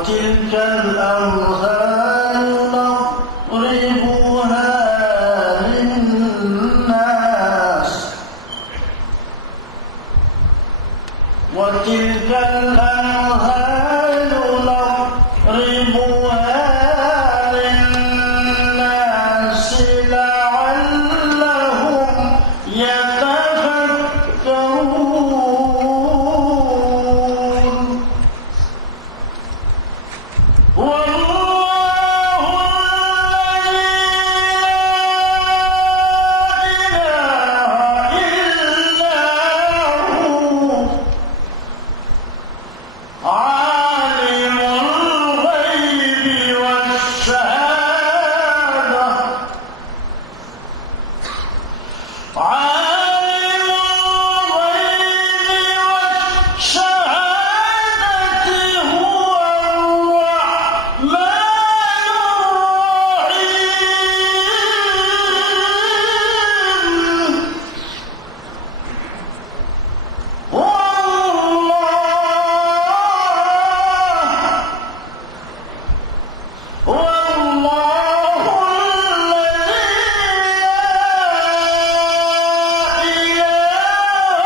وتلك الأمثال نضربها للناس وتلك الأمثال نضربها للناس لعلهم يتفكرون والله الذي لا إله إلا هو عالم الغيب والشهادة عالم الغيب والشهادة هو الرحمن الرحيم والله الذي لا إله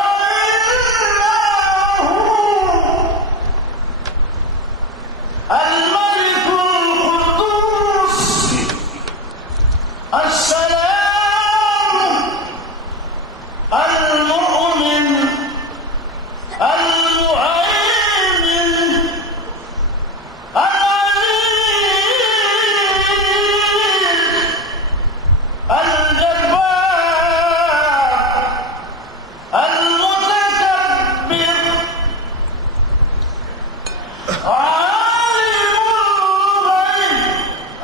إلا هو الملك القدوس السلام المؤمن المهيمن العزيز الجبار المتكبر عالم الغيب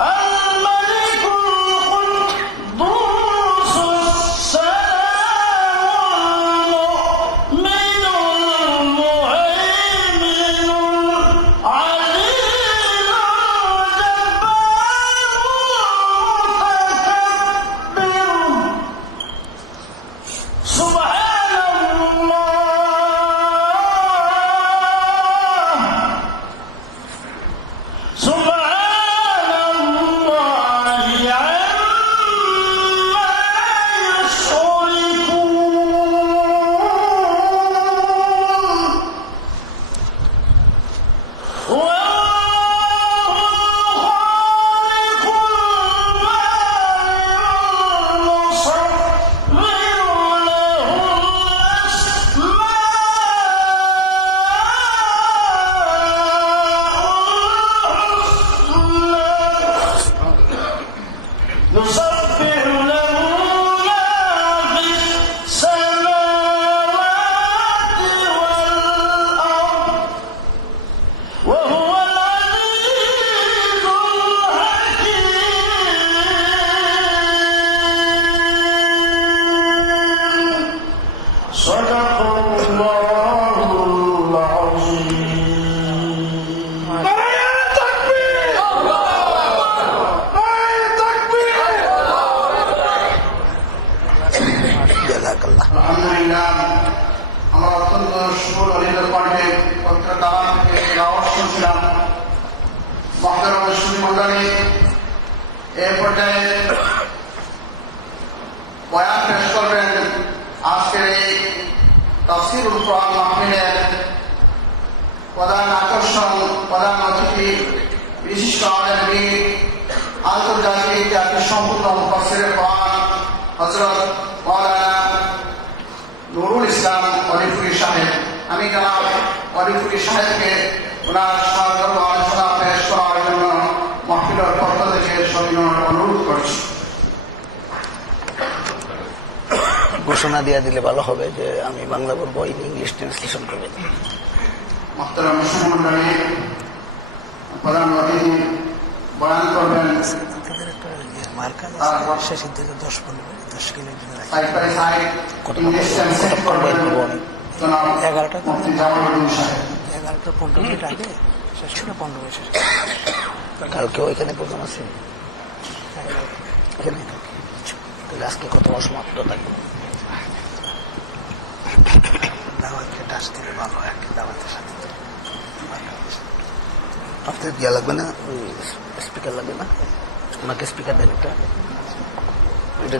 الملك القدوس السلام المؤمن المهيمن العزيز الجبار المتكبر سبحان الله سبحان الله عما يشركون والله الخالق البارئ المصور له الأسماء يسبح له ما في السماوات والأرض وهو العزيز الحكيم صدق الله العظيم আলহামদুলিল্লাহ আমরা অত্যন্ত শুকর আল্লাহর কণ্ঠে পবিত্র কালাম থেকে আওয়াজ শুনছিলাম। মুহতারাম মুসলিম মণ্ডলী, এই পর্যায়ে বয়ান পেশ করবেন আজকের এই তাফসীরুল কোরআন মাহফিলের প্রধান আকর্ষণ, প্রধান অতিথি, বিশিষ্ট আলেম, আন্তর্জাতিক জাতীয় সম্পূর্ণ মুফাসসিরে কোরআন হযরত মাওলানা নুরুল ইসলাম অলিপুরি সাহেব। আমি জনাব অলিপুরি সাহেবকে ওনার সাদর আলোচনা পেশ করার জন্য মাহফিলের পক্ষ থেকে সবিনয় অনুরোধ করছি। ঘোষণা দিয়ে দিলে ভালো হবে যে আমি বাংলা বলবো, ইংলিশ ট্রান্সলেশন করবে। মুহতারাম মুসলিম মণ্ডলী, প্রধান অতিথি বয়ান করবেন শেষের দিকে 10-15 kilo side by side English translate করবেন জনাব মুফতি জামালউদ্দিন সাহেব। 11-15 মিনিট আগে শেষ ছিল, 15 শেষ। কালকে ওইখানে প্রোগ্রাম আছে, এখানে তাহলে আজকে কত অসমাপ্ত থাকবে। দাওয়াতকে টাচ দিলে ভালো হয়, দাওয়াতের সাথে আপনার ইয়া লাগবে না, স্পিকার লাগবে না, ওনাকে স্পিকার দেন একটা। এটা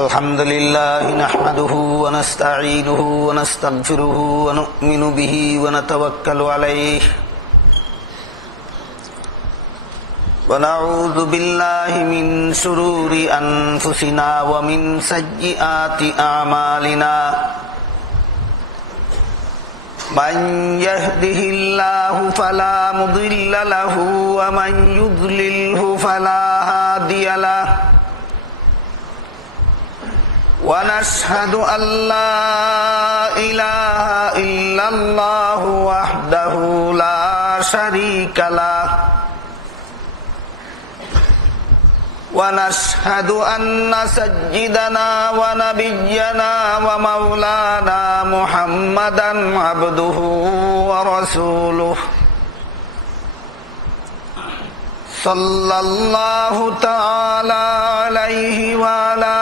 الحمد لله نحمده ونستعينه ونستغفره ونؤمن به ونتوكل عليه ونعوذ بالله من شرور أنفسنا ومن سيئات أعمالنا من يهده الله فلا مضل له ومن يضلله فلا هادي له ونشهد أن لا إله إلا الله وحده لا شريك له ونشهد أن سيدنا ونبينا ومولانا محمدا عبده ورسوله صلى الله تعالى عليه وعلى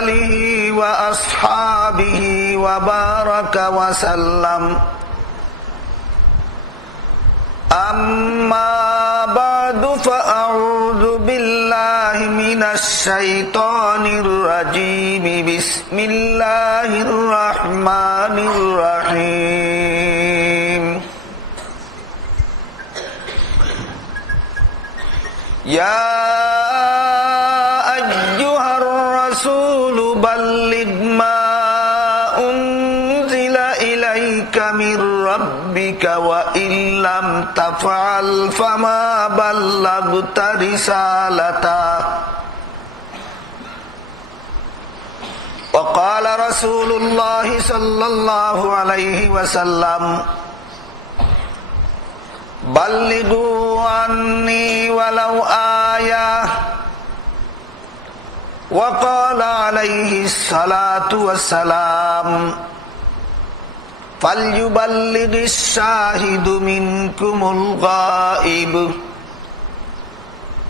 آله وأصحابه وبارك وسلم أما بعد فأعوذ بالله من الشيطان الرجيم بسم الله الرحمن الرحيم يا أيها الرسول بلغ ما أنزل إليك من ربك وإن لم تفعل فما بلغت رسالته وقال رسول الله صلى الله عليه وسلم بلغوا عني ولو آية وقال عليه الصلاة والسلام فليبلغ الشاهد منكم الغائب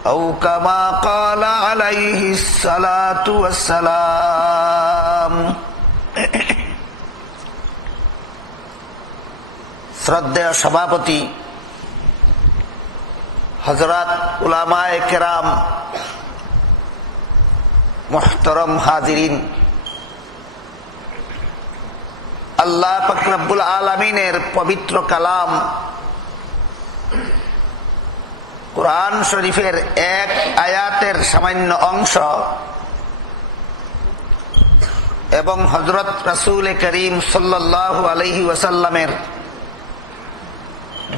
أو كما قال عليه الصلاة والسلام শ্রদ্ধেয় সভাপতি হযরত উলামায়ে কেরাম, মুহতারাম হাজিরিন, আল্লাহ পাক রব্বুল আলামিনের পবিত্র কালাম কুরআন শরীফের এক আয়াতের সামান্য অংশ এবং হযরত রাসূল করিম সাল্লাল্লাহু আলাইহি ওয়াসাল্লামের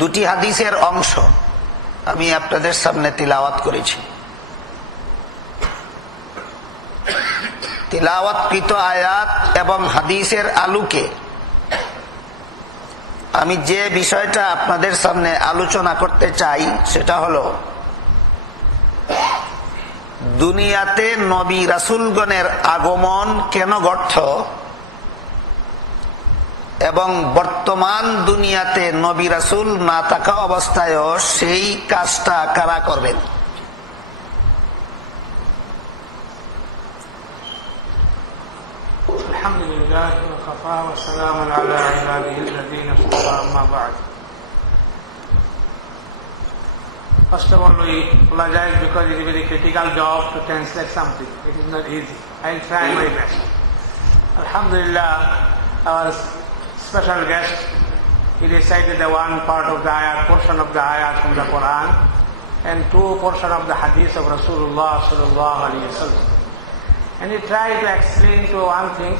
দুটি হাদিসের অংশ আমি আপনাদের সামনে তিলাওয়াত করেছি। তিলাওয়াতকৃত আয়াত এবং হাদিসের আলোকে আমি যে বিষয়টা আপনাদের সামনে আলোচনা করতে চাই সেটা হলো দুনিয়াতে নবী রাসূলগণের আগমন কেন ঘটত এবং বর্তমান দুনিয়াতে নবী রাসূল না থাকা অবস্থায়ও সেই কাজটা কারা করবেন। আলহামদুলিল্লাহ ওয়া কাফা ওয়া সালামুন আলা ইবাদিহিল্লাযীনা ইসতাফা, আম্মা বা'দ। First of all, we apologize because it is a very critical job to translate something. It is not easy. I will try my best. Alhamdulillah, our special guest, he recited the one part of the ayat, portion of the ayat from the Quran, and 2 portions of the hadith of Rasulullah sallallahu alaihi wasallam. And he tried to explain to one thing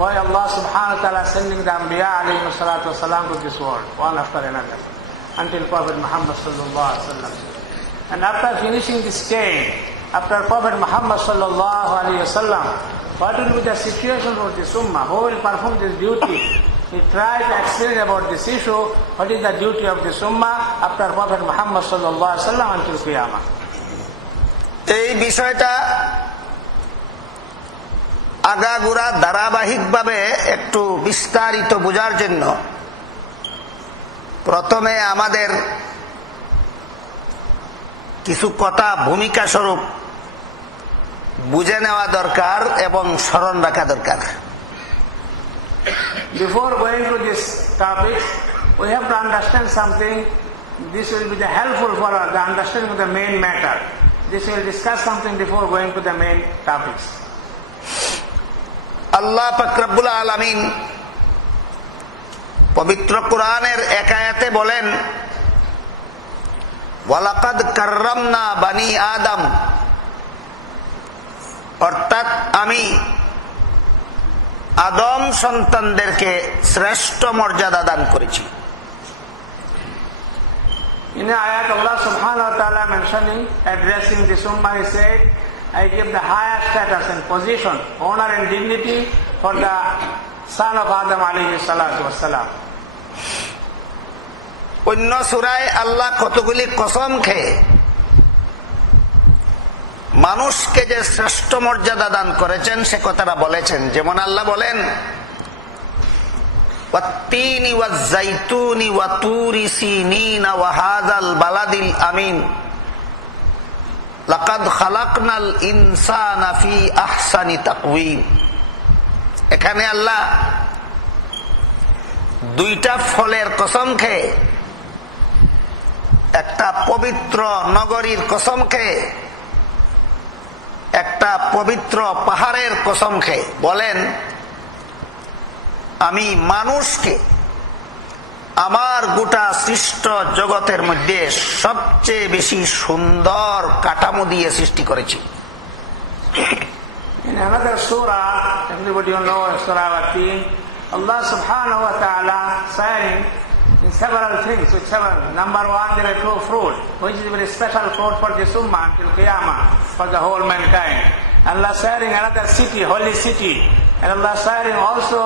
why Allah subhanahu wa ta'ala sending the Anbiya alayhi salatu wasalam to this world, one after another, until Prophet Muhammad sallallahu alaihi wasallam. And after finishing this chain, after Prophet Muhammad sallallahu alaihi wasallam, what will be the situation for this ummah? Who will perform this duty? He tried to explain about this issue, what is the duty of this ummah after Prophet Muhammad sallallahu alaihi wasallam until Qiyamah. এই বিষয়টা আগাগোড়া ধারাবাহিকভাবে একটু বিস্তারিত বোঝার জন্য প্রথমে আমাদের কিছু কথা ভূমিকা স্বরূপ বুঝে নেওয়া দরকার এবং স্মরণ রাখা দরকার। Before going to this topic, we have to understand something. This will be helpful for the understanding of the main matter. This will discuss something before going to the main topics. আল্লাহ পাক রব্বুল আলামিন পবিত্র কোরআনের এক আয়াতে বলেন, ওয়ালাকাদ কাররামনা বানি আদম, অর্থাৎ আমি আদম সন্তানদেরকে শ্রেষ্ঠ মর্যাদা দান করেছি। In the ayat Allah subhanahu wa ta'ala mentioning, addressing this ummah, he said, I give the highest status and position, honor and dignity for the son of Adam alayhi salatu wassalam. অন্য সূরায় আল্লাহ কতগুলি কসম খেয়ে মানুষকে যে শ্রেষ্ঠ মর্যাদা দান করেছেন সে কথাটা বলেছেন। যেমন আল্লাহ বলেন, ওয়াত্তিনি ওয়াজ্জাইতুনি ওয়াতুরি সিনিন ওয়া হাযাল বালাদিল আমিন লাকাদ খালাকনাল ইনসানা ফি আহসানি তাকওয়িম। এখানে আল্লাহ দুইটা ফলের কসম খেয়ে, একটা পবিত্র নগরীর কসম খেয়ে, একটা পবিত্র পাহাড়ের কসম খেয়ে বলেন, আমি মানুষকে আমার গোটা সৃষ্ট জগতের মধ্যে সবচেয়ে বেশি সুন্দর কাঠামো দিয়ে সৃষ্টি করেছি। In another surah, everybody will know Surah At-Tin, Allah subhanahu wa ta'ala saying in several things, with several. Number one, there are 2 fruit, which is a very special fruit for this ummah until Qiyamah, for the whole mankind. Allah sharing another city, holy city. And Allah sharing also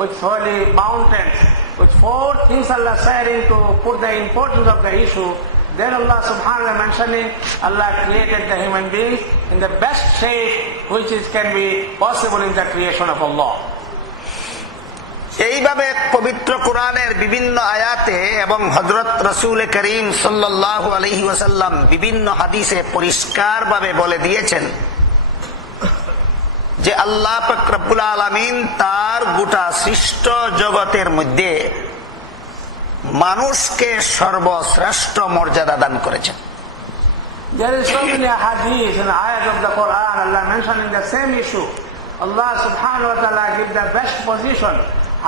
with holy mountains. With 4 things Allah sharing to put the importance of the issue. Then Allah subhanahu wa ta'ala mentioning, Allah created the human beings in the best shape which can be possible in the creation of Allah. এইভাবে পবিত্র কোরআনের বিভিন্ন আয়াতে এবং হযরত রাসূল করিম সাল্লাল্লাহু আলাইহি ওয়াসাল্লাম বিভিন্ন হাদিসে পরিষ্কারভাবে বলে দিয়েছেন যে আল্লাহ পাক রব্বুল আলামিন তার গোটা সৃষ্ট জগতের মধ্যে মানুষকে সর্বশ্রেষ্ঠ মর্যাদা দান করেছেন। There is so many hadiths and ayat of the Quran, Allah mentioning the same issue. Allah subhanahu wa ta'ala give the best position,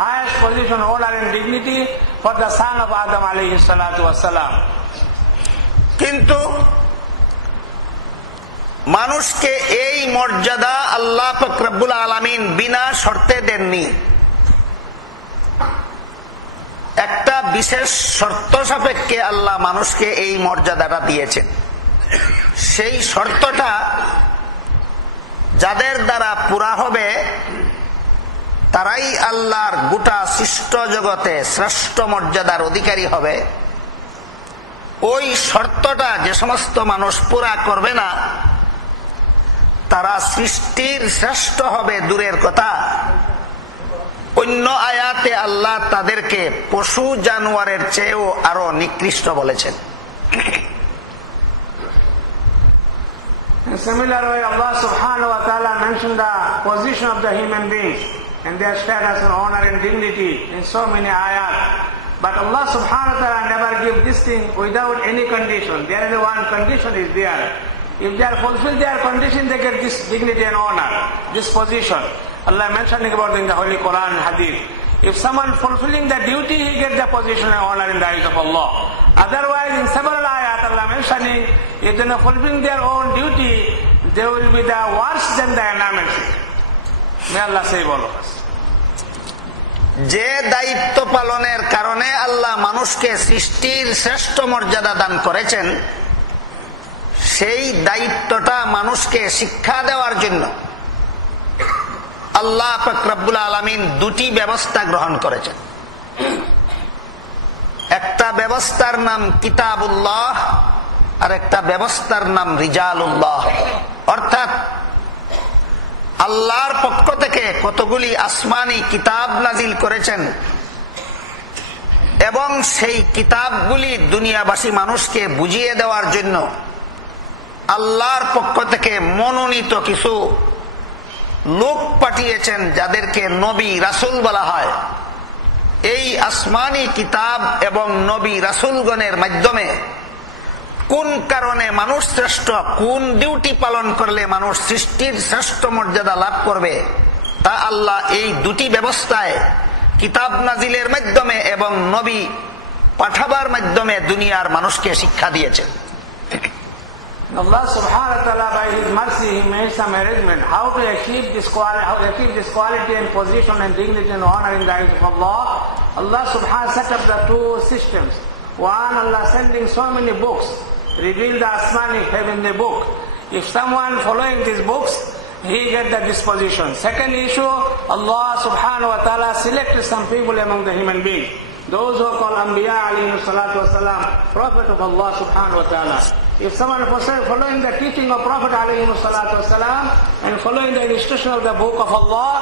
highest position, honor and dignity for the son of Adam alayhi salatu wassalam. কিন্তু মানুষকে এই মর্যাদা আল্লাহ পাক রব্বুল আলামিন বিনা শর্তে দেননি। একটা বিশেষ শর্ত সাপেক্ষে আল্লাহ মানুষকে এই মর্যাদাটা দিয়েছেন। সেই শর্তটা যাদের দ্বারা পুরা হবে তারাই আল্লাহর গোটা সৃষ্ট জগতে শ্রেষ্ঠ মর্যাদার অধিকারী হবে। ওই শর্তটা যে সমস্ত মানুষ পুরা করবে না তারা সৃষ্টির শ্রেষ্ঠ হবে দূরের কথা, অন্য আয়াতে আল্লাহ তাদেরকে পশু জানোয়ারের চেয়েও আরো নিকৃষ্ট বলেছেন। In similar way, Allah subhanahu wa ta'ala mentioned the position of the human beings and their status and honor and dignity in so many ayat. But Allah subhanahu wa ta'ala never give this thing without any condition. There is one condition is there. If they are fulfill their condition, they get this dignity and honor, this position. Allah mentioning about in the Holy Quran and Hadith. If someone fulfilling the duty, he gets the position and honor in the eyes of Allah. Otherwise, in several ayat, Allah mentioning, if they are not fulfilling their own duty, they will be the worse than the environment. May Allah save all of us. যে দায়িত্ব পালনের কারণে আল্লাহ মানুষকে সৃষ্টির শ্রেষ্ঠ মর্যাদা দান করেছেন, সেই দায়িত্বটা মানুষকে শিক্ষা দেওয়ার জন্য আল্লাহ পাক রব্বুল আলামিন দুটি ব্যবস্থা গ্রহণ করেছেন। একটা ব্যবস্থার নাম কিতাবুল্লাহ আর একটা ব্যবস্থার নাম রিজালুল্লাহ। অর্থাৎ আল্লাহর পক্ষ থেকে কতগুলি আসমানি কিতাব নাজিল করেছেন এবং সেই কিতাবগুলি দুনিয়াবাসী মানুষকে বুঝিয়ে দেওয়ার জন্য আল্লাহর পক্ষ থেকে মনোনীত কিছু লোক পাঠিয়েছেন, যাদেরকে নবী রাসূল বলা হয়। এই আসমানি কিতাব এবং নবী রাসূলগণের মাধ্যমে কোন কারণে মানুষ শ্রেষ্ঠ, কোন ডিউটি পালন করলে মানুষ সৃষ্টির শ্রেষ্ঠ মর্যাদা লাভ করবে, তা আল্লাহ এই দুটি ব্যবস্থায় কিতাব নাজিলের মাধ্যমে এবং নবী পাঠাবার মাধ্যমে দুনিয়ার মানুষকে শিক্ষা দিয়েছেন। Allah subhanahu wa ta'ala, by His mercy, He made some arrangement how to achieve this quality and position and dignity and honor in the eyes of Allah. Allah subhanahu wa ta'ala set up the two systems. One, Allah sending so many books, reveal the Asmani heavenly book. If someone following these books, he get the disposition. Second issue, Allah subhanahu wa ta'ala selected some people among the human beings. Those who are called Anbiya alayhi salatu wasalam, Prophet of Allah subhanahu wa ta'ala. If someone following the teaching of Prophet alayhi salatu wasalam and following the instruction of the book of Allah,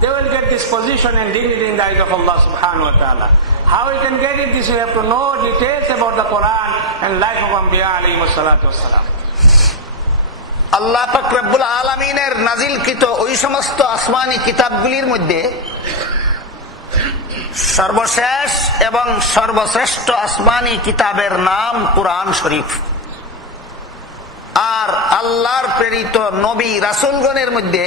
they will get this position and dignity in the eyes of Allah subhanahu wa ta'ala. How we can get it? This we have to know details about the Quran and life of Anbiya alayhi salatu wasalam. আল্লাহ পাক রব্বুল আলামিনের নাজিলকৃত ওই সমস্ত আসমানি কিতাবগুলির মধ্যে সর্বশেষ এবং সর্বশ্রেষ্ঠ আসমানি কিতাবের নাম কুরআন শরীফ। আর আল্লাহর প্রেরিত নবী রাসূলগণের মধ্যে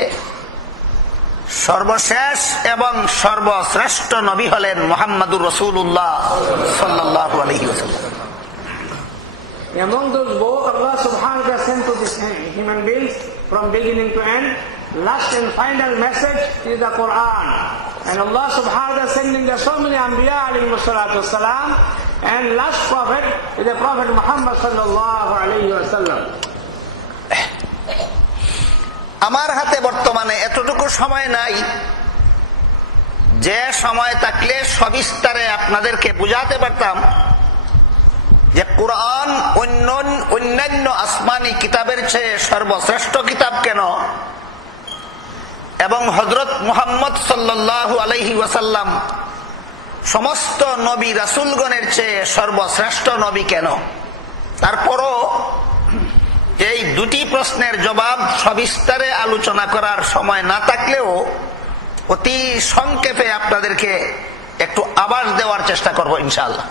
সর্বশেষ এবং সর্বশ্রেষ্ঠ নবী হলেন মুহাম্মদুর রাসূলুল্লাহ সাল্লাল্লাহু আলাইহি ওয়াসাল্লাম। Among those both Allah subhanahu wa ta'ala sent to this human beings from beginning to end, last and final message is the Quran. And Allah subhanahu wa ta'ala sending there so many Anbiya alayhi salatu wasalam, and last prophet is the Prophet Muhammad sallallahu alayhi wasallam. আমার হাতে বর্তমানে এতটুকু সময় নাই যে সময় থাকলে সবিস্তারে আপনাদেরকে বুঝাতে পারতাম যে কুরআন অন্যান্য আসমানি কিতাবের চেয়ে সর্বশ্রেষ্ঠ কিতাব কেন, এবং হযরত মুহাম্মদ সাল্লাল্লাহু আলাইহি ওয়াসাল্লাম সমস্ত নবী রাসূলগণের চেয়ে সর্বশ্রেষ্ঠ নবী কেন। তারপরও এই দুটি প্রশ্নের জবাব সবিস্তারে আলোচনা করার সময় না থাকলেও অতি সংক্ষেপে আপনাদেরকে একটু আভাস দেওয়ার চেষ্টা করব ইনশাআল্লাহ।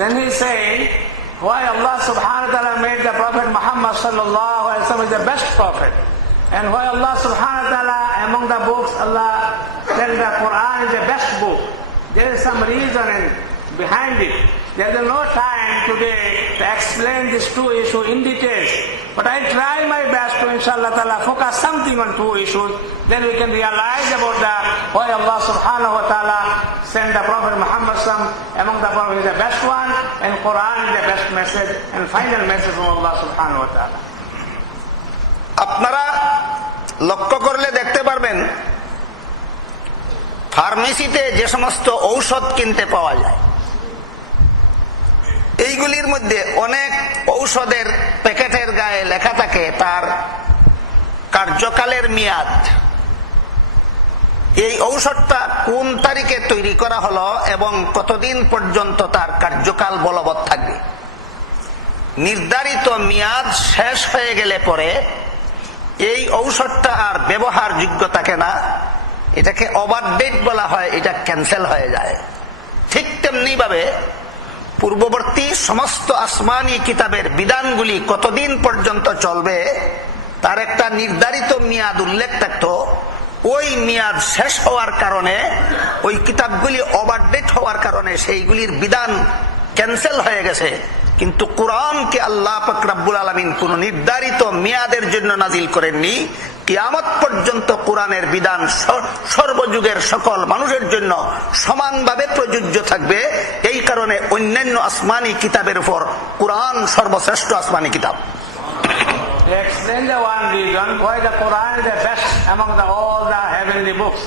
Then he said, why Allah subhanahu wa ta'ala made the Prophet Muhammad sallallahu alaihi wasallam the best prophet, and why Allah subhanahu wa ta'ala among the books Allah said the Quran is the best book. There is some reason behind it. There is no time today to explain these two issues in details, but I try my best to inshallah ta'ala focus something on two issues. Then we can realize about why Allah subhanahu wa ta'ala sent the Prophet Muhammad among the Prophet is the best one, and Quran is the best message and final message from Allah subhanahu wa ta'ala. আপনারা লক্ষ্য করলে দেখতে পারবেন ফার্মেসিতে যে সমস্ত ঔষধ কিনতে পাওয়া যায়, এইগুলির মধ্যে অনেক ঔষধের প্যাকেটের গায়ে লেখা থাকে তার কার্যকালের মেয়াদ। এই ঔষধটা কোন তারিখে তৈরি করা হলো এবং কতদিন পর্যন্ত তার কার্যকাল বলবৎ থাকবে। নির্ধারিত মেয়াদ শেষ হয়ে গেলে পরে এই ঔষধটা আর ব্যবহারযোগ্য থাকে না, এটাকে ওভারডেট বলা হয়, এটা ক্যান্সেল হয়ে যায়। ঠিক তেমনি ভাবে পূর্ববর্তী সমস্ত আসমানি কিতাবের বিধানগুলি কতদিন পর্যন্ত চলবে তার একটা নির্ধারিত মেয়াদ উল্লেখ থাকতো। ওই মেয়াদ শেষ হওয়ার কারণে, ওই কিতাবগুলি ওভারডেট হওয়ার কারণে সেইগুলির বিধান ক্যান্সেল হয়ে গেছে। কিন্তু কোরআনকে আল্লাহ পাক রব্বুল আলামিন কোন নির্ধারিত মেয়াদের জন্য নাজিল করেননি। কিয়ামত পর্যন্ত কোরআনের বিধান সর্বযুগের সকল মানুষের জন্য সমানভাবে প্রযোজ্য থাকবে। এই কারণে অন্যান্য আসমানি কিতাবের উপর কোরআন সর্বশ্রেষ্ঠ আসমানি কিতাব। They explain the one reason why the Quran is the best among all the heavenly books.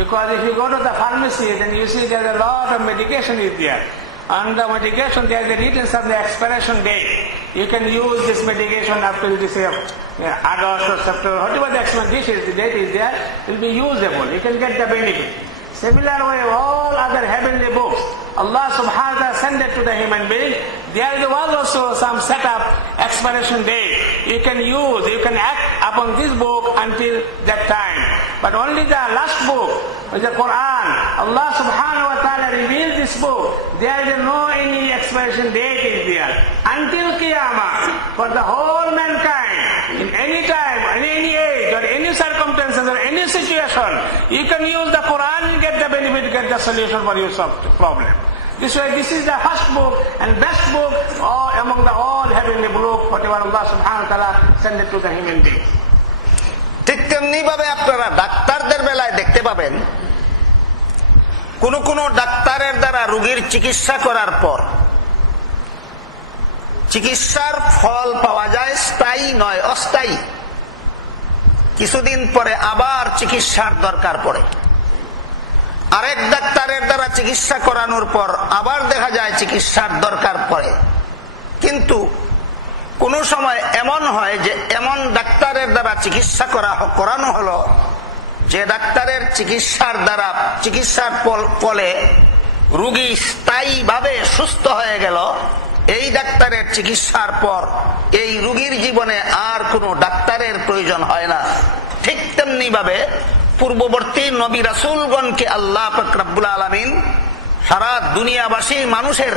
Because if you go to the pharmacy, then you see there's a lot of medication is there. On the medication, there's a written some the expiration date. You can use this medication up to this August or September, whatever the expiration date is there, it will be usable. You can get the benefit. Similar way, all other heavenly books, Allah subhanahu wa ta'ala sent it to the human being. There was also some set up expiration date. You can use, you can act upon this book until that time. But only the last book, the Quran, Allah subhanahu wa ta'ala revealed this book. There is no any expiration date is there. Until Qiyamah, for the whole mankind, in any time, in any age, or any circumstances, or any situation, you can use the Quran and get the benefit, get the solution for your problem. This way, this is the first book and best book among the all heavenly book, whatever Allah subhanahu wa ta'ala sent it to the human beings. ঠিক তেমনি ভাবে আপনারা ডাক্তারদের বেলায় দেখতে পাবেন, কোন কোন ডাক্তারের দ্বারা রোগীর চিকিৎসা করার পর চিকিৎসার ফল পাওয়া যায় স্থায়ী নয়, অস্থায়ী। কিছুদিন পরে আবার চিকিৎসার দরকার পড়ে। আরেক ডাক্তারের দ্বারা চিকিৎসা করানোর পর আবার দেখা যায় চিকিৎসার দরকার পড়ে। কিন্তু কোন সময় এমন হয় যে এমন ডাক্তারের দ্বারা চিকিৎসা করানো হলো যে ডাক্তারের চিকিৎসার ফলে রোগী স্থায়ীভাবে সুস্থ হয়ে গেল। এই ডাক্তারের চিকিৎসার পর এই রোগীর জীবনে আর কোনো ডাক্তারের প্রয়োজন হয় না। ঠিক তেমনি ভাবে পূর্ববর্তী নবী রাসূলগণকে আল্লাহ পাক রব্বুল আলামিন সারা দুনিয়াবাসী মানুষের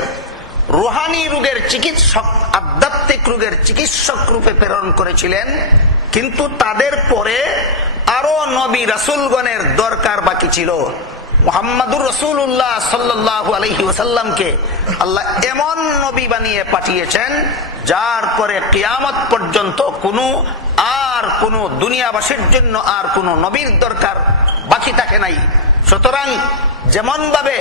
রুহানি রোগের চিকিৎসক, আধ্যাত্মিক রোগের চিকিৎসক রূপে প্রেরণ করেছিলেন। কিন্তু তাদের পরে আরো নবী রাসূলগণের দরকার বাকি ছিল। মুহাম্মাদুর রাসূলুল্লাহ সাল্লাল্লাহু আলাইহি ওয়াসাল্লামকে আল্লাহ এমন নবী বানিয়ে পাঠিয়েছেন যার পরে কিয়ামত পর্যন্ত কোনো দুনিয়াবাসীর জন্য আর কোনো নবীর দরকার বাকি থাকে নাই। সুতরাং যেমন ভাবে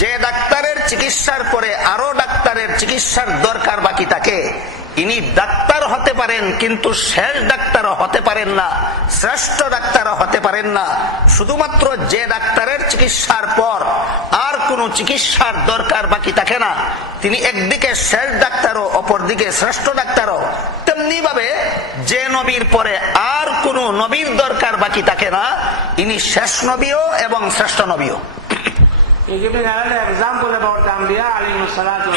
যে ডাক্তারের চিকিৎসার পরে আরো ডাক্তারের চিকিৎসার দরকার বাকি থাকে, ইনি ডাক্তার হতে পারেন কিন্তু শেষ ডাক্তারও হতে পারেন না, শ্রেষ্ঠ ডাক্তারও হতে পারেন না। শুধুমাত্র যে ডাক্তারের চিকিৎসার পর আর কোনো চিকিৎসার দরকার বাকি থাকে না, তিনি একদিকে শেষ ডাক্তারও অপরদিকে শ্রেষ্ঠ ডাক্তারও। তেমনি ভাবে যে নবীর পরে আর কোনো নবীর দরকার বাকি থাকে না, ইনি শেষ নবীও এবং শ্রেষ্ঠ নবীও। You give me another example about the Anbiya alayhi salatu.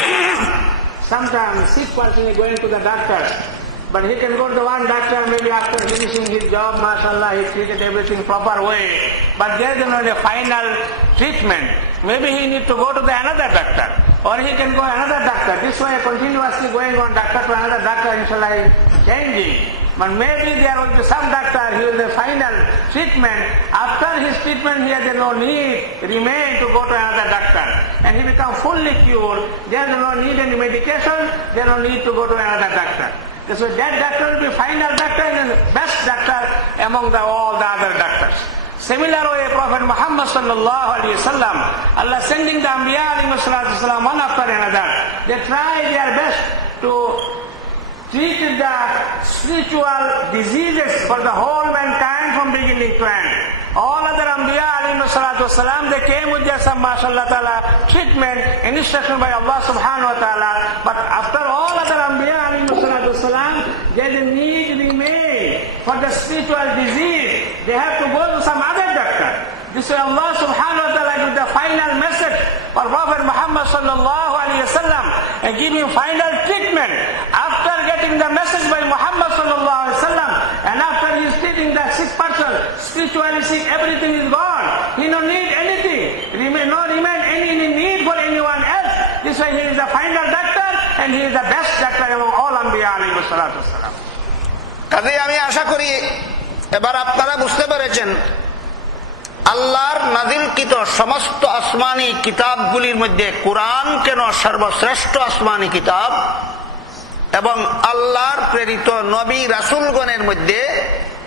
Sometimes sick person is going to the doctor, but he can go to one doctor maybe after finishing his job, mashallah, he treated everything proper way, but there is not a final treatment. Maybe he need to go to the another doctor, or he can go another doctor. This way continuously going on doctor to another doctor, inshallah, is changing. But maybe there will be some doctor, he will the final treatment. After his treatment, he has no need remain to go to another doctor, and he become fully cured. There is no need any medication. There is no need to go to another doctor. So that doctor will be final doctor and the best doctor among all the other doctors. Similar way, Prophet Muhammad sallallahu alaihi wasallam, Allah sending the Anbiya alayhi wasallam one after another. They try their best to treat the spiritual diseases for the whole mankind from beginning to end. All other Anbiya alayhi wasallam, they came with their some mashallah ta'ala treatment and instruction by Allah subhanahu wa ta'ala. But after all other Anbiya alayhi wasallam, there is a need remain for the spiritual disease. They have to go to some other doctor. This way Allah subhanahu wa ta'ala gives the final message for Prophet Muhammad sallallahu alayhi wasallam and give him final treatment. After getting the message by Muhammad sallallahu alayhi wasallam and after he is treating the sick person, spiritually sick, everything is gone. He no need anything. Remain any need for anyone else. This way he is the final doctor and he is the best doctor among all Anbiya alayhi wasallam. কাজে আমি আশা করি এবার আপনারা বুঝতে পেরেছেন আল্লাহর নাজিলকৃত সমস্ত আসমানি কিতাবগুলির মধ্যে কুরআন কেন সর্বশ্রেষ্ঠ আসমানি কিতাব এবং আল্লাহর প্রেরিত নবী রাসূলগণের মধ্যে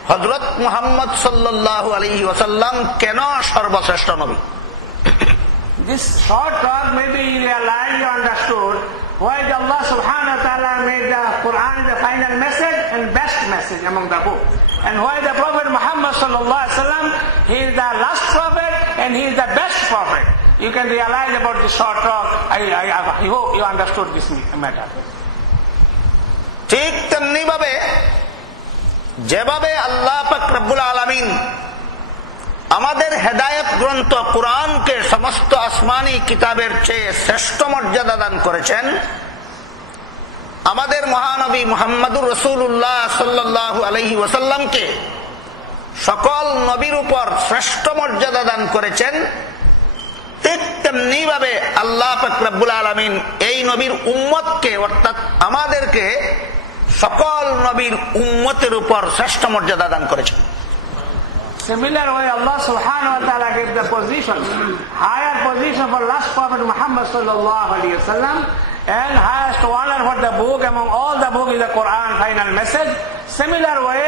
হযরত মুহাম্মদ সাল্লাল্লাহু আলাইহি ওয়াসাল্লাম কেন সর্বশ্রেষ্ঠ নবী? This short talk maybe you realize, you understood why Allah subhanahu wa ta'ala made the Quran the final message and best message among the book. And why the Prophet Muhammad sallallahu alaihi wasallam, he is the last prophet and he is the best prophet. You can realize about this short talk. I hope you understood this matter. ঠিক তেমনি ভাবে যেভাবে আল্লাহ পাক রব্বুল আলামিন আমাদের হেদায়েত গ্রন্থ কুরআনকে সমস্ত আসমানি কিতাবের চেয়ে শ্রেষ্ঠ মর্যাদা দান করেছেন, আমাদের মহানবী মুহাম্মদুর রাসূলুল্লাহ সাল্লাল্লাহু আলাইহি ওয়াসাল্লামকে সকল নবীর উপর শ্রেষ্ঠ মর্যাদা দান করেছেন, ঠিক তেমনি ভাবে আল্লাহ পাক রব্বুল আলামিন এই নবীর উম্মতকে অর্থাৎ আমাদেরকে সকল নবীর উম্মতের উপর শ্রেষ্ঠ মর্যাদা দান করেছেন। Similar way Allah subhanahu wa ta'ala gave the position, higher position for last Prophet Muhammad sallallahu alaihi wasallam, and highest honor for the book among all the book is the Quran final message. Similar way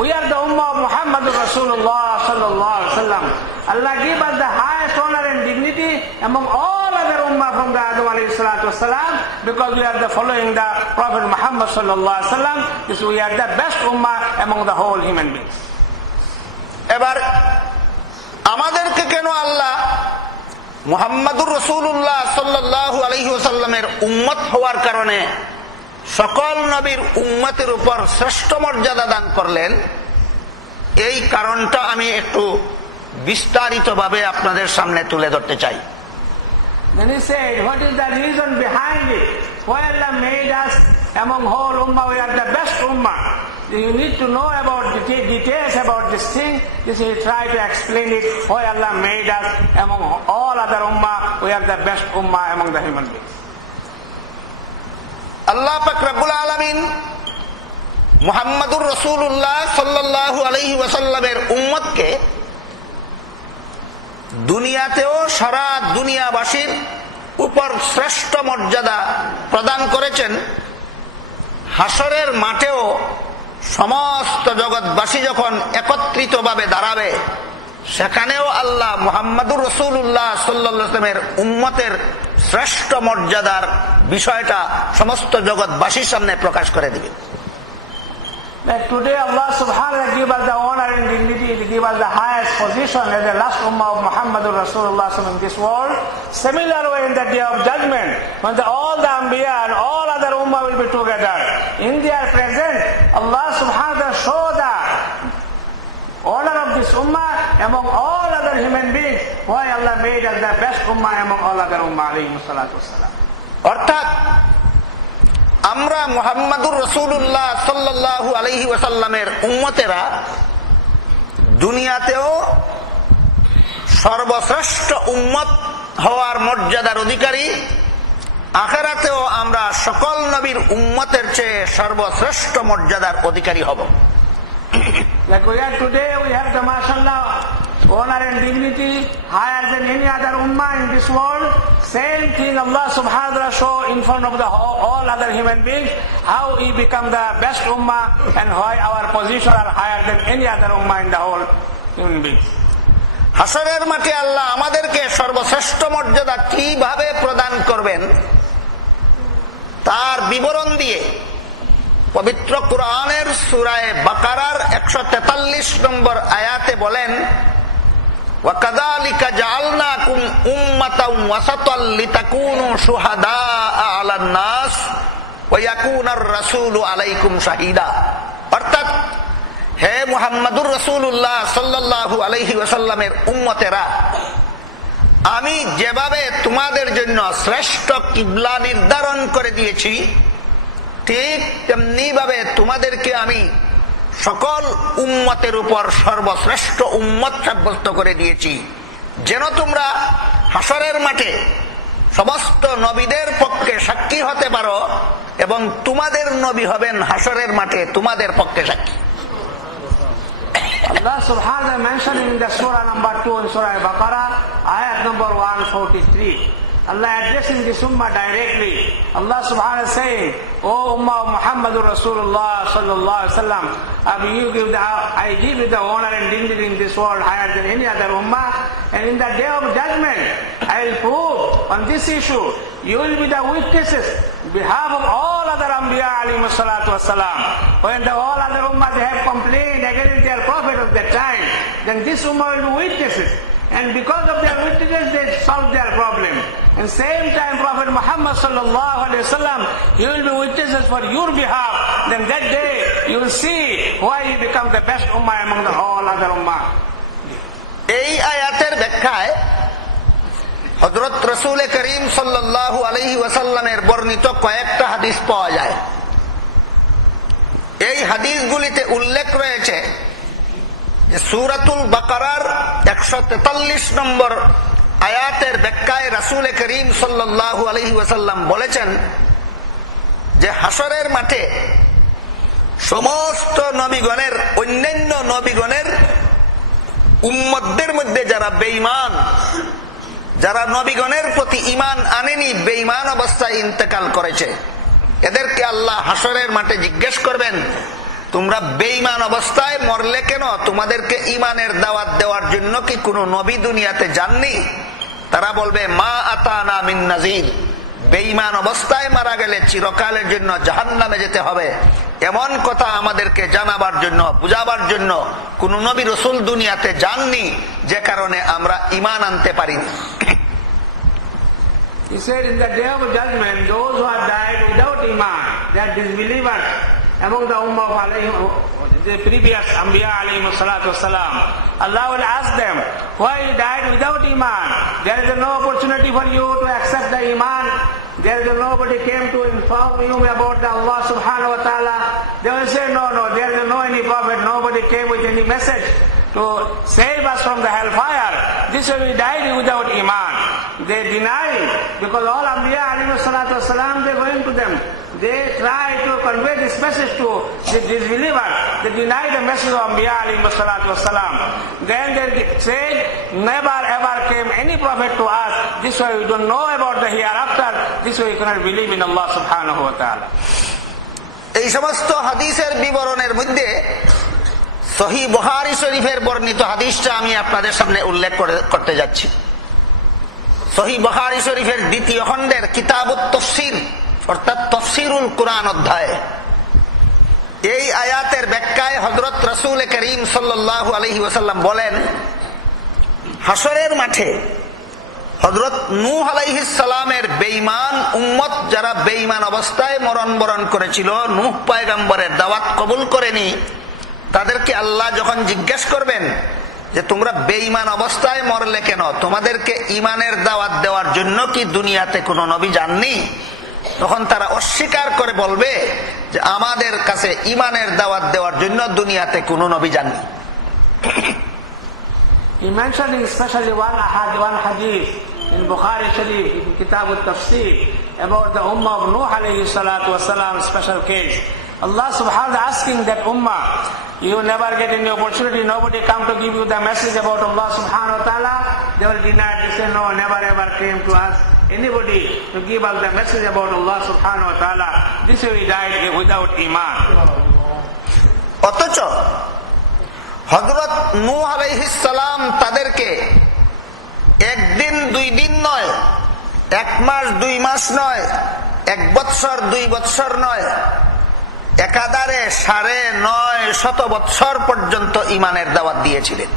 we are the ummah of Muhammad Rasulullah sallallahu alaihi wasallam. Allah give us the highest honor and dignity among all other ummah from the Adam alayhi salatu wasalam, because we are the following the Prophet Muhammad sallallahu alaihi wasallam. This we are the best ummah among the whole human beings. এবার আমাদেরকে কেন আল্লাহ মুহাম্মদুর রাসূলুল্লাহ সাল্লাল্লাহু আলাইহি ওয়াসাল্লামের উম্মত হওয়ার কারণে সকল নবীর উম্মতের উপর শ্রেষ্ঠ মর্যাদা দান করলেন, এই কারণটা আমি একটু বিস্তারিতভাবে আপনাদের সামনে তুলে ধরতে চাই। Then he said, what is the reason behind it? Why Allah made us among whole ummah, we are the best ummah. You need to know about details about this thing. This he try to explain it. Why Allah made us among all other ummah, we are the best ummah among the human beings. আল্লাহ পাক রব্বুল আলামিন মুহাম্মদুর রাসূলুল্লাহ সাল্লাল্লাহু আলাইহি ওয়াসাল্লামের উম্মতকে দুনিয়াতেও সারা দুনিয়াবাসীর উপর শ্রেষ্ঠ মর্যাদা প্রদান করেছেন, হাসরের মাঠেও সমস্ত জগৎবাসী যখন একত্রিতভাবে দাঁড়াবে সেখানেও আল্লাহ মুহাম্মদুর রাসূলুল্লাহ সাল্লাল্লাহু আলাইহি ওয়াসাল্লামের উম্মতের শ্রেষ্ঠ মর্যাদার বিষয়টা সমস্ত জগৎবাসীর সামনে প্রকাশ করে দিবে। That today Allah subhanahu wa ta'ala give us the honor and dignity, to give us the highest position as the last ummah of Muhammadur Rasulullah in this world. Similar way in the day of judgment, when all the Anbiya and all other ummah will be together. In their presence, Allah subhanahu wa ta'ala show the honor of this ummah among all other human beings. Why Allah made us the best ummah among all other ummah alayhi salatu wassalam. অর্থাৎ আমরা মুহাম্মদুর রাসূলুল্লাহ সাল্লাল্লাহু আলাইহি ওয়াসাল্লামের উম্মতেরা দুনিয়াতেও সর্বশ্রেষ্ঠ উম্মত হওয়ার মর্যাদার অধিকারী, আখিরাতেও আমরা সকল নবীর উম্মতের চেয়ে সর্বশ্রেষ্ঠ মর্যাদার অধিকারী হব। Like we are today, we have the mashallah honor and dignity higher than any other ummah in this world. Same thing Allah subhanahu wa ta'ala show in front of the all other human beings how we become the best ummah and why our position are higher than any other ummah in the whole human beings. হাসরের মাঠে আল্লাহ আমাদেরকে সর্বশ্রেষ্ঠ মর্যাদা কিভাবে প্রদান করবেন তার বিবরণ দিয়ে পবিত্র কুরআনের সূরা বাকারার 143 নম্বর আয়াতে বলেন, وَكَذَلِكَ جَعَلْنَاكُمْ أُمَّةً وَسَطًا لِتَكُونُوا شُهَدَاءَ عَلَى النَّاسِ وَيَكُونَ الرَّسُولُ عَلَيْكُمْ شَهِيدًا। অর্থাৎ হে মুহাম্মদুর রাসূলুল্লাহ সাল্লাল্লাহু আলাইহি ওয়াসাল্লামের উম্মতেরা, আমি যেভাবে তোমাদের জন্য শ্রেষ্ঠ কিবলা নির্ধারণ করে দিয়েছি ঠিক তেমনি ভাবে তোমাদেরকে আমি সকল উম্মতের উপর সর্বশ্রেষ্ঠ উম্মত সাব্যস্ত করে দিয়েছি, যেন তোমরা হাসরের মাঠে সমস্ত নবীদের পক্ষে সাক্ষী হতে পারো এবং তোমাদের নবী হবেন হাসরের মাঠে তোমাদের পক্ষে সাক্ষী। Allah subhanahu wa ta'ala mentioned in the surah number 2 in Surah Al-Baqarah, ayat number 143. Allah addressing this ummah directly. Allah subhanahu wa ta'ala saying, O ummah of Muhammadur Rasulullah sallallahu alaihi wasallam, I give you the honor and dignity in this world higher than any other ummah, and in the day of judgment, I will prove on this issue, you will be the witnesses on behalf of all other Anbiya alayhi salatu wasalam. When the all other ummah they have complained against their prophet of that time, then this ummah will be witnesses. And because of their witnesses, they solve their problem. And same time, Prophet Muhammad sallallahu alaihi wasallam, he will be witnesses for your behalf. Then that day, you will see why you become the best ummah among the all other ummah. এই আয়াতের ব্যাখ্যায় হযরত রাসূল করিম সাল্লাল্লাহু আলাইহি ওয়াসাল্লামের বর্ণিত কয়েকটা হাদিস পাওয়া যায়। এই হাদিসগুলিতে উল্লেখ রয়েছে যে সূরাতুল বাকারার 143 নম্বর আয়াতের ব্যাখ্যায় রাসূল করিম সাল্লাল্লাহু আলাইহি ওয়াসাল্লাম বলেছেন যে হাসরের মাঠে সমস্ত নবীগণের অন্যান্য নবীগণের উম্মতদের মধ্যে যারা বেঈমান, যারা নবীগণের প্রতি ঈমান আনেনি, বেঈমান অবস্থায় ইন্তেকাল করেছে, এদেরকে আল্লাহ হাসরের মাঠে জিজ্ঞেস করবেন, তোমরা বেঈমান অবস্থায় মরলে কেন? তোমাদেরকে ঈমানের দাওয়াত দেওয়ার জন্য কি কোনো নবী দুনিয়াতে যাননি? তারা বলবে, মা আতানা মিন নাযীর। বেঈমান অবস্থায় মারা গেলে চিরকালের জন্য জাহান্নামে যেতে হবে, এমন কথা আমাদেরকে জানাবার জন্য, বুঝাবার জন্য কোন নবী রাসূল দুনিয়াতে যাননি, যে কারণে আমরা ঈমান আনতে পারিনি। He said in the day of judgment, those who have died without iman, they are disbelievers among the ummah of the previous Anbiya alayhi salatu wasalam. Allah will ask them, why you died without iman? There is no opportunity for you to accept the iman. There is nobody came to inform you about the Allah subhanahu wa ta'ala. They will say, no, there is no any prophet, nobody came with any message to save us from the hellfire. This way we died without iman. They deny it because all Anbiya alayhi salatu wasalam, they going to them. They try to convey this message to the disbelievers. They deny the message of Anbiya alayhi salatu wasalam. Then they say, never ever came any prophet to us. This way we don't know about the hereafter. This way we cannot believe in Allah subhanahu wa ta'ala. এই সমস্ত হাদিসের বিবরণের মধ্যে সহিহ বুখারী শরীফের বর্ণিত হাদিসটা আমি আপনাদের সামনে উল্লেখ করতে যাচ্ছি। সহিহ বুখারী শরীফের দ্বিতীয় খণ্ডের কিতাবুত তাফসীর অর্থাৎ তাফসীরুল কুরআন অধ্যায় এই আয়াতের ব্যাখ্যায় হযরত রাসূল করিম সাল্লাল্লাহু আলাইহি ওয়াসাল্লাম বলেন, হাসরের মাঠে হযরত নূহ আলাইহিস সালামের বেঈমান উম্মত যারা বেঈমান অবস্থায় মরণবরণ করেছিল, নূহ পয়গম্বরের দাওয়াত কবুল করেনি, তাদেরকে আল্লাহ যখন জিজ্ঞেস করবেন যে তোমরা বেঈমান অবস্থায় মরলে কেন, তোমাদেরকে ঈমানের দাওয়াত দেওয়ার জন্য কি দুনিয়াতে কোনো নবী যাননি? তখন তারা অস্বীকার করে বলবে যে আমাদের কাছে ঈমানের দাওয়াত দেওয়ার জন্য দুনিয়াতে কোনো নবী যাননি। He mentioned especially one hadith in Bukhari Sharif, in Kitab al-Tafsir, about the ummah of Nuh alayhi salatu wasalam, special case. Allah subhanahu wa ta'ala asking that ummah, you never get any opportunity, nobody come to give you the message about Allah subhanahu wa ta'ala. They will deny, they say, no, never ever came to us anybody to give us the message about Allah subhanahu wa ta'ala. This way we died without iman. অথচ হযরত নূহ আলাইহিস সালাম তাদেরকে একদিন দুই দিন নয়, এক মাস দুই মাস নয়, এক বৎসর দুই বৎসর নয়, একাধারে 950 বৎসর পর্যন্ত ঈমানের দাওয়াত দিয়েছিলেন।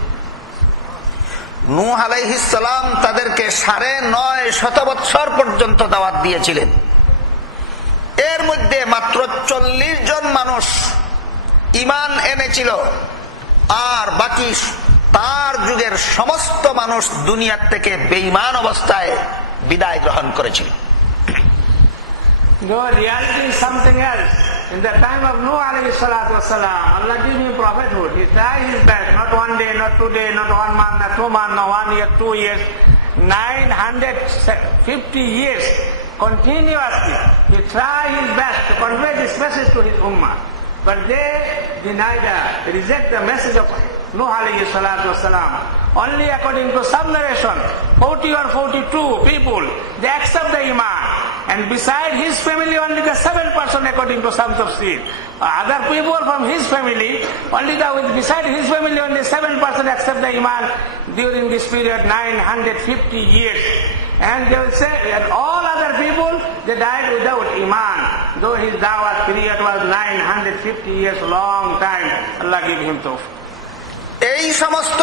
নূহ আলাইহিস সালাম তাদেরকে 950 বৎসর পর্যন্ত দাওয়াত দিয়েছিলেন। এর মধ্যে মাত্র 40 জন মানুষ ঈমান এনেছিল, আর বাকি তার যুগের সমস্ত মানুষ দুনিয়ার থেকে বেঈমান অবস্থায় বিদায় গ্রহণ করেছিল। No, reality is something else. In the time of Nuh alayhi salatu wasalam, Allah gave him prophethood. He tried his best, not one day, not 2 days, not 1 month, not 2 months, not 1 year, 2 years, 950 years continuously. He tried his best to convey this message to his ummah. But they deny reject the Nuh alayhi salatu wasalam. Only according to some narration, 40 or 42 people, they accept the Iman. And beside his family, only the 7% according to some tafsir. Other people from his family, beside his family, only 7% accept the Iman during this period, 950 years. And they will say, and all other people, they died without Iman. Though his dawah period was 950 years, long time. Allah give him tawfiq. এই সমস্ত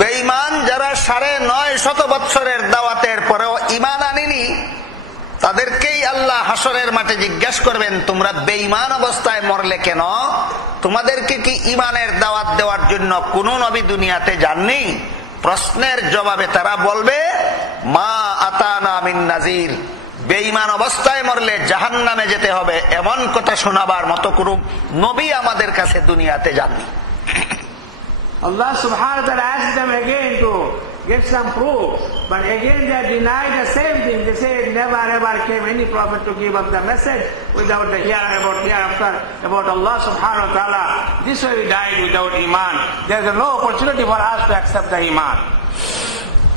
বেঈমান যারা 950 বছরের দাওয়াতের পরেও ঈমান আনেনি, তাদেরকেই আল্লাহ হাসরের মাঠে জিজ্ঞাসা করবেন, তোমরা বেঈমান অবস্থায় মরলে কেন? তোমাদেরকে কি ঈমানের দাওয়াত দেওয়ার জন্য কোন নবী দুনিয়াতে যাননি? প্রশ্নের জবাবে তারা বলবে, মা আতানা মিন নাজির। বেঈমান অবস্থায় মরলে জাহান্নামে যেতে হবে এমন কথা শোনাবার মতো কোন নবী আমাদের কাছে দুনিয়াতে যাননি। Allah subhanahu wa ta'ala asked them again to get some proof, but again they denied the same thing. They said never ever came any prophet to give up the message without the hereafter about Allah subhanahu wa ta'ala. This way we died without Iman. There is no opportunity for us to accept the Iman.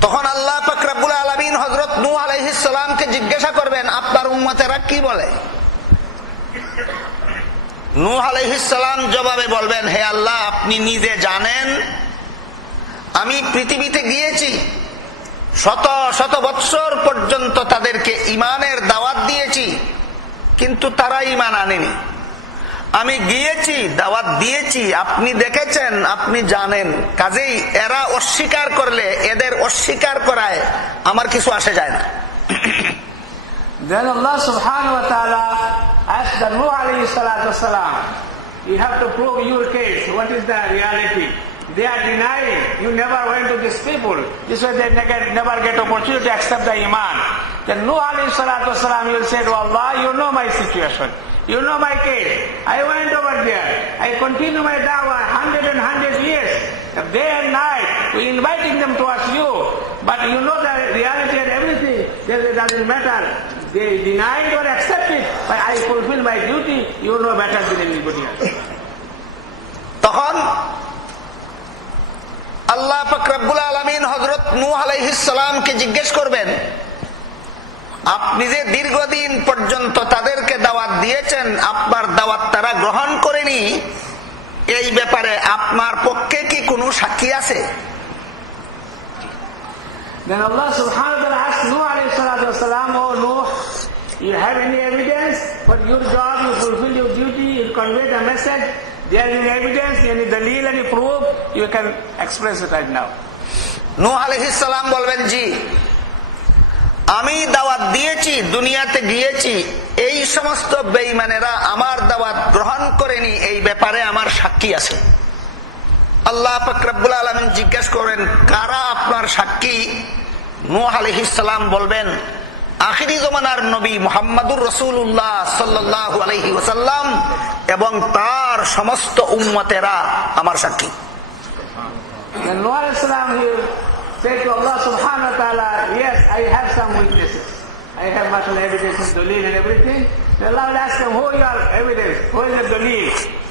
তখন আল্লাহ পাক রব্বুল আলামিন হযরত নূহ আলাইহিস সালামকে জিজ্ঞাসা করবেন, আপনার উম্মতেরা কি বলে? নূহ আলাইহিস সালাম জবাবে বলবেন, হে আল্লাহ, আপনি নিজে জানেন আমি পৃথিবীতে গিয়েছি, শত শত বৎসর পর্যন্ত তাদেরকে ঈমানের দাওয়াত দিয়েছি, কিন্তু তারা ঈমান আনেনি। আমি গিয়েছি, দাওয়াত দিয়েছি, আপনি দেখেছেন, আপনি জানেন, কাজেই এরা অস্বীকার করলে এদের অস্বীকার করায় আমার কিছু আসে যায় না। Then Allah subhanahu wa ta'ala asked the Nuh alayhi salatu wasalam, you have to prove your case. What is the reality? They are denying. You never went to these people. This way they never get opportunity to accept the Iman. Then Nuh alayhi salatu wasalam will say to Allah, you know my situation. You know my case. I went over there. I continue my da'wah 100 years. Day and night. We inviting them towards you. But you know the reality and everything. It doesn't matter. They deny it or accept it. But I fulfill my duty. You know better than anybody else. তখন আল্লাহ পাক রব্বুল আলামিন হযরত নূহ আলাইহিস সালামকে জিজ্ঞেস করবেন, আপনি যে দীর্ঘদিন পর্যন্ত তাদেরকে দাওয়াত দিয়েছেন, আপনার দাওয়াত তারা গ্রহণ করেনি, এই ব্যাপারে আপনার পক্ষে কি কোনো সাক্ষী আছে? Then Allah subhanahu wa ta'ala asked Nuh alayhi salatu wasalam, oh Nuh, you have any evidence for your job, you fulfill your duty, you convey the message, there is any evidence, any dalil, any proof, you can express it right now. নূহ আলাইহিস সালাম বলবেন, জি, আমি দাওয়াত দিয়েছি, দুনিয়াতে গিয়েছি, এই সমস্ত বেঈমানেরা আমার দাওয়াত গ্রহণ করেনি, এই ব্যাপারে আমার সাক্ষী আছে। আল্লাহ পাক রব্বুল আলামিন জিজ্ঞাসা করেন, কারা আপনার সাক্ষী? নূহ আলাইহিস সালাম বলবেন, আখিরি জমানার নবী মুহাম্মদুর রাসূলুল্লাহ সাল্লাল্লাহু আলাইহি ওয়াসাল্লাম এবং তার সমস্ত উম্মতেরা আমার সাক্ষী। Then Nuh alayhi salam, he said to Allah subhanahu wa ta'ala, yes, I have some witnesses. I have much evidence and dalil and everything. Then Allah will ask him, who is your evidence? Who is the dalil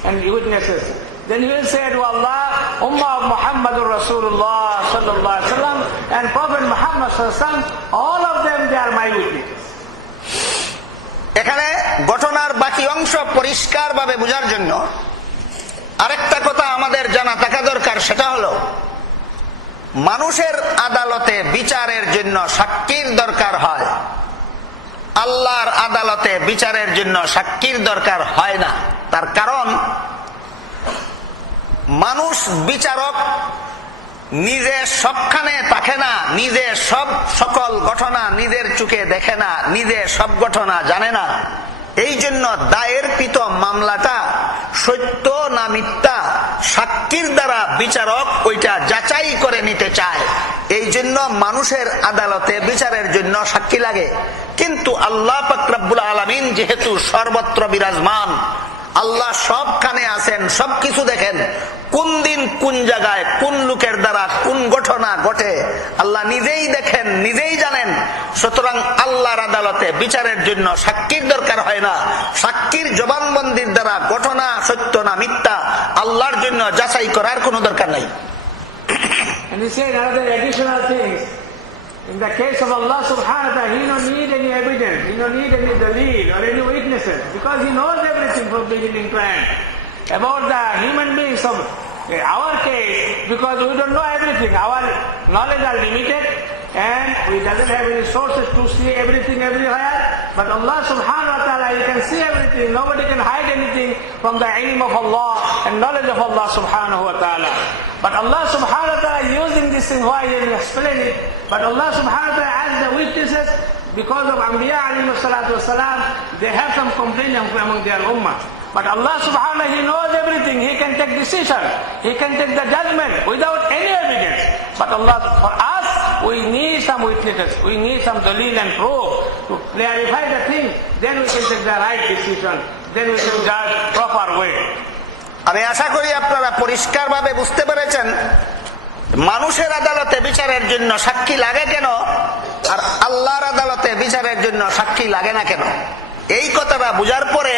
and witnesses? Then he will say to Allah, Ummah of Muhammadur Rasulullah sallallahu alaihi wasallam and Prophet Muhammad sallallahu alaihi wasallam, all of them, they are my witnesses. এখানে ঘটনার বাকি অংশ পরিষ্কার ভাবে বোঝার জন্য আরেকটা কথা আমাদের জানা থাকা দরকার, সেটা হলো মানুষের আদালতে বিচারের জন্য সাক্ষীর দরকার হয়, আল্লাহর আদালতে বিচারের জন্য সাক্ষীর দরকার হয় না। তার কারণ মানুষ বিচারক নিজে সবখানে থাকে না, নিজে সকল ঘটনা নিজের চোখে দেখে না, নিজে সব ঘটনা জানে না। এই জন্য দায়েরকৃত মামলাটা সত্য না মিথ্যা সাক্ষীর দ্বারা বিচারক ওইটা যাচাই করে নিতে চায়। এই জন্য মানুষের আদালতে বিচারের জন্য সাক্ষী লাগে। কিন্তু আল্লাহ পাক রব্বুল আলামিন যেহেতু সর্বত্র বিরাজমান, আল্লাহ সবখানে আছেন, সবকিছু দেখেন, কোন দিন কোন জায়গায় কোন লোকের দ্বারা কোন ঘটনা ঘটে আল্লাহ নিজেই দেখেন, নিজেই জানেন। সুতরাং আল্লাহর আদালতে বিচারের জন্য সাক্ষীর দরকার হয় না। সাক্ষীর জবানবন্দির দ্বারা ঘটনা সত্য না মিথ্যা আল্লাহর জন্য যাচাই করার কোনো দরকার নাই। And he said another additional things. In the case of Allah subhanahu wa ta'ala, he don't need any evidence, he don't need any dalil or any witnesses, because he knows everything from beginning to end about the human beings of our case, because we don't know everything. Our knowledge are limited and we doesn't have any sources to see everything everywhere. But Allah subhanahu wa ta'ala, He can see everything. Nobody can hide anything from the ilm of Allah and knowledge of Allah subhanahu wa ta'ala. But Allah subhanahu wa ta'ala using this thing, why He will explain it. But Allah subhanahu wa ta'ala as the witnesses, because of Anbiya alayhi salatu wasalam, they have some complaint among their ummah. But Allah subhanahu wa ta'ala, He knows everything. He can take decision. He can take the judgment without any evidence. But Allah, for us, we need some witnesses. We need some dalil and proof to clarify the thing. Then we can take the right decision. Then we can judge proper way. আমি আশা করি আপনারা পরিষ্কারভাবে বুঝতে পেরেছেন মানুষের আদালতে বিচারের জন্য সাক্ষী লাগে কেন আর আল্লাহর আদালতে বিচারের জন্য সাক্ষী লাগে না কেন। এই কথাটা বুঝার পরে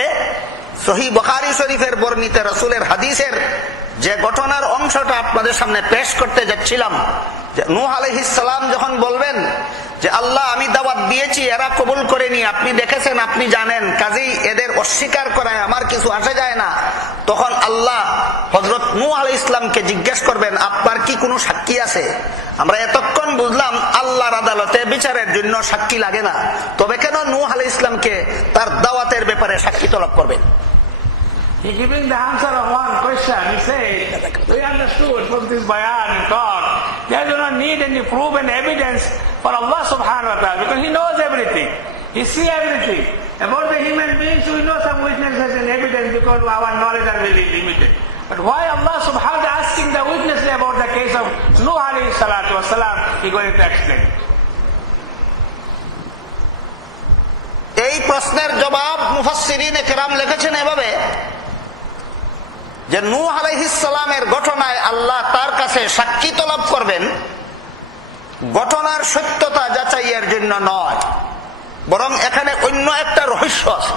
সহিহ বুখারী শরীফের বর্ণিত রাসূলের হাদিসের যে ঘটনার অংশটা আপনাদের সামনে পেশ করতে যাচ্ছিলাম, যে নূহ আলাইহিস সালাম যখন বলবেন যে আল্লাহ আমি দাওয়াত দিয়েছি এরা কবুল করেনি, আপনি দেখেছেন আপনি জানেন, কাজেই এদের অস্বীকার করায় আমার কিছু আসে যায় না, তখন আল্লাহ হযরত নূহ আলাইহিস সালামকে জিজ্ঞেস করবেন আপনার কি কোনো সাক্ষী আছে। আমরা এতক্ষণ বুঝলাম আল্লাহর আদালতে বিচারের জন্য সাক্ষী লাগে না, তবে কেন নূহ আলাইহিস সালামকে তার দাওয়াতের ব্যাপারে সাক্ষী তলব করবেন? He giving the answer of one question. He said, we understood from this bayan and talk, they do not need any proof and evidence for Allah subhanahu wa ta'ala, because He knows everything. He sees everything. About the human beings, we know some witnesses and evidence because our knowledge are very limited. But why Allah subhanahu wa ta'ala asking the witnesses about the case of Nuh alayhi salatu wasalam, He going to explain. এই প্রশ্নের জবাব মুফাসসিরিনে কেরাম লিখেছেন এভাবে যে নূহ আলাইহিস সালামের ঘটনায় আল্লাহ তার কাছে সাক্ষী তলব করবেন ঘটনার সত্যতা যাচাইয়ের জন্য নয়, বরং এখানে অন্য একটা রহস্য আছে।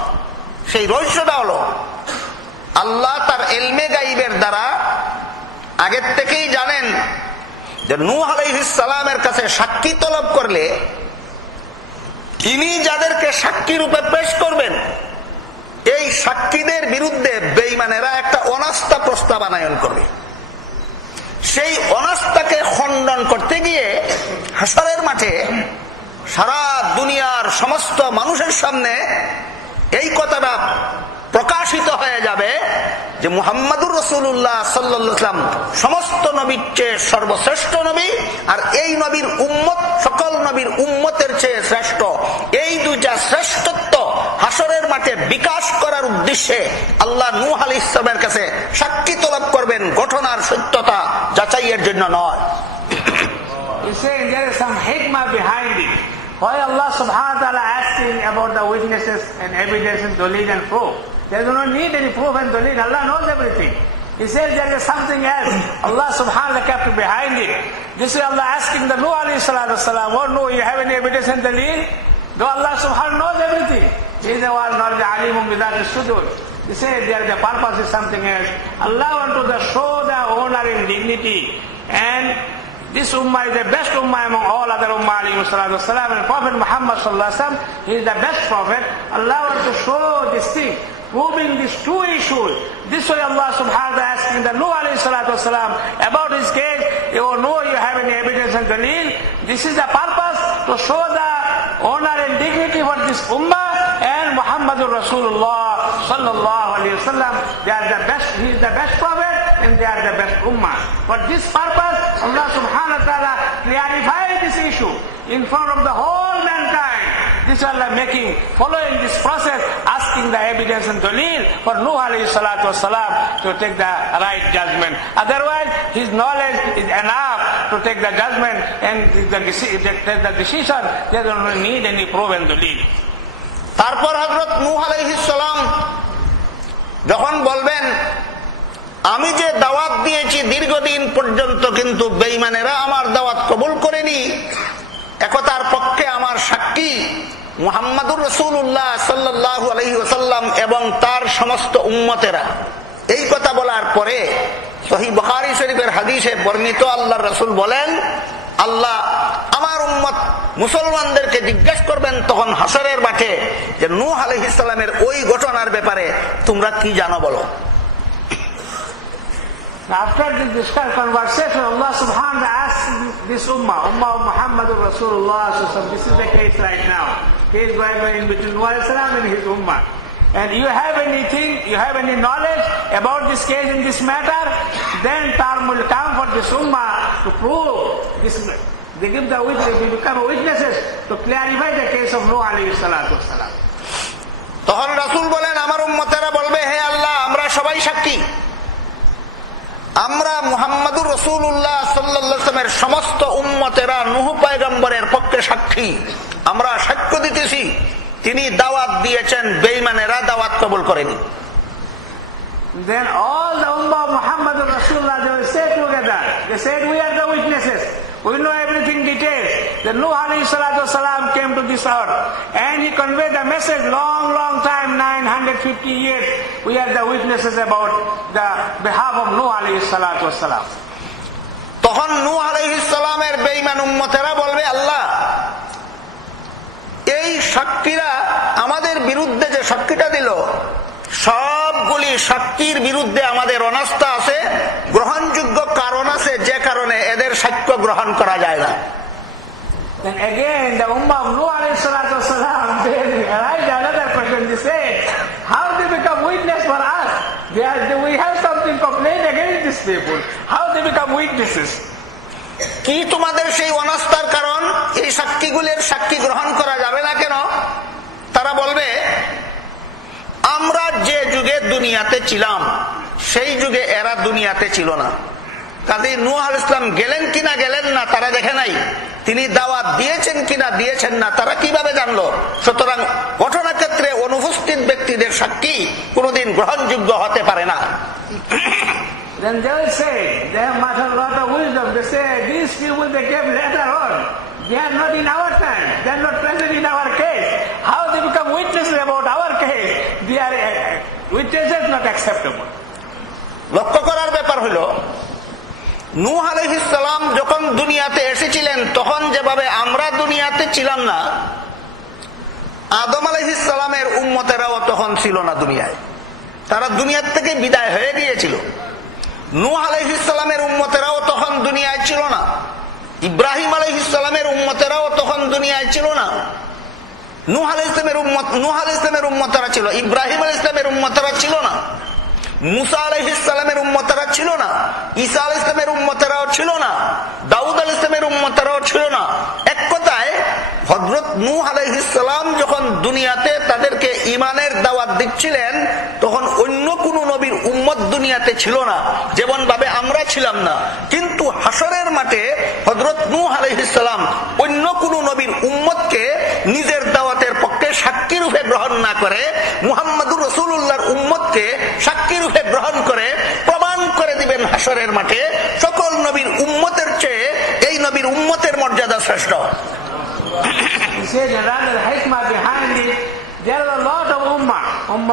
সেই রহস্যটা হলো আল্লাহ তার ইলমে গায়বের দ্বারা আগের থেকেই জানেন যে নূহ আলাইহিস সালামের কাছে সাক্ষী তলব করলে তিনি যাদেরকে সাক্ষী রূপে পেশ করবেন এই সাক্ষীদের বিরুদ্ধে বেঈমানেরা একটা অনাস্থা প্রস্তাব আনয়ন করবে। সেই অনাস্থাকে খণ্ডন করতে গিয়ে হাসরের মাঠে সারা দুনিয়ার সমস্ত মানুষের সামনে এই কথাটা প্রকাশিত হয়ে যাবে যে মুহাম্মাদুর রাসূলুল্লাহ সাল্লাল্লাহু আলাইহি ওয়াসাল্লাম সমস্ত নবীর চেয়ে সর্বশ্রেষ্ঠ নবী, আর এই নবীর উম্মত সকল নবীর উম্মতের চেয়ে শ্রেষ্ঠ। এই দুইটা শ্রেষ্ঠত্ব হাসরের মাঠে বিকাশ করার উদ্দেশ্যে আল্লাহ নূহ আলাইহিস সালামের কাছে সাক্ষী তলব করবেন, ঘটনার সত্যতা যাচাইয়ের জন্য নয়। He's saying there is some hikmah behind it. Why Allah subhanahu wa ta'ala asking about the witnesses and evidence and dalil and proof? They do not need any proof and dalil. Allah knows everything. He says there is something else. Allah subhanahu wa ta'ala kept behind it. This is Allah asking the Nuh alayhi salatu wasalam, oh no, you have any evidence and dalil? No, Allah subhanahu wa ta'ala knows everything. He is the one knowledge alimun bidhati sudur. He said there the purpose is something else. Allah wanted to show the honor and dignity, and this ummah is the best ummah among all other ummah alayhi salatu wasalam, and Prophet Muhammad sallallahu alaihi wasallam, he is the best prophet. Allah wants to show this thing, proving these two issues. This way Allah subhanahu wa ta'ala asking the Nuh alayhi salatu wasalam about his case, you know you have any evidence and dalil. This is the purpose to show the honor and dignity for this ummah and Muhammadur Rasulullah sallallahu alayhi wasallam. They are the best, he is the best prophet and they are the best ummah. For this purpose Allah subhanahu wa ta'ala clarified this issue in front of the whole mankind. This Allah making, following this process, asking the evidence and dalil for Nuh alayhi salatu wasalam to take the right judgment. Otherwise, his knowledge is enough to take the judgment and take the decision. They don't need any proof and dalil. তারপর হযরত নূহ আলাইহিস সালাম যখন বলবেন আমি যে দাওয়াত দিয়েছি দীর্ঘদিন পর্যন্ত কিন্তু বেঈমানেরা আমার দাওয়াত কবুল করেনি, একতার পক্ষে আমার সাক্ষী মুহাম্মাদুর রাসূলুল্লাহ সাল্লাল্লাহু আলাইহি ওয়াসাল্লাম এবং তার সমস্ত উম্মতেরা। এই কথা বলার পরে সহিহ বুখারী শরীফের হাদিসে বর্ণিত আল্লাহর রাসূল বলেন, আল্লাহ আমার উম্মত মুসলমানদেরকে জিজ্ঞাসা করবেন তখন হাসরের মাঠে যে নূহ আলাইহিস সালামের ওই ঘটনার ব্যাপারে তোমরা কি জানো বলো। After this conversation, Allah subhanahu wa ta'ala asks this ummah of Muhammadur Rasulullah, this is the case right now. Case going on in between Nuh alayhi salam and his ummah. And you have any knowledge about this case in this matter, then time will come for this ummah to prove this. They give the witness, they become witnesses to clarify the case of Nuh alayhi salatu wasalam. তখন রাসূল বলেন, আমার উম্মতেরা বলবে, হে আল্লাহ, আমরা সবাই সাক্ষী। আমরা মুহাম্মাদুর রাসূলুল্লাহ সাল্লাল্লাহু আলাইহি ওয়াসাল্লামের সমস্ত উম্মতেরা নূহ পয়গম্বরের পক্ষে সাক্ষী। আমরা সাক্ষ্য দিতেছি তিনি দাওয়াত দিয়েছেন, বেঈমানেরা দাওয়াত কবুল করেনি। Then all the ummah of Muhammadur Rasulullah, they will say together, they said, we are the witnesses, we know everything details. The Nuh alayhi salatu wasalam came to this earth and he conveyed the message long time, 950 years. We are the witnesses about the behalf of Nuh alayhi salatu wasalam. তখন নূহ আলাইহিস সালামের বেঈমান উম্মতেরা বলবে, আল্লাহ, এই সাক্ষীরা আমাদের বিরুদ্ধে যে সাক্ষীটা দিল, সবগুলি সাক্ষীর বিরুদ্ধে আমাদের অনাস্থা আছে, গ্রহণযোগ্য কারণ আছে যে কারণে এদের সাক্ষ্য গ্রহণ করা যায় না। Then again the ummah of Nuh alayhi salatu wasalam, they arise another question. They say, how they become witness for us? We have something complaint against these people. How they become witnesses? কি তোমাদের সেই অনাস্থার কারণ? এই সাক্ষীগুলির সাক্ষী গ্রহণ করা যাবে না কেন? তারা বলবে, আমরা যে যুগে দুনিয়াতে ছিলাম সেই যুগে এরা দুনিয়াতে ছিল না। কাজেই নূহ আলাইহিস সালাম গেলেন কিনা গেলেন না তারা দেখে নাই, তিনি দাওয়াত দিয়েছেন কিনা দিয়েছেন না তারা কিভাবে জানলো? সুতরাং ঘটনাক্ষেত্রে অনুপস্থিত ব্যক্তিদের সাক্ষী কোনোদিন গ্রহণযোগ্য হতে পারে না। Then they will say, they have much a lot of wisdom. They say, these people they came later on. They are not in our time. They are not present in our case. How they become witnesses about our case? They are witnesses not acceptable. লক্ষ্য করার ব্যাপার হলো, নূহ আলাইহিস সালাম যখন দুনিয়াতে এসেছিলেন তখন যেভাবে আমরা দুনিয়াতে ছিলাম না, আদম আলাইহিস সালামের উম্মতেরাও তখন ছিল না দুনিয়ায়, তারা দুনিয়ার থেকে বিদায় হয়ে গিয়েছিল। নূহ আলাইহিস সালামের উম্মতেরাও তখন দুনিয়ায় ছিল না, ইব্রাহিম আলাইহিস সালামের উম্মতেরাও তখন দুনিয়ায় ছিল না। নূহ আলাইহিস সালামের উম্মতেরা ছিল, ইব্রাহিম আলাইহিস সালামের উম্মতেরা ছিল না, মুসা আলাইহিস সালামের উম্মতেরা ছিল না, ঈসা আলাইহিস সালামের উম্মতেরাও ছিল না, দাউদ আলাইহিস সালামের উম্মতেরাও ছিল না। এক কথায় হযরত নূহ আলাইহিস সালাম যখন দুনিয়াতে তাদেরকে ঈমানের দাওয়াত দিচ্ছিলেন তখন অন্য কোন নবীর উম্মত দুনিয়াতে ছিল না, যেমন ভাবে আমরা ছিলাম না। কিন্তু হাসরের মাঠে হযরত নূহ আলাইহিস সালাম অন্য কোন নবীর উম্মতকে নিজের দাওয়াতের পক্ষে সাক্ষী রূপে গ্রহণ না করে মুহাম্মাদুর রাসূলুল্লাহর উম্মতকে সাক্ষী রূপে গ্রহণ করে প্রমাণ করে দিবেন হাসরের মাঠে সকল নবীর উম্মতের চেয়ে এই নবীর উম্মতের মর্যাদা শ্রেষ্ঠ। He says another hikmah behind it. There are a lot of ummah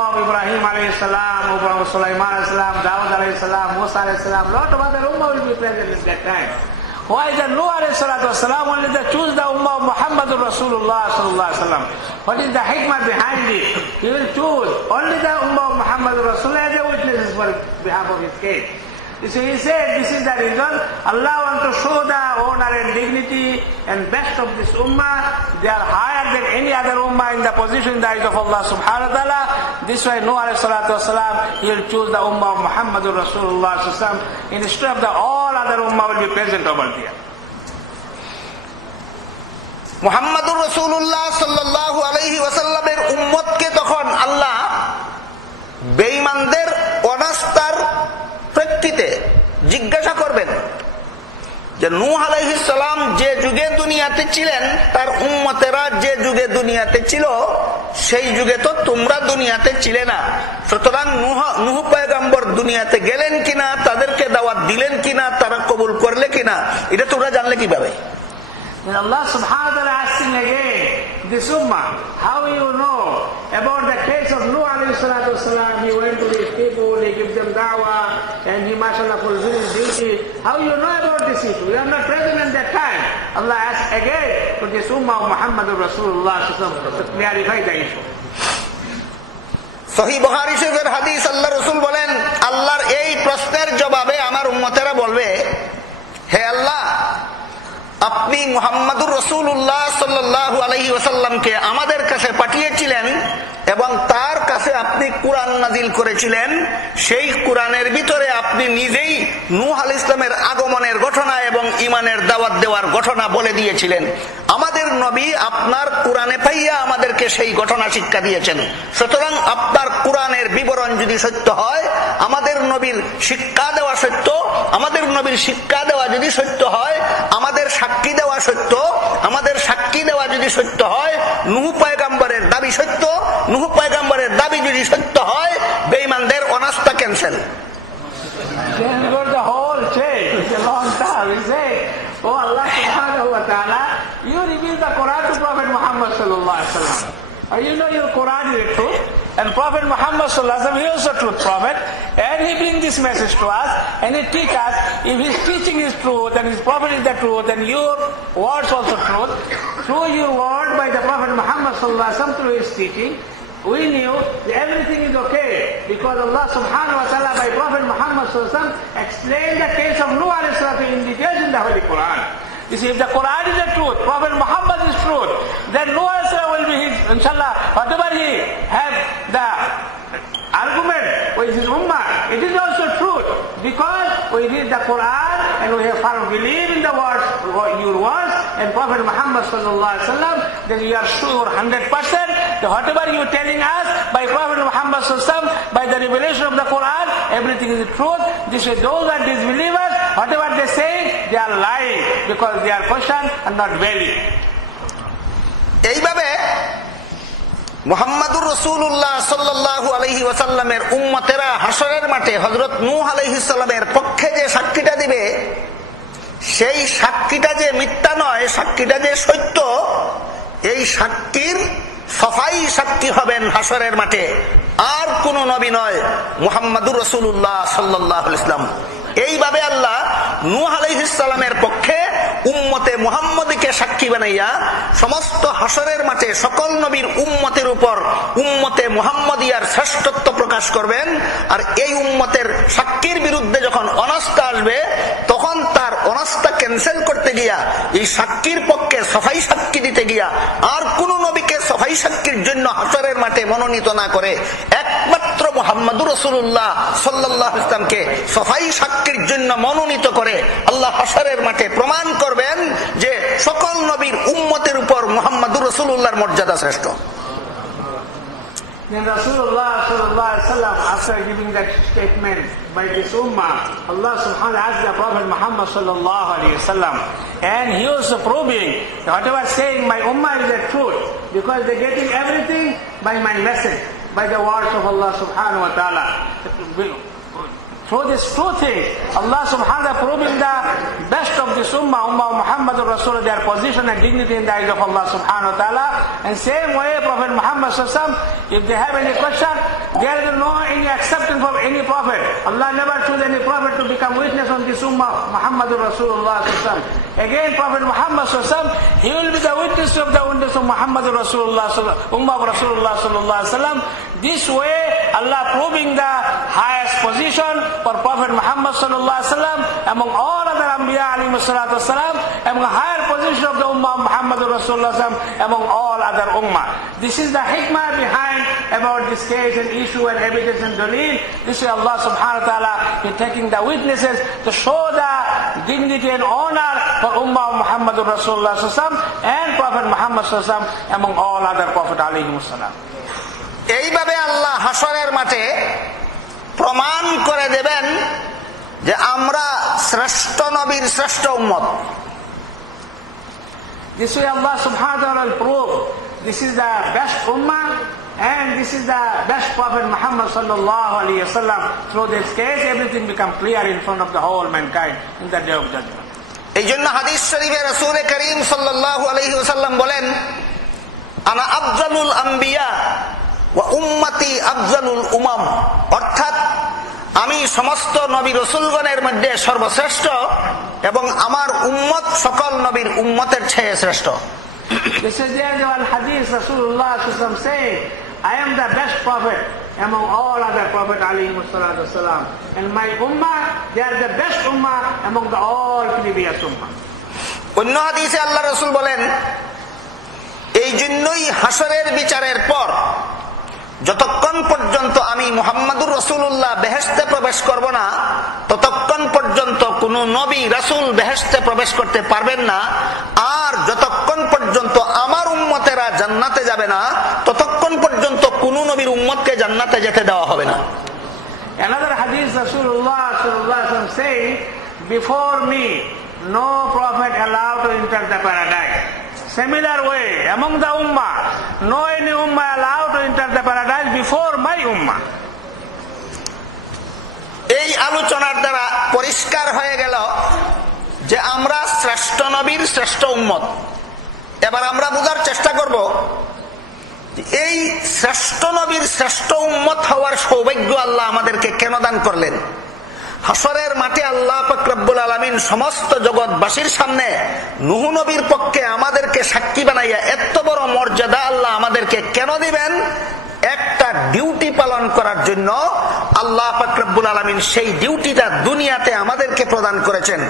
of Ibrahim alayhi salam, ummah of Sulaiman alayhi salam, Dawud alayhi salam, Musa alayhi salam. Lot of other ummah will be present at that time. Why the Nuh alayhi salatu wasalam only they choose the ummah of Muhammadur Rasulullah sallallahu alaihi wasallam? What is the hikmah behind it? He will choose only the ummah of Muhammadur Rasulullah as a witnesses for behalf of his case. You see, he said this is the reason Allah wants to show the honor and dignity and best of this ummah. They are higher than any other ummah in the position in the eyes of Allah subhanahu wa ta'ala. This way Nuh alayhi salatu wasalam, he will choose the ummah of Muhammadur Rasulullah sallallahu alaihi wasallam instead of the all other ummah will be present over there. মুহাম্মাদুর রাসূলুল্লাহ সাল্লাল্লাহু আলাইহি ওয়াসাল্লামের উম্মতকে তখন আল্লাহ বেঈমানদের অনাস্থার প্রেক্ষিতে জিজ্ঞাসা করবেন যে নূহ আলাইহিস সালাম যে যুগে দুনিয়াতে ছিলেন তার উম্মতেরা যে যুগে দুনিয়াতে ছিল সেই যুগে তো তোমরা দুনিয়াতে ছিলে না, সুতরাং নূহ পয়গম্বর দুনিয়াতে গেলেন কিনা, তাদেরকে দাওয়াত দিলেন কিনা, তারা কবুল করলে কিনা, এটা তোমরা জানলে কিভাবে? Then Allah subhanahu wa ta'ala asking again, this ummah. How you know about the case of Nuh alayhi salatu wasalam? He went to these people, he gave them da'wah, and he mashallah fulfilled his duty. How you know about this issue? You are not present at that time. Allah asks again to this ummah of Muhammadur Rasulullah to clarify the issue. সহিহ বুখারী শরীফের হাদিস, আল্লাহ রাসূল বলেন, আল্লাহর এই প্রশ্নের জবাবে আমার উম্মতেরা বলবে, হে আল্লাহ, আপনি মুহাম্মাদুর রাসূলুল্লাহ সাল্লাল্লাহু আলাইহি ওয়াসাল্লামকে আমাদের কাছে পাঠিয়েছিলেন এবং তার কাছে আপনি কুরআন নাযিল করেছিলেন। সেই কুরআনের ভিতরে আপনি নিজেই নূহ আলাইহিস সালামের আগমনের ঘটনা এবং ঈমানের দাওয়াত দেওয়ার ঘটনা বলে দিয়েছিলেন। আমাদের নবী আপনার কুরআনে পাইয়া আমাদেরকে সেই ঘটনা শিক্ষা দিয়েছেন। সুতরাং আপনার কুরআনের বিবরণ যদি সত্য হয়, আমাদের নবীর শিক্ষা দেওয়া সত্য, আমাদের নবীর শিক্ষা দেওয়া যদি সত্য হয়, আমাদের সাক্ষী দেওয়া সত্য, আমাদের সাক্ষী দেওয়া যদি সত্য হয়, নূহ পয়গম্বরের দাবি সত্য, নূহ পয়গম্বরের দাবি যদি সত্য হয়, বেঈমানদের অনাস্থা cancel. Then we go to the whole chain. It's a long time. We say, oh Allah subhanahu wa ta'ala, you reveal the Quran to Prophet Muhammad sallallahu alaihi wasallam. You know your Quran is the truth, and Prophet Muhammad sallallahu alaihi wasallam, he is a truth prophet, and he brings this message to us, and he teaches us. If his teaching is truth, and his prophet is the truth, and your words also truth, through your word by the Prophet Muhammad sallallahu alaihi wasallam through his teaching, we knew that everything is okay, because Allah subhanahu wa ta'ala by Prophet Muhammad sallallahu alaihi wasallam explained the case of Nuh alayhi salam in detail in the Holy Quran. You see, if the Quran is the truth, Prophet Muhammad is truth, then Nuh alayhi salam will be his, inshallah, whatever he had the argument with his ummah, it is also truth, because we read the Quran and we have found believe in the words, your words, and Prophet Muhammad sallallahu alaihi wasallam, then we are sure 100% that whatever you are telling us by Prophet Muhammad sallallahu alaihi wasallam, by the revelation of the Quran, everything is the truth. This is those are disbelievers, whatever they say, they are lying, because they are question and not valid. এইভাবে মুহাম্মাদুর রাসূলুল্লাহ সাল্লাল্লাহু আলাইহি ওয়াসাল্লামের উম্মতেরা হাশরের মাঠে হযরত নূহ আলাইহিস সালামের পক্ষে যে সাক্ষীটা দিবে, সেই সাক্ষীটা যে মিথ্যা নয়, সাক্ষীটা যে সত্য, এই সাক্ষীর সফাই সাক্ষী হবেন হাশরের মাঠে আর কোন নবী নয়, মুহাম্মাদুর রাসূলুল্লাহ সাল্লাল্লাহু আলাইহি ওয়াসাল্লাম। এইভাবে আল্লাহ নূহ আলাইহিস সালামের পক্ষে উম্মতে মুহাম্মদীকে সাক্ষী বানাইয়া সমস্ত হাশরের মাঠে সকল নবীর উম্মতের উপর উম্মতে মুহাম্মদিয়ার শ্রেষ্ঠত্ব প্রকাশ করবেন। আর এই উম্মতের সাক্ষীর বিরুদ্ধে যখন অনাস্থা আসবে, তখন তার অনাস্থা ক্যান্সেল করতে গিয়া, এই সাক্ষীর পক্ষে সফাই সাক্ষী দিতে গিয়া আর কোন নবীকে সফাই সাক্ষীর জন্য হাশরের মাঠে মনোনীত না করে একমাত্র মুহাম্মাদুর রাসূলুল্লাহ সাল্লাল্লাহু আলাইহি ওয়াসাল্লামকে সফাই সাক্ষীর জন্য মনোনীত করে আল্লাহ হাশরের মাঠে প্রমাণ করবেন যে সকল নবীর উম্মতের উপর মুহাম্মাদুর রাসূলুল্লাহর মর্যাদা শ্রেষ্ঠ। Then Rasulullah sallallahu alaihi wasallam, after giving that statement by this ummah, Allah subhanahu wa ta'ala asked the Prophet Muhammad sallallahu alaihi wasallam, and he was proving that whatever saying my ummah is the truth, because they're getting everything by my message, by the words of Allah subhanahu wa ta'ala. Through this two things, Allah subhanahu wa ta'ala proving the best of this ummah Muhammadur Rasul, their position and dignity in the eyes of Allah subhanahu wa ta'ala. And same way, Prophet Muhammad sallallahu alaihi wasallam, if they have any question, there is no any acceptance from any prophet. Allah never chose any prophet to become witness on this ummah Muhammadur Rasulullah sallallahu alaihi wasallam. Again, Prophet Muhammad sallallahu alaihi wasallam, he will be the witness of the witness of Muhammadur Rasulullah ummah of Rasulullah sallallahu alaihi wasallam. This way, Allah proving the highest position for Prophet Muhammad sallallahu alaihi wasallam among all other Anbiya alayhi salatu wasalam, among higher position of the ummah Muhammadur Rasulullah sallam among all other ummah. This is the hikmah behind about this case and issue and evidence and dalil. This is Allah subhanahu wa ta'ala is taking the witnesses to show the dignity and honor for ummah Muhammadur Rasulullah sallam and Prophet Muhammad sallam among all other Prophet alayhi salam. এইভাবে আল্লাহ হাশরের মাঠে প্রমাণ করে দেবেন যে আমরা শ্রেষ্ঠ নবীর শ্রেষ্ঠ উম্মত। This way Allah subhanahu wa ta'ala will prove this is the best ummah and this is the best Prophet Muhammad sallallahu alaihi wasallam. Through this case, everything become clear in front of the whole mankind in the day of judgment. এই জন্য হাদিস শরীফে রাসূল করিম সাল্লাল্লাহু আলাইহি ওয়াসাল্লাম বলেন, আনা আফজালুল আম্বিয়া ওয়া উম্মতি আফজালুল উমাম, অর্থাৎ আমি সমস্ত নবী রাসূলগণের মধ্যে সর্বশ্রেষ্ঠ এবং আমার উম্মত সকল নবীর উম্মতের চেয়ে শ্রেষ্ঠ। This is the one hadith Rasulullah said, I am the best prophet among all other prophet alayhi salatu wasalam, and my ummah, they are the best ummah among the all previous ummah. অন্য হাদিসে আল্লাহ রাসূল বলেন, এই জন্যই হাসরের বিচারের পর যতক্ষণ পর্যন্ত আমি মুহাম্মাদুর রাসূলুল্লাহ বেহেশতে প্রবেশ করব না, ততক্ষণ পর্যন্ত কোন নবী রাসূল বেহেশতে প্রবেশ করতে পারবেন না, আর যতক্ষণ পর্যন্ত আমার উম্মতেরা জান্নাতে যাবে না, ততক্ষণ পর্যন্ত কোন নবীর উম্মতকে জান্নাতে যেতে দেওয়া হবে না। Another hadith Rasulullah sallallahu alaihi wasallam say, before me no prophet allowed to enter the paradise. Similar way, among the ummah, no any ummah allowed to enter the paradise before my ummah. এই আলোচনার দ্বারা পরিষ্কার হয়ে গেল যে আমরা শ্রেষ্ঠ নবীর শ্রেষ্ঠ উম্মত। এবার আমরা বোঝার চেষ্টা করব এই শ্রেষ্ঠ নবীর শ্রেষ্ঠ উম্মত হওয়ার সৌভাগ্য আল্লাহ আমাদেরকে কেন দান করলেন। হাসরের মাঠে আল্লাহ পাক রব্বুল আলামিন সমস্ত জগৎবাসীর সামনে নূহ নবীর পক্ষে আমাদেরকে সাক্ষী বানাইয়া এত বড় মর্যাদা আল্লাহ আমাদেরকে কেন দিবেন? একটা ডিউটি পালন করার জন্য আল্লাহ পাক রব্বুল আলামিন সেই ডিউটিটা দুনিয়াতে আমাদেরকে প্রদান করেছেন।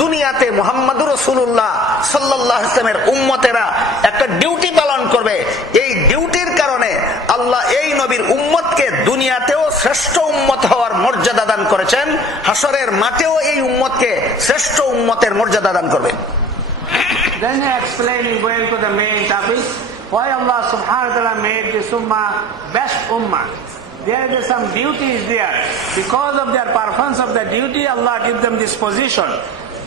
দুনিয়াতে মুহাম্মদুর রাসূলুল্লাহ সাল্লাল্লাহু আলাইহি ওয়াসাল্লামের উম্মতেরা একটা ডিউটি পালন করবে। এই ডিউটির কারণে আল্লাহ এই নবীর উম্মতকে দুনিয়াতেও শ্রেষ্ঠ উম্মত হওয়ার মর্যাদা দান করেছেন, হাসরের মাঠেও এই উম্মতকে শ্রেষ্ঠ উম্মতের মর্যাদা দান করবেন। Then explaining going to the main topic, why Allah subhanahu wa ta'ala made this ummah best ummah. There is some duties there. Because of their performance of the duty, Allah give them this position.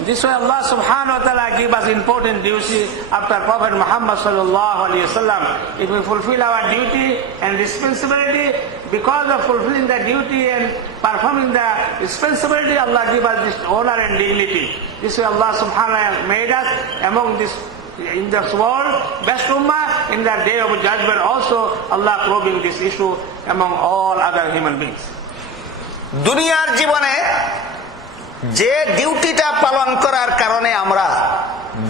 This way Allah subhanahu wa ta'ala give us important duty after Prophet Muhammad sallallahu alaihi wasallam. If we fulfill our duty and responsibility, because of fulfilling the duty and performing the responsibility, Allah give us this honor and dignity. This way Allah subhanahu wa ta'ala made us among this in this world best ummah. In the day of judgment also Allah probing this issue among all other human beings. দুনিয়ার জীবনে যে ডিউটিটা পালন করার কারণে আমরা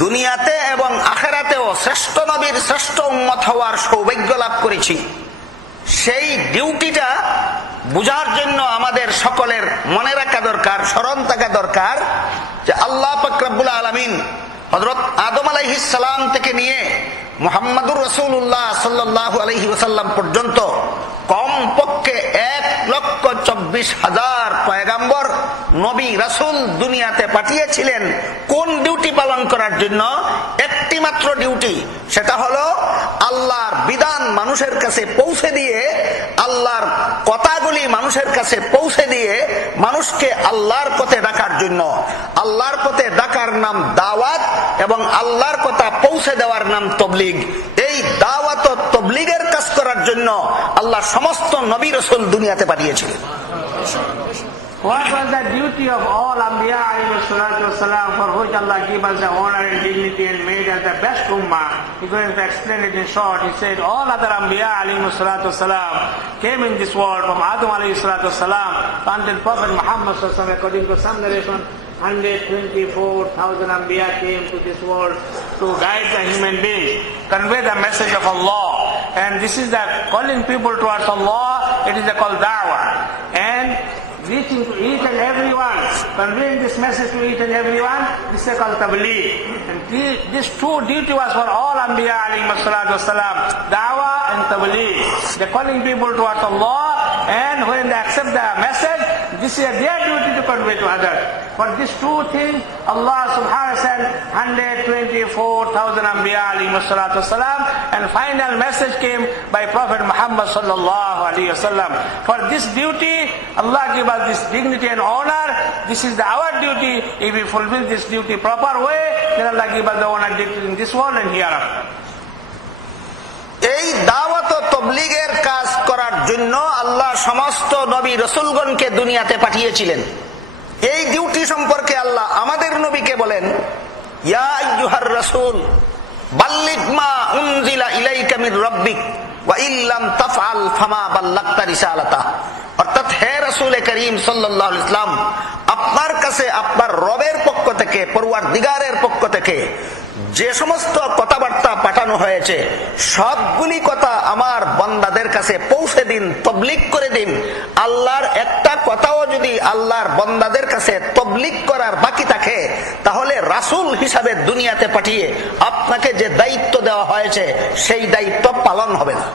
দুনিয়াতে এবং আখিরাতেও শ্রেষ্ঠ নবীর শ্রেষ্ঠ উম্মত হওয়ার সৌভাগ্য লাভ করেছি, সেই ডিউটিটা বুঝার জন্য আমাদের সকলের মনে রাখা দরকার, স্মরণ থাকা দরকার যে আল্লাহ পাক রব্বুল আলামিন হযরত আদম আলাইহিস সালাম থেকে নিয়ে মুহাম্মদুর রাসূলুল্লাহ সাল্লাল্লাহু আলাইহি ওয়াসাল্লাম পর্যন্ত কমপক্ষে 1,24,000 পয়গাম্বর নবী রাসূল দুনিয়াতে পাঠিয়েছিলেন। কোন ডিউটি পালন করার জন্য? একটি মাত্র ডিউটি, সেটা হলো আল্লাহর বিধান মানুষের কাছে পৌঁছে দিয়ে, আল্লাহর কথাগুলি মানুষের কাছে পৌঁছে দিয়ে মানুষকে আল্লাহর পথে ডাকার জন্য। আল্লাহর পথে ডাকার নাম দাওয়াত এবং আল্লাহর কথা পৌঁছে দেওয়ার নাম তাবলীগ। এই দাওয়াত ও তাবলীগের কাজ করার জন্য আল্লাহ সমস্ত নবী রাসূল দুনিয়াতে পাঠিয়েছিলেন। What was the duty of all Anbiya alayhi salatu wasalam, for which Allah gave us the honor and dignity and made us the best ummah? He's going to explain it in short. He said all other Anbiya alayhi salatu wasalam came in this world from Adam alayhi salatu wasalam until Prophet Muhammad sallallahu alaihi wasallam, according to some narration, 124,000 Anbiya came to this world to guide the human beings, convey the message of Allah. And this is the calling people towards Allah. It is called da'wah. And reaching to each and everyone, conveying this message to each and everyone, this is called tabligh. And this true duty was for all Anbiya alayhi salatu wasalam, da'wah and tabligh. They're calling people towards Allah, and when they accept the message, this is their duty to convey to others. For these two things, Allah subhanahu wa ta'ala sent 124,000 Anbiya alayhi salatu wasalam, and final message came by Prophet Muhammad sallallahu alayhi wasallam. For this duty, Allah gave us this dignity and honor. This is our duty. If we fulfill this duty proper way, then Allah give us the honor dignity in this world and hereafter. এই দাওয়াত ও তাবলীগের কাজ করার জন্য আল্লাহ সমস্ত নবী রাসূলগণকে দুনিয়াতে পাঠিয়েছিলেন। এই ডিউটি সম্পর্কে আল্লাহ আমাদের নবীকে বলেন, ইয়া আইয়ুহার রাসূল বাল্লিগ মা উনজিলা ইলাইকা মির রাব্বিক ওয়া ইল্লাম তাফআল ফামা বাল্লাগতা রিসালাতা। অর্থাৎ হে রাসূল করিম সাল্লাল্লাহু আলাইহি ওয়াসাল্লাম, আপনার কাছে আপনার রবের পক্ষ থেকে, পরওয়ারদিগারের পক্ষ থেকে যে সমস্ত কথাবার্তা পাঠানো হয়েছে সবগুলি কথা আমার বান্দাদের কাছে পৌঁছে দিন, তবলিগ করে দিন। আল্লাহর একটা কথাও যদি আল্লাহর বান্দাদের কাছে তবলিগ করার বাকি থাকে, তাহলে রাসূল হিসাবে দুনিয়াতে পাঠিয়ে আপনাকে যে দায়িত্ব দেওয়া হয়েছে সেই দায়িত্ব পালন হবে না।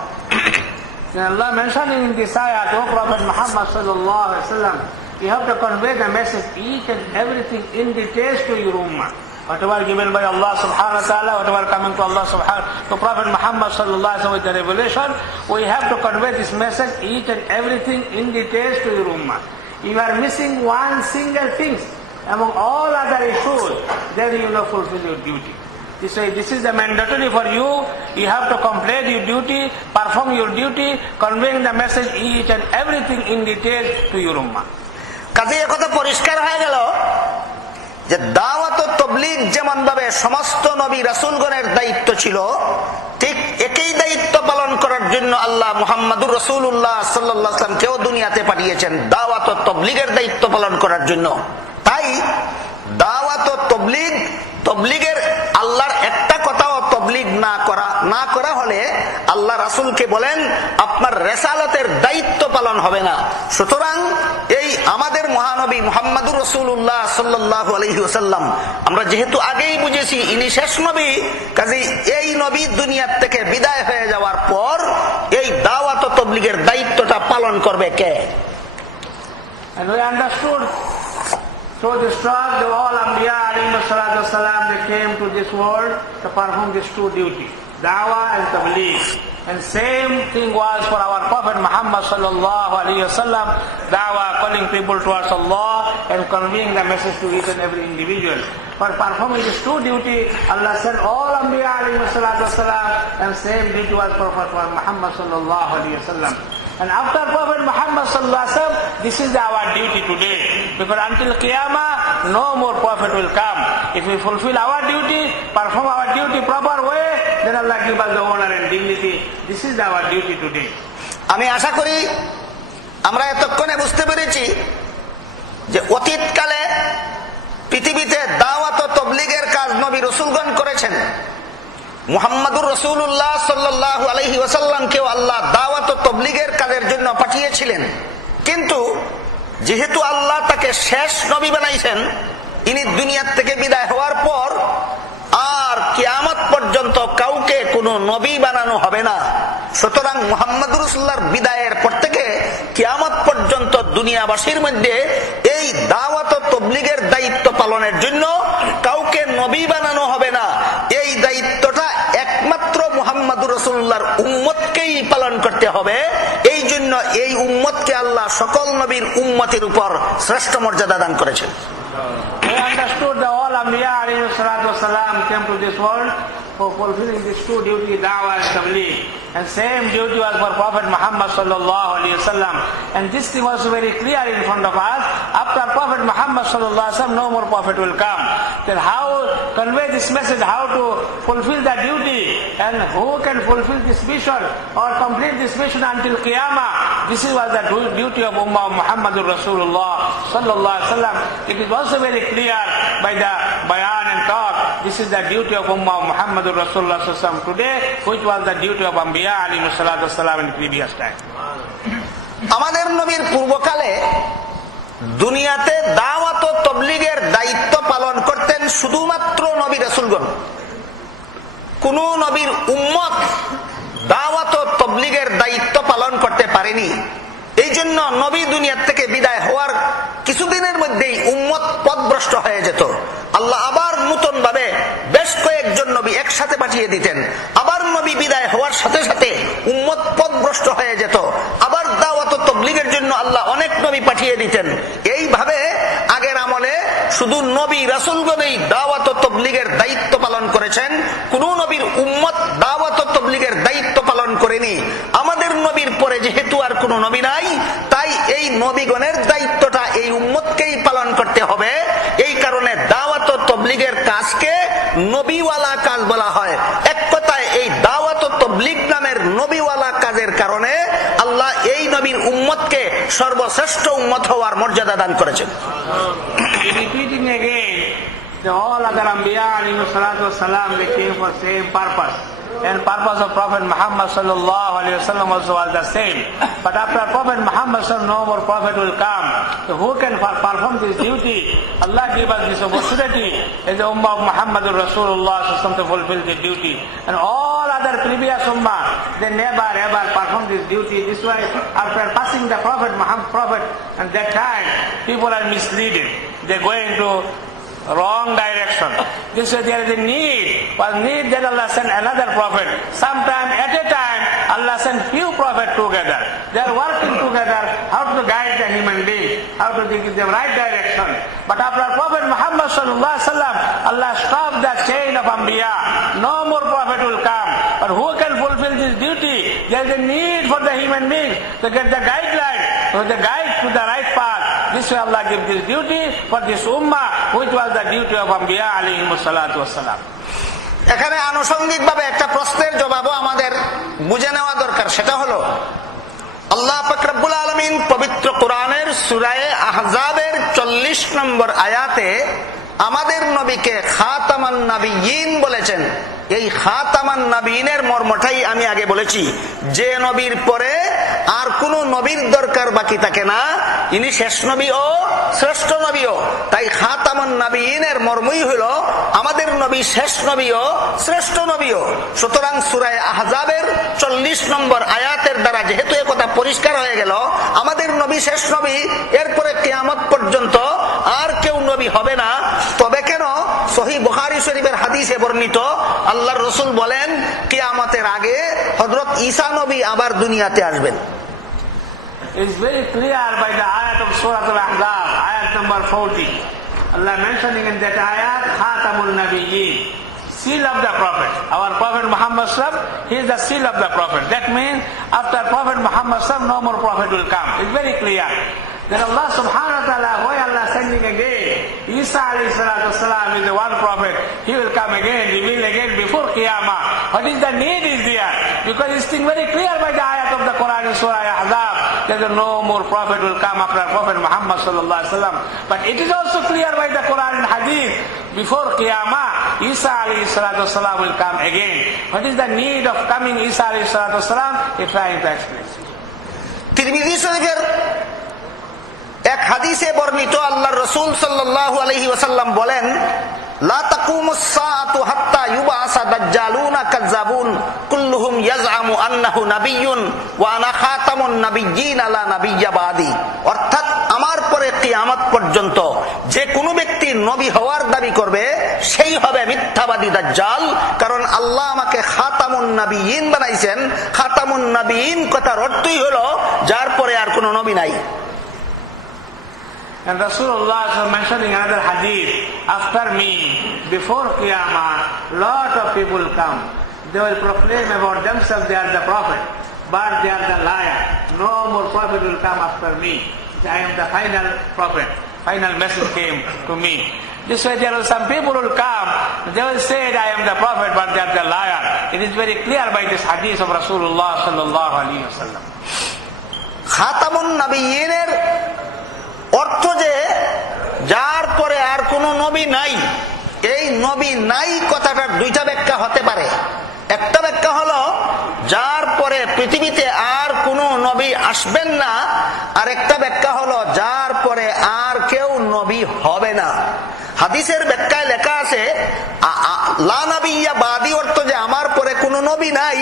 Allah mentioning in this ayah to Prophet Muhammad sallallahu alaihi wasallam, you have to convey the message, each and everything in details to your ummah. Whatever given by Allah subhanahu wa ta'ala, whatever coming to Allah subhanahu to Prophet Muhammad sallallahu alaihi wasallam with the revelation, we have to convey this message, each and everything in details to your ummah. If you are missing one single thing among all other issues, then you will not fulfill your duty. This is the mandatory for you. You have to complete your duty, perform your duty, conveying the message, each and everything in detail to your ummah. কাজে একথা পরিষ্কার হয়ে গেল যে দাওয়াত ও তাবলীগ যেমন ভাবে সমস্ত নবী রাসূলগণের দায়িত্ব ছিল, ঠিক একই দায়িত্ব পালন করার জন্য আল্লাহ মুহাম্মদুর রাসূলুল্লাহ সাল্লাল্লাহু আলাইহি ওয়াসাল্লামকেও দুনিয়াতে পাঠিয়েছেন দাওয়াত ও তাবলীগের দায়িত্ব পালন করার জন্য। তাই দাওয়াত ও তাবলীগের আল্লাহর একটা কথাও তাবলীগ না করা হলে আল্লাহ রাসূলকে বলেন আপনার রিসালাতের দায়িত্ব পালন হবে না। সুতরাং এই আমাদের মহানবী মুহাম্মদুর রাসূলুল্লাহ সাল্লাল্লাহু আলাইহি ওয়াসাল্লাম, আমরা যেহেতু আগেই বুঝেছি ইনি শেষ নবী, কাজেই এই নবী দুনিয়ার থেকে বিদায় হয়ে যাওয়ার পর এই দাওয়াত ও তাবলীগের দায়িত্বটা পালন করবে কে? And we understood so the strong, the all Anbiya alayhi salatu wasalam, they came to this world to perform these two duties, dawah and tabligh. And same thing was for our Prophet Muhammad sallallahu alayhi wasallam, dawah, calling people towards Allah and conveying the message to each and every individual. For performing these two duties, Allah sent all Anbiya alayhi salatu wasalam, and same duty was for Prophet Muhammad sallallahu alayhi wasallam. And after Prophet Muhammad sallallahu alaihi wasallam, this is our duty today. Because until Qiyamah, no more Prophet will come. If we fulfill our duty, perform our duty proper way, then Allah give us the honor and dignity. This is our duty today. আমি আশা করি আমরা এতক্ষণে বুঝতে পেরেছি যে অতীতকালে পৃথিবীতে দাওয়াত ও তাবলীগের কাজ নবী রাসূলগণ করেছেন। মুহাম্মদুর রাসূলুল্লাহ সাল্লাল্লাহু আলাইহি ওয়াসাল্লামকেও আল্লাহ দাওয়াত ও তাবলীগের কাজের জন্য পাঠিয়েছিলেন। কিন্তু যেহেতু আল্লাহ তাকে শেষ নবী বানাইছেন, ইনি দুনিয়ার থেকে বিদায় হওয়ার পর আর কিয়ামত পর্যন্ত কাউকে কোনো নবী বানানো হবে না। সুতরাং মুহাম্মদুর রাসূলুল্লাহর বিদায়ের পর থেকে কিয়ামত পর্যন্ত দুনিয়াবাসীর মধ্যে এই দাওয়াত ও তাবলীগের দায়িত্ব পালনের জন্য কাউকে নবী বানানো হবে না। এই দায়িত্বটা একমাত্র মুহাম্মদুর রাসূলুল্লাহর উম্মতকেই পালন করতে হবে। এই জন্য এই উম্মতকে আল্লাহ সকল নবীর উম্মতের উপর শ্রেষ্ঠ মর্যাদা দান করেছেন। We understood that all Anbiya alayhi salatu wasalam came to this world for fulfilling these two duties, dawah and tabligh. And same duty was for Prophet Muhammad sallallahu alayhi wasallam. And this thing was very clear in front of us. After Prophet Muhammad sallallahu alayhi wasallam, no more Prophet will come. Then how convey this message, how to fulfill that duty, and who can fulfill this mission or complete this mission until Qiyamah. This is was the duty of Ummah of Muhammadur Rasulullah sallallahu alayhi wasallam. It is also very clear by the bayan and talk. This is the duty of Ummah of Muhammadur Rasulullah sallallahu alayhi wasallam today, which was the duty of Anbiya alayhi salatu wasalam in previous time. আমাদের নবীর পূর্বকালে দুনিয়াতে দাওয়াত ও তাবলীগের দায়িত্ব পালন করতেন শুধুমাত্র নবী রাসূলগণ। কোন নবীর উম্মত দাওয়াত ও তাবলীগের দায়িত্ব পালন করতে পারেনি। এই জন্য নবী দুনিয়ার থেকে বিদায় হওয়ার কিছুদিনের মধ্যেই উম্মত পথভ্রষ্ট হয়ে যেত। আল্লাহ আবার নতুন ভাবে বেশ কয়েকজন নবী একসাথে পাঠিয়ে দিতেন। আবার নবী বিদায় হওয়ার সাথে সাথে উম্মত পথভ্রষ্ট হয়ে যেত। আবার দাওয়াত ও তাবলীগের জন্য আল্লাহ অনেক নবী পাঠিয়ে দিতেন। এইভাবে আগের আমলে শুধু নবী রাসূলগণই দাওয়াত ও তাবলীগের দায়িত্ব পালন করেছেন, কোন নবীর উম্মত দাওয়াত ও তাবলীগের দায়িত্ব পালন করেনি। আমাদের নবীর পরে যেহেতু আর কোন নবী নাই, তাই এই নবীগণের দায়িত্বটা এই উম্মতকেই পালন করতে হবে। এই কারণে দাওয়াত ও তাবলীগের কাজকে নবীওয়ালা কাজ বলা হয়। এক সর্বশ্রেষ্ঠ উম্মত হওয়ার মর্যাদা দান করেছেন। Repeating again, the all other Anbiya alayhi salatu wasalam, they came for same purpose. And purpose of Prophet Muhammad sallallahu alayhi wasallam also was the same. But after Prophet Muhammad sallallahu, no more prophet will come. So who can perform this duty? Allah gave us this opportunity as the Ummah of Muhammadur Rasulullah to fulfill the duty. And all other previous Ummah, they never ever performed this duty. This way, after passing the Prophet Muhammad, at that time, people are misleading. They go into wrong direction. This way there is a need. Was need that Allah sent another prophet. Sometime at a time, Allah sent few prophets together. They are working together how to guide the human being, how to give them right direction. But after Prophet Muhammad sallallahu alaihi wasallam, Allah stopped the chain of Anbiya. No more prophet will come. But who can fulfill this duty? There is a need for the human being to get the guideline, to the guide to the right path. This way Allah gives this duty for this ummah, which was the duty of Anbiya alayhi salatu wassalam. এখানে আনুষঙ্গিকভাবে একটা প্রশ্নের জবাবও আমাদের বুঝে নেওয়া দরকার। সেটা হলো, আল্লাহ পাক রব্বুল আলামিন পবিত্র কোরআনের সূরা আহজাবের 40 নম্বর আয়াতে আমাদের নবীকে খাতামান নাবিয়্যিন বলেছেন। এই খাতামান নাবিয়্যিনের মর্মটাই আমি আগে বলেছি, যে নবীর পরে আর কোন নবীর দরকার বাকি থাকে না, ইনি শেষ নবী ও শ্রেষ্ঠ নবীও। তাই খাতামান নাবিয়্যিনের মর্মই হলো আমাদের নবী শেষ নবী ও শ্রেষ্ঠ নবীও। সুতরাং সূরা আহজাবের 40 নম্বর আয়াতের দ্বারা যেহেতু এই কথা পরিষ্কার হয়ে গেল, আমাদের নবী শেষ নবী, এরপরে কিয়ামত পর্যন্ত আর কেউ নবী হবে না। তবে কেন সহিহ বুখারী শরীফের হাদিসে বর্ণিত আল্লাহর রাসূল বলেন, কিয়ামতের আগে হযরত ঈসা নবী আবার দুনিয়াতে আসবেন। It's very clear by the ayat of Surah Al-Ahzab, ayat number 40. Allah mentioning in that ayat, Khatamul Nabiyyin, seal of the Prophet. Our Prophet Muhammad sallallahu alaihi wasallam, he is the seal of the Prophet. That means after Prophet Muhammad sallallahu alaihi wasallam, no more Prophet will come. It's very clear. Then Allah subhanahu wa ta'ala, why Allah sending again? Isa alayhi salatu wasalam is the one prophet. He will come again, reveal again before Qiyamah. What is the need is there? Because it's still very clear by the ayat of the Quran in Surah Ahzab that no more prophet will come after Prophet Muhammad sallallahu alaihi wasallam. But it is also clear by the Quran and Hadith, before Qiyamah, Isa alayhi salatu wasalam will come again. What is the need of coming Isa alayhi salatu wasalam? He's trying to explain. তিরমিজি শরীফের এক হাদিসে বর্ণিত আল্লাহর রাসূল সাল্লাল্লাহু আলাইহি ওয়াসাল্লাম বলেন, লা তাকুমুস সাআতু হাত্তা ইউবাসা দাজ্জালুনা কাযাবুন কুল্লুহুম ইয়াজআমু আন্নাহু নাবিয়্যুন ওয়া আনা খাতামুন নাবিয়্যিন লা নাবিয়্যা বাদি। অর্থাৎ আমার পরে কিয়ামত পর্যন্ত যে কোনো ব্যক্তি নবী হওয়ার দাবি করবে, সেই হবে মিথ্যাবাদী দাজ্জাল। কারণ আল্লাহ আমাকে খাতামুন নাবিয়্যিন বানাইছেন। খাতামুন নাবিয়্যিন কথার অর্থই হলো যার পরে আর কোনো নবী নাই। And Rasulullah is mentioning another hadith, after me, before Qiyamah, lot of people come. They will proclaim about themselves they are the prophet, but they are the liar. No more prophet will come after me. I am the final prophet. Final message came to me. This way there are some people who will come, they will say I am the prophet, but they are the liar. It is very clear by this hadith of Rasulullah sallallahu alaihi wasallam. খাতামুন নাবিয়্যিনের অর্থ যে যার পরে আর কোনো নবী নাই। এই নবী নাই কথাটার দুইটা ব্যাখ্যা হতে পারে। একটা ব্যাখ্যা হলো যার পরে পৃথিবীতে আর কোনো নবী আসবেন না, আর একটা ব্যাখ্যা হলো যার পরে আর কেউ নবী হবে না। হাদিসের ব্যাখ্যায় লেখা আছে লা নাবিয়্যা বাদি, অর্থ যে আমার পরে কোনো নবী নাই।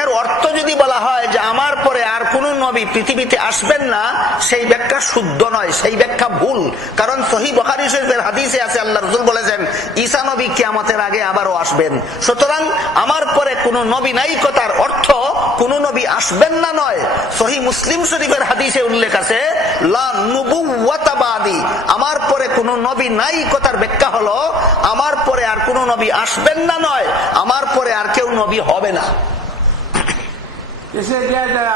এর অর্থ যদি বলা হয় যে আমার পরে আর কোনো নবী পৃথিবীতে আসবেন না, সেই ব্যাখ্যা শুদ্ধ নয়, সেই ব্যাখ্যা ভুল। কারণ সহিহ বুখারী শরীফের হাদিসে আছে আল্লাহর রাসূল বলেছেন ঈসা নবী কিয়ামতের আগে আবারও আসবেন। সুতরাং আমার পরে কোনো নবী নাই কথার অর্থ কোনো নবী আসবেন না নয়। সহিহ মুসলিম শরীফের হাদিসে উল্লেখ আছে লা নুবুওয়াতা বাদি, আমার পরে কোনো নবী নাই কথার ব্যাখ্যা হলো আমার পরে আর কোনো নবী আসবেন না নয়, আমার পরে আর কেউ নবী হবে না। They say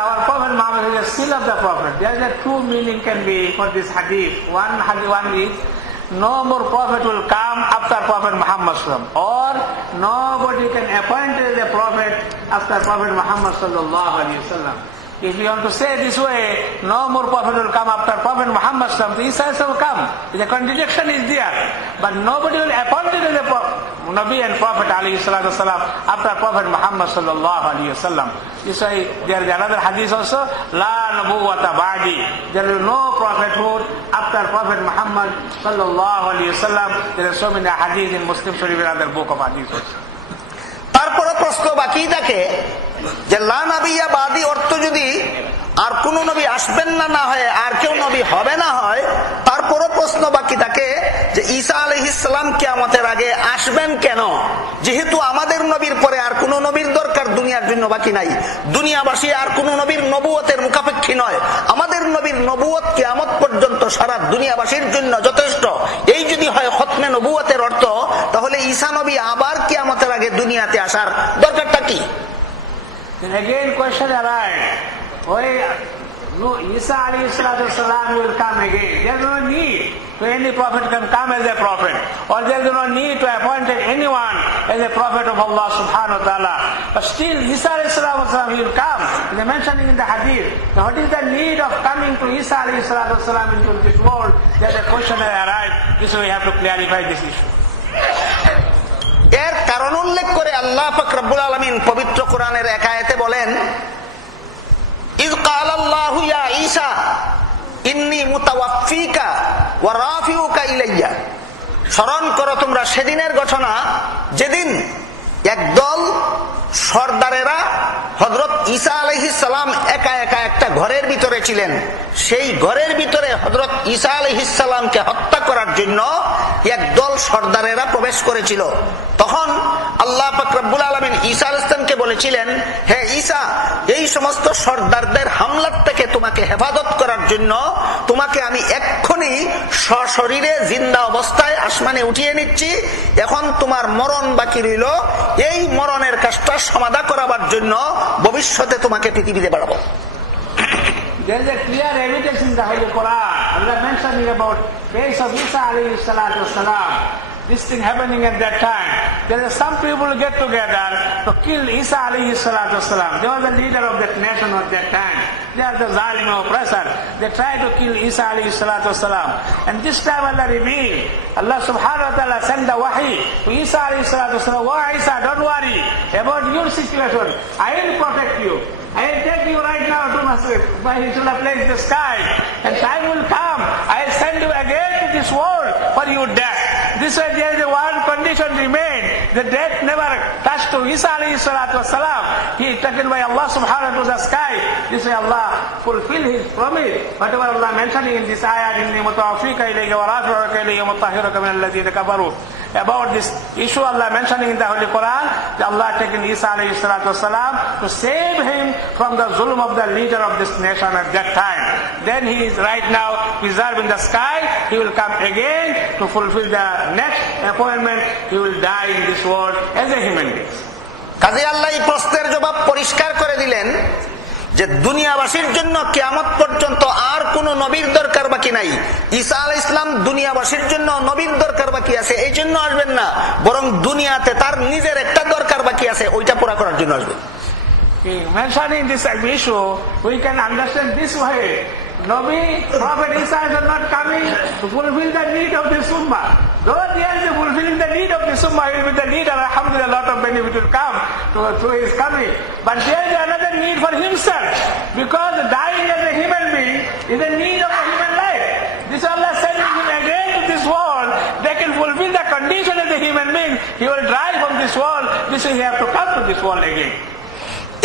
our Prophet Muhammad is the seal of the Prophet. There is a two meaning can be for this hadith. One is no more prophet will come after Prophet Muhammad sallallahu alaihi wasallam, or nobody can appoint as a prophet after Prophet Muhammad sallallahu alaihi wasallam. If you want to say this way, no more prophet will come after Prophet Muhammad sallallahu alaihi wasallam. Isa will come. The contradiction is there. But nobody will appoint it as a Nabi and Prophet alayhi salatu wasalam after Prophet Muhammad sallallahu alaihi wasallam. This way, there is another hadith also, La nabuwata ba'di. There is no prophethood after Prophet Muhammad sallallahu alaihi wasallam. There are so many hadith in Muslim Sharif and other book of hadith also. তারপরে প্রশ্ন বাকি থাকে যে লা নবিয়া বাদি অর্থ যদি আর কোন নবী আসবেন না না হয় আর কেউ নবী হবে না হয়, তারপরে প্রশ্ন বাকি থাকে যে ঈসা আলাইহিস সালাম কিয়ামতের আগে আসবেন কেন, যেহেতু আমাদের নবীর পরে আর কোন নবীর দরকার দুনিয়ার জন্য বাকি নাই, দুনিয়াবাসী আর কোন নবীর নবুয়তের মুখাপেক্ষী নয়, আমাদের নবীর নবুয়ত কিয়ামত পর্যন্ত সারা দুনিয়াবাসীর জন্য যথেষ্ট। এই যদি হয় খতমে নবুয়তের অর্থ, তাহলে ঈসা নবী আবার কিয়ামতের আগে দুনিয়াতে আসার দরকারটা কি? Then again question arises, why no Isa alayhi salatu wasalam will come again? There is no need to any prophet can come as a prophet, or there is no need to appoint anyone as a prophet of Allah subhanahu wa ta'ala. But still Isa alayhi salatu wasalam will come. They mentioning in the hadith. Now what is the need of coming to Isa alayhi salatu wasalam into this world? There is a question that arises. This way we have to clarify this issue. এর কারণ উল্লেখ করে আল্লাহ পাক রব্বুল আলামিন পবিত্র কোরআনের এক আয়াতে বলেন, ইয ক্বালাল্লাহু ইয়া ঈসা ইন্নী মুতাওয়াফফিকা ওয়া রাফিউকা ইলাইয়া। স্মরণ করো তোমরা সেদিনের ঘটনা যেদিন একদল সর্দারেরা হযরত ঈসা আলাইহিস সালাম একা একা একটা ঘরের ভিতরে ছিলেন, সেই ঘরের ভিতরে হযরত ঈসা আলাইহিস সালামকে হত্যা করার জন্য একদল সর্দারেরা প্রবেশ করেছিল। তখন আল্লাহ পাক রব্বুল আলামিন ঈসা আলাইহিস সালামকে বলেছিলেন, হে ঈসা, এই সমস্ত সর্দারদের হামলার থেকে তোমাকে হেফাজত করার জন্য তোমাকে আমি এক্ষুনি সশরীরে জিন্দা অবস্থায় আসমানে উঠিয়ে নিচ্ছি, এখন তোমার মরণ বাকি রইল, এই মরণের কাজটা সমাধা করাবার জন্য ভবিষ্যতে তোমাকে পৃথিবীতে বাড়াবো। There is a clear evidence in the Holy Quran. Allah mentioning about days of Isa alayhi salatu wasalam. This thing happening at that time. There are some people who get together to kill Isa alayhi salatu wasalam. They were the leader of that nation at that time. They are the zalim oppressor. They try to kill Isa alayhi salatu wasalam. And this time Allah revealed, Allah subhanahu wa ta'ala sent the wahi to Isa alayhi salatu wasalam. Oh Isa, don't worry about your situation. I will protect you. I will take you right now to a place in the sky, and time will come. I will send you again to this world for your death. This way there is one condition remain. The death never touched to Isa alayhi salatu wasalam. He is taken by Allah subhanahu to the sky. This way Allah fulfill his promise. Whatever Allah mentioning in this ayah, inni mutawaffika ilayka wa rafi'uka ilayya mutahhiruka min alladhina kafaru. About this issue Allah mentioning in the Holy Quran, that Allah taken Isa alayhi salatu wasalam to save him from the zulm of the leader of this nation at that time. Then he is right now preserved in the sky. He will come again to fulfill the next appointment. He will die in this world as a human being. কাজে আল্লাহ এই প্রশ্নের জবাব পরিষ্কার করে দিলেন যে দুনিয়াবাসীর জন্য কিয়ামত পর্যন্ত আর কোন নবীর দরকার বাকি নাই। ঈসা আলাইহিস সালাম দুনিয়াবাসীর জন্য নবীর দরকার বাকি আছে, এই জন্য আসবেন না, বরং দুনিয়াতে তার নিজের একটা দরকার বাকি আছে, ওইটা পুরা করার জন্য আসবেন। Mentioning this issue, we can understand this way. Nabi, Prophet Isa is not coming to fulfill the need of this ummah. Though he is fulfilling the need of this ummah, he will be the leader. Alhamdulillah, a lot of benefit will come through his coming. But there is another need for himself, because dying as a human being is a need of a human life. This Allah sending him again to this world. They can fulfill the condition as a human being. He will die from this world. This is he have to come to this world again.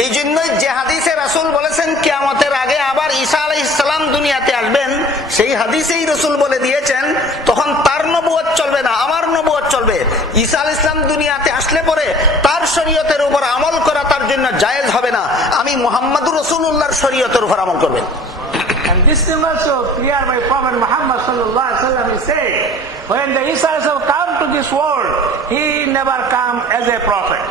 এই জন্যই যে হাদিসে রাসূল বলেছেন কিয়ামতের আগে আবার ঈসা আলাইহিস সালাম দুনিয়াতে আসবেন, সেই হাদিসেই রাসূল বলে দিয়েছেন তখন তার নবুয়ত চলবে না, আমার নবুয়ত চলবে। ঈসা আলাইহিস সালাম দুনিয়াতে আসলে পরে তার শরীয়তের উপর আমল করা তার জন্য জায়েজ হবে না, আমি মুহাম্মদুর রাসূলুল্লাহর শরীয়তের উপর আমল করব। And this thing also clear by Prophet Muhammad sallallahu alaihi wasallam, he said, when the Isa have come to this world, he never come as a prophet.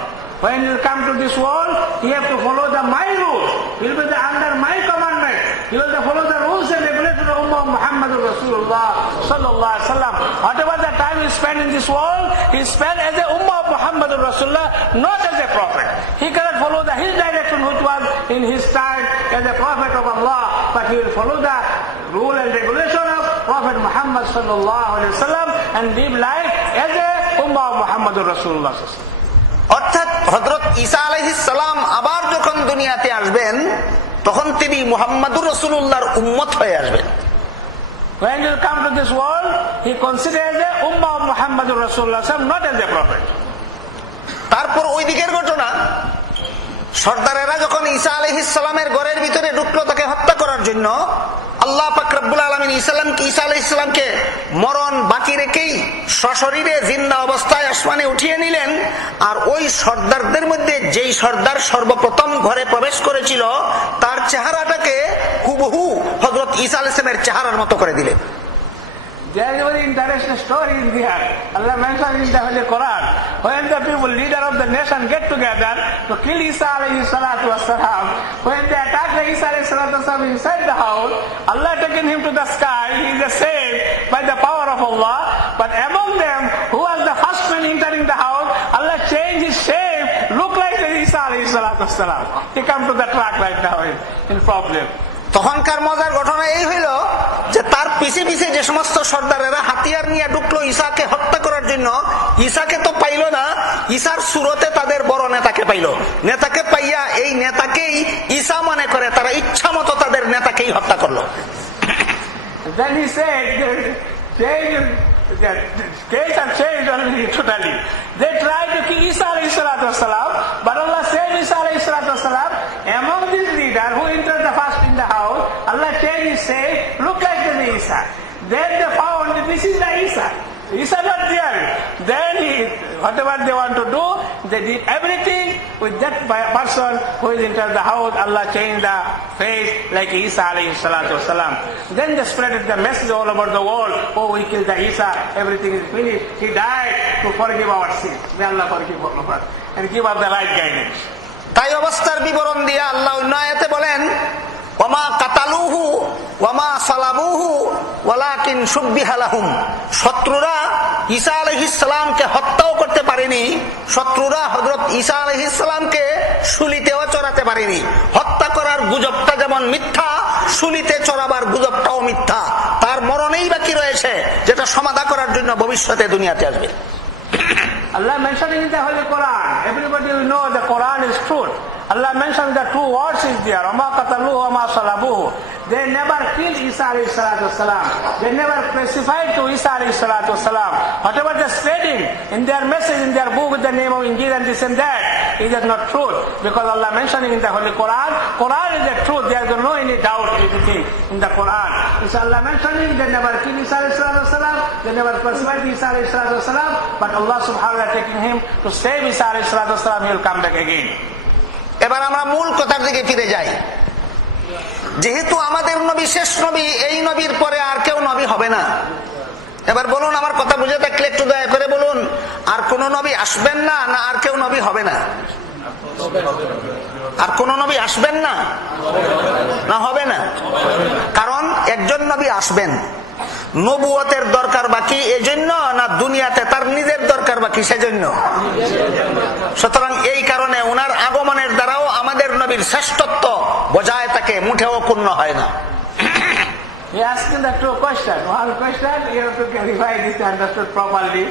When you come to this world, you have to follow my rules. You will be under my commandment. You will follow the rules and regulations of Ummah Muhammadur Rasulullah sallallahu alaihi wasallam. Whatever the time time he spent in this world, he spent as a Ummah of Muhammadur Rasulullah, not as a prophet. He cannot follow his direction which was in his time as a prophet of Allah, but he will follow the rule and regulation of Prophet Muhammad sallallahu alaihi wasallam and live life as a Ummah of Muhammadur Rasulullah. অর্থাৎ হযরত ঈসা আলাইহিস সালাম আবার যখন দুনিয়াতে আসবেন তখন তিনি মুহাম্মদুর রাসূলুল্লাহর উম্মত হয়ে আসবেন। When he come to this world, he considered the Ummah of Muhammadur Rasulullah, not as a prophet. তারপর ওই দিকের ঘটনা, সর্দারেরা যখন ঈসা আলাইহিস সালামের ঘরের ভিতরে ঢুকলো তাকে হত্যা করার জন্য, আল্লাহ পাক রব্বুল আলামিন ঈসা আলাইহিস সালামকে মরণ বাকি রেখেই সশরীরে জিন্দা অবস্থায় আসমানে উঠিয়ে নিলেন। আর ওই সর্দারদের মধ্যে যেই সর্দার সর্বপ্রথম ঘরে প্রবেশ করেছিল তার চেহারাটাকে হুবহু হযরত ঈসা আলাইহিস সালামের চেহারার মতো করে দিলেন। There is a very interesting story in here. Allah mentioned in the Holy Quran, when the people, leader of the nation, get together to kill Isa alayhi salatu wasalam, when they attack the Isa alayhi salatu wasalam inside the house, Allah taken him to the sky, he is saved by the power of Allah. But among them, who was the first man entering the house, Allah changed his shape, look like the Isa alayhi salatu wasalam. He come to the track right now in problem. তখনকার মজার ঘটনা এই হইল যে তার পিছে পিছে যে সমস্ত সর্দারেরা হাতিয়ার নিয়ে ঢুকলো ঈসাকে হত্যা করার জন্য, ঈসাকে তো পাইল না, ঈসার সুরতে তাদের বড় নেতাকে পাইল। নেতাকে পাইয়া এই নেতাকেই ঈসা মনে করে তারা ইচ্ছা মতো তাদের নেতাকেই হত্যা করলো। Then he said, the case have changed already totally. They tried to kill Isa alayhi salatu wasalam, but Allah saved Isa alayhi salatu wasalam. Among these leaders who entered the first in the house, Allah changed his shape, look like the Isa. Then they found that this is the Isa. Isa not there. Then whatever they want to do, they did everything with that person who is entered the house. Allah changed the face like Isa alayhi salatu wasalam. Then they spread the message all over the world. Oh, we killed the Isa. Everything is finished. He died to forgive our sins. May Allah forgive all of us and give us the right guidance. তাই অবস্থার বিবরণ দিয়ে আল্লাহ অন্য আয়াতে বলেন, ওমা কাতালুহু ওমা সালাবুহু ওয়ালাকিন শুব্বিহা লাহুম। শত্রুরা ঈসা আলাইহিস সালামকে হত্যাও করতে পারেনি, শত্রুরা হযরত ঈসা আলাইহিস সালামকে শুলিতেও চড়াতে পারেনি। হত্যা করার গুজবটা যেমন মিথ্যা, শুলিতে চড়াবার গুজবটাও মিথ্যা। তার মরণেই বাকি রয়েছে, যেটা সমাধা করার জন্য ভবিষ্যতে দুনিয়াতে আসবে। Allah mentioned in the Holy Quran, everybody will know the Quran is truth. Allah mentioned the two words is there, وَمَا قَتَلُوهُ وَمَا صَلَبُوهُ. They never killed Isa alayhi salatu wasalam. They never crucified to Isa alayhi salatu wasalam. Whatever they spreading in their message, in their book with the name of Injil and this and that, it is not truth. Because Allah mentioning in the Holy Quran, Quran is the truth. There is no any doubt anything in the Quran. Inshallah Allah mentioning, they never killed Isa alayhi salatu wasalam. They never crucified Isa alayhi salatu wasalam. But Allah subhanahu wa ta'ala taking him to save Isa alayhi salatu wasalam, he will come back again. এবার আমরা মূল কথার দিকে ফিরে যাই। যেহেতু আমাদের নবী শেষ নবী, এই নবীর পরে আর কেউ নবী হবে না। এবার বলুন, আমার কথা বুঝে থাকলে একটু দয়া করে বলুন, আর কোন নবী আসবেন না, না আর কেউ নবী হবে না? আর কোন নবী আসবেন না, না হবে না? কারণ একজন নবী আসবেন। নবুয়তের দরকার বাকি এজন্য, না দুনিয়াতে তার নিজের দরকার বাকি সেজন্য? সুতরাং এই কারণে ওনার আগমনের দ্বারাও আমাদের নবীর শ্রেষ্ঠত্ব বজায় থাকে, মুঠেও পূর্ণ হয় না। He asking the two questions. One question, you have to clarify this and understood properly.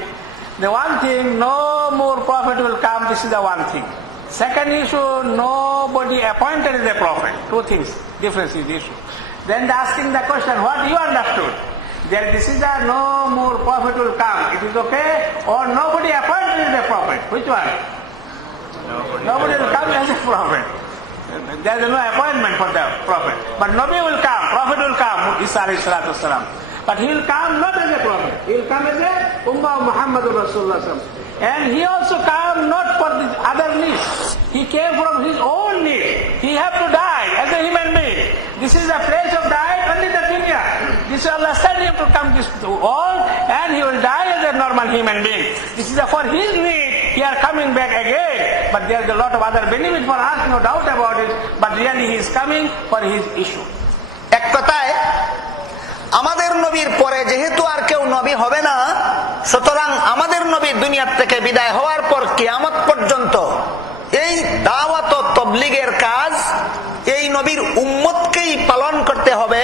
The one thing, no more prophet will come, this is the one thing. Second issue, nobody appointed as a prophet. Two things, difference is the issue. Then asking the question, what you understood? That this is that no more prophet will come. It is okay? Or nobody appointed as a prophet? Which one? Nobody will come as a prophet. There is no appointment for the prophet. But Nabi will come, prophet will come, Isa alayhi salatu wasalam. But he will come not as a prophet. He will come as a Ummah of Muhammadur Rasulullah. And he also come not for the other needs. He came from his own need. He have to die as a human being. This is the place of dying, only the dunya. This is Allah sent him to come this world, and he will die as a normal human being. This is for his need. He are coming back again. But there is a lot of other benefit for us, no doubt about it. But really he is coming for his issue. এক কথায় আমাদের নবীর পরে যেহেতু আর কেউ নবী হবে না, সুতরাং আমাদের নবী দুনিয়ার থেকে বিদায় হওয়ার পর কিয়ামত পর্যন্ত এই দাওয়াত ও তাবলীগের কাজ এই নবীর উম্মতকেই পালন করতে হবে,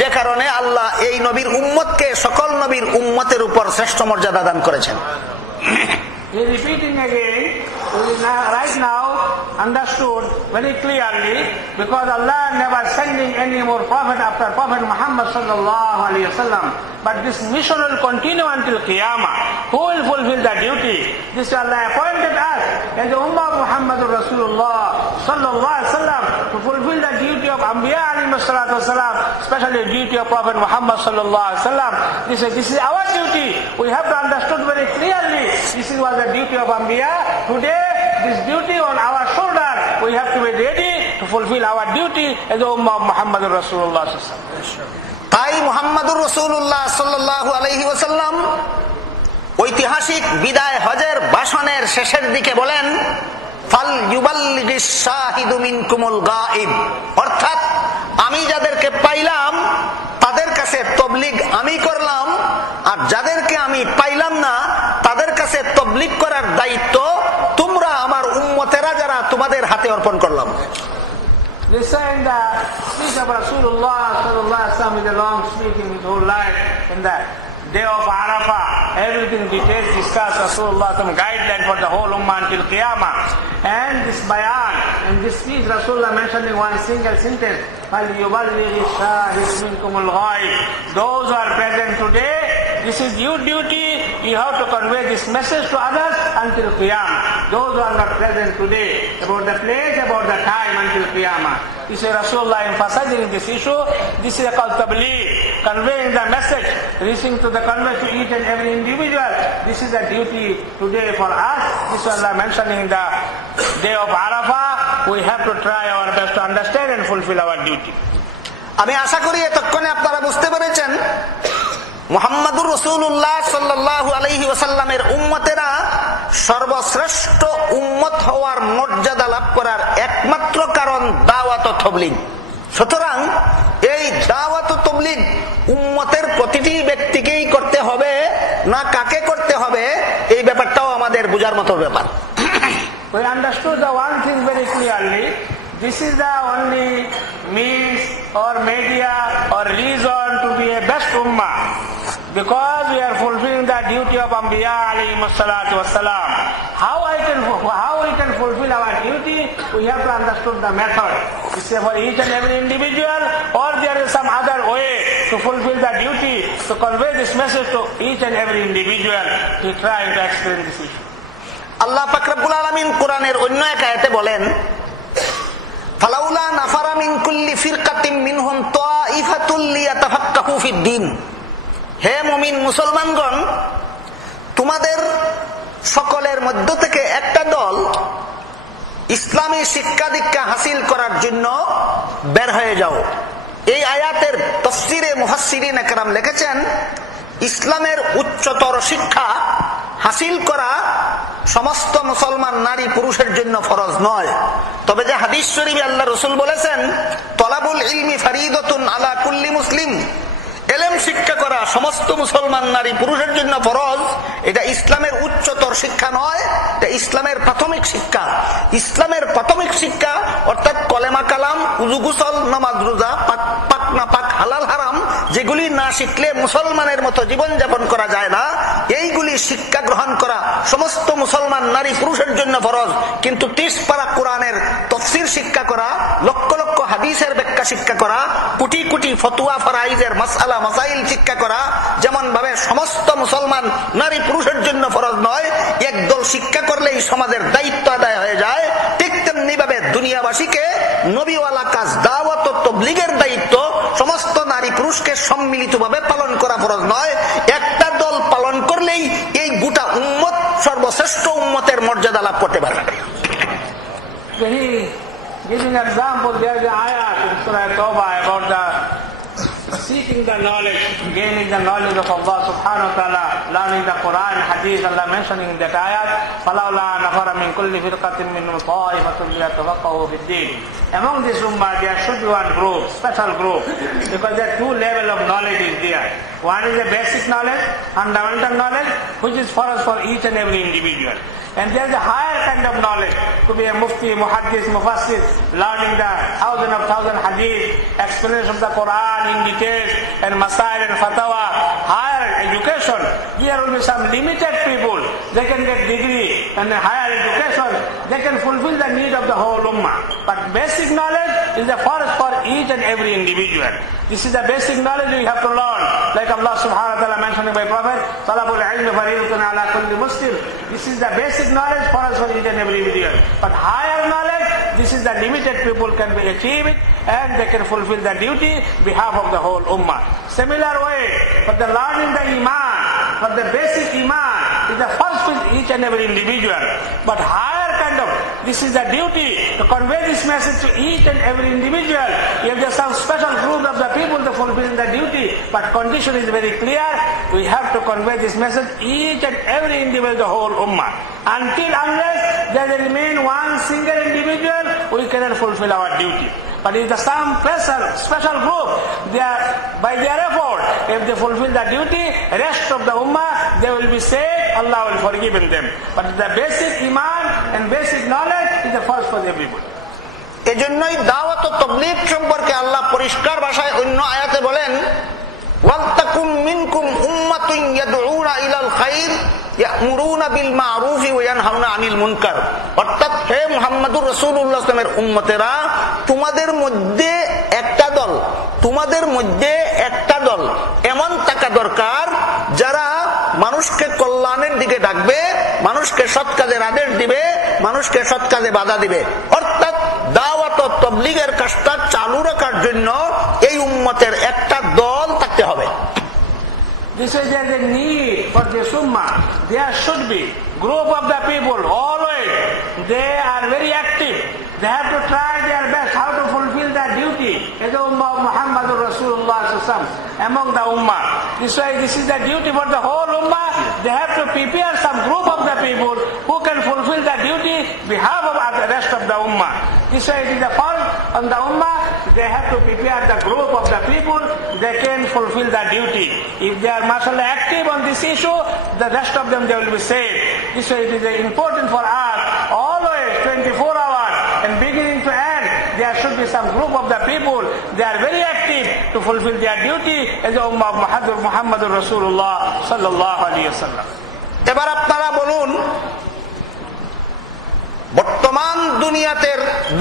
যে কারণে আল্লাহ এই নবীর উম্মতকে সকল নবীর উম্মতের উপর শ্রেষ্ঠ মর্যাদা দান করেছেন। He is repeating again, we right now understood very clearly, because Allah never sending any more prophet after Prophet Muhammad sallallahu alaihi wasallam. But this mission will continue until Qiyamah. Who will fulfill the duty? This Allah appointed us as the Ummah of Muhammadur Rasulullah sallallahu alaihi wasallam to fulfill the duty of Anbiya alayhi salatu wasalam, especially the duty of Prophet Muhammad sallallahu alaihi wasallam. This is our duty. We have to understood very clearly. This is what the duty of Anbiya. Today, this duty on our shoulder. We have to be ready to fulfill our duty as the Ummah of Muhammadur Rasulullah sallallahu alaihi wasallam. তাই মুহাম্মদুর রাসূলুল্লাহ সাল্লাল্লাহু আলাইহি ওয়াসাল্লাম ঐতিহাসিক বিদায় হজের ভাষণের শেষের দিকে বলেন, ফাল ইউবাল্লিগিশ শাহিদু মিনকুমুল গায়ব, অর্থাৎ আমি যাদেরকে পাইলাম তাদের কাছে তাবলীগ আমি করলাম, আর যাদেরকে আমি পাইলাম না তাদের কাছে তাবলীগ করার দায়িত্ব তোমরা আমার উম্মতেরা যারা তোমাদের হাতে অর্পণ করলাম। This is the speech of Rasulullah sallallahu alaihi wasallam, with a long speech in his whole life. In the day of Arafah, everything details discussed. Rasulullah some guideline for the whole ummah until Qiyamah. And this bayan and this speech, Rasulullah mentioned in one single sentence, فَلْيُبَلِّغِ الشَّاهِدُ مِنْكُمُ الْغَائِبِ. Those who are present today, this is your duty. You have to convey this message to others until Qiyamah. Those who are not present today, about the place, about the time until Qiyamah. This is Rasulullah emphasizing this issue. This is called tabligh, conveying the message, reaching to the convey to each and every individual. This is a duty today for us. This is Allah mentioning the day of Arafah. We have to try our best to understand and fulfill our duty. আমি আশা করি এতক্ষণে আপনারা বুঝতে পেরেছেন মুহাম্মদুর রাসূলুল্লাহ সাল্লাল্লাহু আলাইহি ওয়াসাল্লামের উম্মতেরা সর্বশ্রেষ্ঠ উম্মত হওয়ার মর্যাদা লাভ করার একমাত্র কারণ দাওয়াত ও তাবলীগ। সুতরাং এই দাওয়াত ও তাবলীগ উম্মতের প্রতিটি ব্যক্তিকেই করতে হবে, না কাকে করতে হবে এই ব্যাপারটাও আমাদের বোঝার মতো ব্যাপার। We understood the one thing very clearly. This is the only means or media or reason to be a best ummah, because we are fulfilling the duty of Anbiya alayhi salatu wassalam. How we can fulfill our duty? We have to understand the method. Is it for each and every individual, or there is some other way to fulfill the duty, to convey this message to each and every individual? To try to explain this issue. আল্লাহ পাক রব্বুল আলামিন কোরআনের অন্য এক আয়াতে বলেন, ফালাউলা নাফারা মিন কুল্লি ফিরকাতিন মিনহুম তাইফাতুল লিয়াতাফাক্কাহু ফিদ-দ্বীন। হে মুমিন মুসলমানগণ, তোমাদের সকলের মধ্য থেকে একটা দল ইসলামী শিক্ষা দীক্ষা হাসিল করার জন্য বের হয়ে যাও। এই আয়াতের তাফসীরে মুফাসসিরিন একরাম লিখেছেন, ইসলামের উচ্চতর শিক্ষা হাসিল করা সমস্ত মুসলমান নারী পুরুষের জন্য ফরজ নয়, তবে যে হাদিস শরীফে আল্লাহ রাসূল বলেছেন তলাবুল ইলমি ফারিদাতুন আলা কুল্লি মুসলিম, ইলম শিক্ষা করা সমস্ত মুসলমান নারী পুরুষের জন্য ফরজ, এটা ইসলামের উচ্চতর শিক্ষা নয়, এটা ইসলামের প্রাথমিক শিক্ষা। ইসলামের প্রাথমিক শিক্ষা অর্থাৎ কলেমা কালাম, উযু গোসল, নামাজ রোজা, পাক না পাক, হালাল হারাম, যেগুলি না শিখলে মুসলমানের মতো জীবন যাপন করা যায় না, এইগুলি শিক্ষা গ্রহণ করা সমস্ত মুসলমান নারী পুরুষের জন্য ফরজ। কিন্তু 30 পারা কোরআনের তাফসীর শিক্ষা করা, লক্ষ লক্ষ হাদিসের ব্যাখ্যা শিক্ষা করা, কোটি কোটি ফতোয়া ফরাইজের মাসআলা মাসাইল শিক্ষা করা যেমন ভাবে সমস্ত মুসলমান নারী পুরুষের জন্য ফরজ নয়, একদল শিক্ষা করলেই সমাজের দায়িত্ব আদায় হয়ে যায়, ঠিক তেমনি ভাবে দুনিয়াবাসীকে নবীওয়ালা কাজ দাওয়াত ও তাবলীগের দায়িত্ব সমস্ত নারী পুরুষকে সম্মিলিতভাবে পালন করা ফরজ নয়। একটা দল পালন করলেই এই গোটা উম্মত সর্বশ্রেষ্ঠ উম্মতের মর্যাদা লাভ করতে পারবে। Giving example, there is an ayat in Surah Tawbah about the seeking the knowledge, gaining the knowledge of Allah subhanahu wa ta'ala, learning the Quran, Hadith, Allah mentioning in that ayat, فَلَوْلَا نَفَرَ مِنْ كُلِّ فِرْقَةٍ مِّنْهُمْ طَائِفَةٌ لِيَتَفَقَّهُوا فِي الدِّينِ. Among this ummah, there should be one group, special group, because there are two levels of knowledge is there. One is the basic knowledge, fundamental knowledge, which is for us for each and every individual. And there is a higher kind of knowledge, to be a mufti, muhaddis, mufassir, learning the thousand hadith, explanation of the Quran in details, and masail and fatawa, higher education. There will be some limited people, they can get degree and higher education, they can fulfill the need of the whole ummah. But basic knowledge is the first for each and every individual. This is the basic knowledge we have to learn. Like Allah subhanahu wa ta'ala mentioning by Prophet, Talabul ilmi faridatun ala kulli muslim. This is the basic knowledge for us for each and every individual. But higher knowledge, this is the limited people can be achieved and they can fulfill the duty behalf of the whole ummah. Similar way, for the learning the iman, for the basic iman is the first with each and every individual. But higher kind of, this is the duty to convey this message to each and every individual. If there is some special group of the people to fulfill the duty, but condition is very clear, we have to convey this message each and every individual, the whole ummah. Unless there remain one single individual, we cannot fulfill our duty. But if there's some special group, they are, by their effort, if they fulfill the duty, rest of the ummah, they will be saved, Allah will forgive them. But the basic iman and basic knowledge is the first for everybody. এজন্যই দাওয়াত ও তাবলীগ সম্পর্কে আল্লাহ পরিষ্কার ভাষায় অন্য আয়াতে বলেন, ওয়ালতাকুম মিনকুম উম্মাতুন ইয়াদউনা ইলাল খায়র ইয়ামুরুনা বিল মা'রুফি ওয়া ইয়ানহাউনা আনিল মুনকার। অর্থাৎ হে মুহাম্মদুর রাসূলুল্লাহ সাল্লাল্লাহু আলাইহি ওয়াসাল্লামের উম্মতেরা, তোমাদের মধ্যে একটা দল এমন থাকা দরকার যারা মানুষকে কল্যাণের দিকে ডাকবে, মানুষকে সৎ কাজের আদেশ দিবে, মানুষকে সৎ কাজে বাধা দিবে। অর্থাৎ দাওয়াত ও তাবলীগের কাজটা চালু রাখার জন্য এই উম্মতের একটা দল থাকতে হবে। This is the need for the ummah. There should be group of the people always. They are very active. They have to try their best how to fulfill their duty as the ummah of Muhammadur Rasulullah among the ummah. This is the duty for the whole ummah. They have to prepare some group of the people who can fulfill the duty behalf of the rest of the ummah. This way it is the fault on the ummah. They have to prepare the group of the people. They can fulfill the duty. If they are mashallah active on this issue, the rest of them they will be saved. This way it is important for us always 24 hours and beginning to end. There should be some group of the people. They are very active to fulfill their duty as the ummah of Muhammadur Rasulullah sallallahu alaihi wasallam. এবার আপনারা বলুন, বর্তমান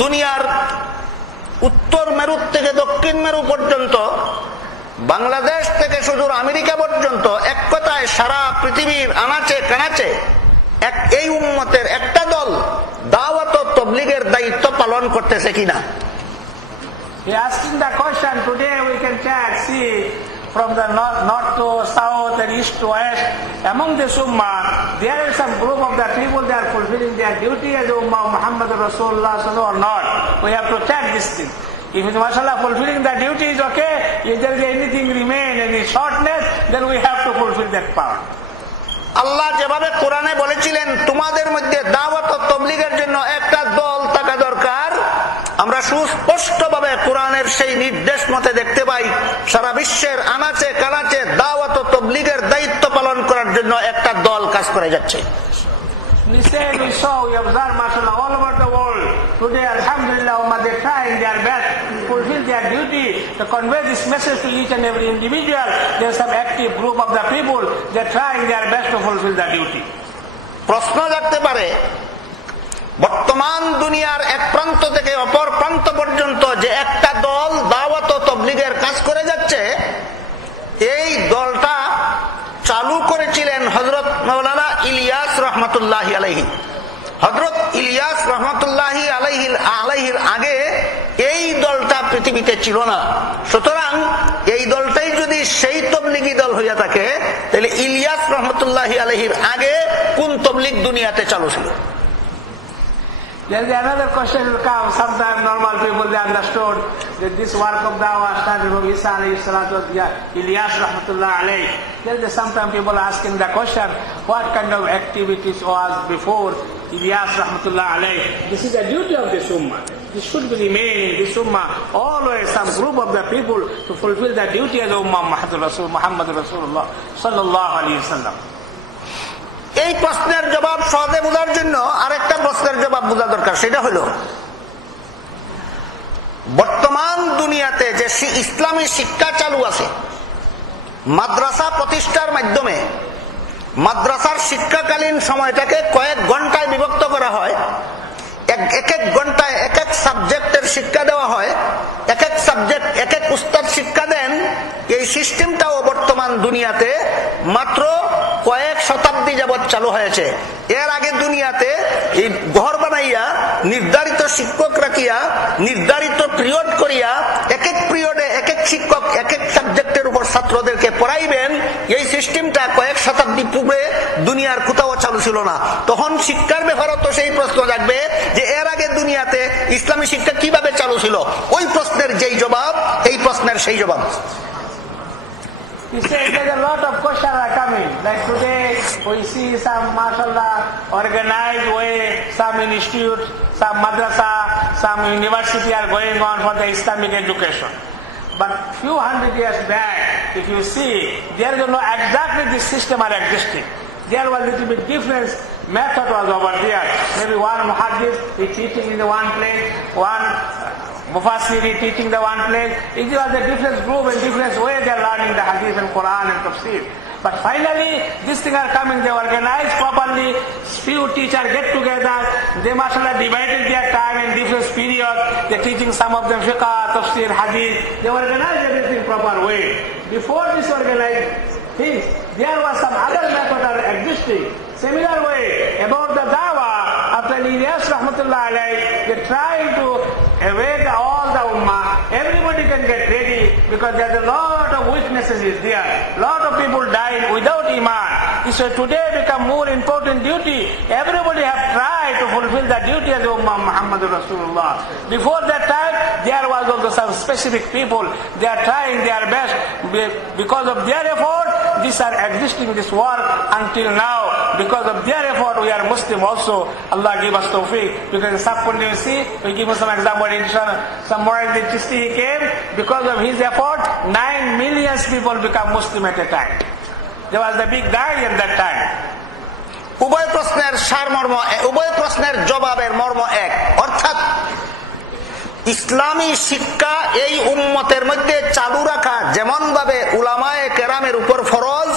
দুনিয়ার উত্তর মেরু থেকে দক্ষিণ মেরু পর্যন্ত, বাংলাদেশ থেকে সুদূর আমেরিকা পর্যন্ত, এক কথায় সারা পৃথিবীর আনাচে কানাচে এই উম্মতের একটা দল দাওয়াত ও তাবলীগের দায়িত্ব পালন করতেছে কিনা? Asking the question today, we can see from the north to south and east to west, among this ummah, there is some group of the people that are fulfilling their duty as the ummah of Muhammad Rasulullah or not. We have to check this thing. If it's mashallah fulfilling the duty is okay, if there is anything remain, any shortness, then we have to fulfill that part. আল্লাহ যেভাবে কোরআনে বলেছিলেন তোমাদের মধ্যে দাওয়াত ও তাবলীগের জন্য একটা দল থাকা দরকার, আমরা সুস্পষ্টভাবে কোরআনের সেই নির্দেশ মতে দেখতে পাই সারা বিশ্বের আনাচে কানাচে দাওয়াত ও তাবলীগের দায়িত্ব পালন করার জন্য একটা দল কাজ করে যাচ্ছে। We observe mashallah all over the world. Today, alhamdulillah, they are trying their best to fulfill their duty to convey this message to each and every individual. There is some active group of the people, they are trying their best to fulfill their duty. প্রশ্ন জাগতে পারে, বর্তমান দুনিয়ার এক প্রান্ত থেকে অপর প্রান্ত পর্যন্ত যে একটা দল দাওয়াত ও তাবলীগের কাজ করে যাচ্ছে, এই দলটা চালু করেছিলেন হযরত মাওলানা ইলিয়াস রহমাতুল্লাহি আলাইহি। হযরত ইলিয়াস রহমাতুল্লাহি আলাইহির আগে এই দলটা পৃথিবীতে ছিল না। সুতরাং এই দলটাই যদি সেই তাবলীগী দল হইয়া থাকে, তাহলে ইলিয়াস রহমাতুল্লাহি আলাইহির আগে কোন তাবলীগ দুনিয়াতে চালু ছিল? There is another question will come. Sometimes normal people, they understood that this work of dawah started from Isa alayhi salatu, Ilyas rahmatullah alayhi. There is sometimes people asking the question, what kind of activities was before Ilyas rahmatullah alayhi? This is the duty of this ummah. This should be remain in this ummah. Always some group of the people to fulfill the duty of the ummah Muhammad Rasulullah sallallahu alayhi wasallam. এই প্রশ্নের জবাব সহজে বোঝার জন্য আরেকটা প্রশ্নের জবাব বোঝা দরকার, সেটা হলো বর্তমান দুনিয়াতে যে ইসলামী শিক্ষা চালু আছে, মাদ্রাসা প্রতিষ্ঠার মাধ্যমে মাদ্রাসার শিক্ষাকালীন সময়টাকে কয়েক ঘন্টায় বিভক্ত করা হয়, এক এক ঘন্টায় এক এক সাবজেক্টের শিক্ষা দেওয়া হয়, এক এক সাবজেক্ট এক এক উস্তাদ শিক্ষা দেন। এই সিস্টেমটাও বর্তমান দুনিয়াতে মাত্র কয়েক শতাব্দী যাবৎ চালু হয়েছে। এর আগে দুনিয়াতে এই ঘর বানাইয়া নির্ধারিত শিক্ষক রাখিয়া নির্ধারিত পিরিয়ড করিয়া এক এক পিরিয়ডে এক এক শিক্ষক এক এক সাবজেক্টের উপর ছাত্রদেরকে পড়াইবেন, এই সিস্টেমটা কয়েক শতাব্দী পূর্বে দুনিয়ার কোথাও চালু ছিল না। তখন শিক্ষার ব্যাপারে তো সেই প্রশ্ন জাগবে যে এর আগে দুনিয়াতে ইসলামী শিক্ষা কিভাবে চালু ছিল। ওই প্রশ্নের যেই জবাব, এই প্রশ্নের সেই জবাব। He says there's a lot of questions are coming. Like today, we see some, mashallah, organized way, some institute, some madrasa, some university are going on for the Islamic education. But few hundred years back, if you see, there is no exactly this system are existing. There was a little bit different method was over there. Maybe one muhaddith is teaching in the one place, one Mufassir is teaching the one place. It was a different group and different way they are learning the hadith and Quran and tafsir. But finally, these things are coming, they organize properly, few teachers get together, they mashallah divided their time in different periods, they're teaching some of them fiqh, tafsir, hadith, they organize everything proper way. Before this organized things, there was some other method are existing. Similar way, about the dawah, after Ilyas rahmatullah alayhi, they're trying to awake all the ummah, everybody can get ready because there's a lot of weaknesses is there. Lot of people died without iman. So today become more important duty. Everybody have tried to fulfill the duty as Ummah Muhammad Rasulullah. Before that time, there was also some specific people. They are trying their best. Because of their effort, these are existing this work until now. Because of their effort, we are Muslim also. Allah give us tawfiq. Because in Safkund you see, we give you some example. Some Mu'ayyid Chisti he came. Because of his effort, 9 million people become Muslim at a time. There was the big guy in that time. উভয় প্রশ্নের সারমর্ম, উভয় প্রশ্নের জবাবের মর্ম এক, অর্থাৎ ইসলামী শিক্ষা এই উম্মতের মধ্যে চালু রাখা যেমন ভাবে উলামায়ে কেরামের উপর ফরজ,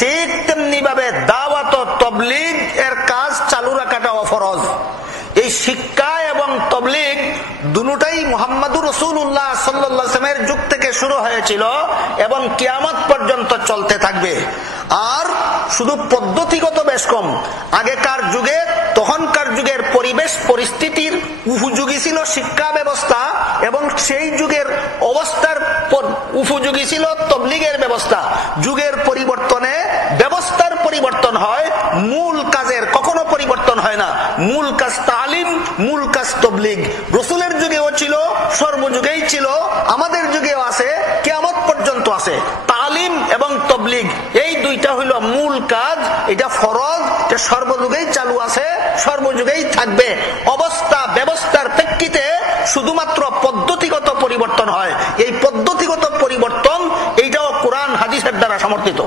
ঠিক তেমনি ভাবে দাওয়াত ও তাবলীগ এর কাজ চালু রাখাটাও ফরজ। এই শিক্ষা এবং তাবলীগ দুটোই মুহাম্মদুর রাসূলুল্লাহ সাল্লাল্লাহু আলাইহি ওয়াসাল্লামের যুগ থেকে শুরু হয়েছিল এবং কিয়ামত পর্যন্ত চলতে থাকবে। আর শুধু পদ্ধতিগত বেশ কম, আগেকার যুগে তখনকার যুগের পরিবেশ পরিস্থিতির উপযোগী ছিল শিক্ষা ব্যবস্থা এবং সেই যুগের অবস্থার উপযোগী ছিল তাবলীগের ব্যবস্থা। যুগের পরিবর্তনে ব্যবস্থার পরিবর্তন হয়, মূল কাজের কখনো পরিবর্তন হয় না। মূল কাজ তালিম, মূল কাজ তাবলীগ। রাসূলের যুগেও ছিল, সর্বযুগেই ছিল, আমাদের যুগেও আছে, কিয়ামত পর্যন্ত আছে। তালিম এবং তাবলীগ এই দুইটা হইল মূল কাজ, এটা ফরজ, এটা সর্বযুগেই চালু আছে, সর্বযুগেই থাকবে। অবস্থা ব্যবস্থার প্রেক্ষিতে শুধুমাত্র পদ্ধতিগত পরিবর্তন হয়। এই পদ্ধতিগত পরিবর্তন এইটাও কোরআন হাদিসের দ্বারা সমর্থিত।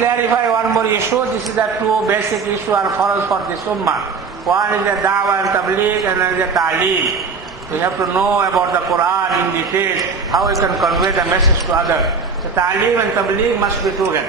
Clarify one more issue. This is the two basic issue are followed for this ummah. One is the da'wah and tabligh, and another is the ta'lim. We have to know about the Quran in detail, how we can convey the message to others. So ta'lim and tabligh must be together.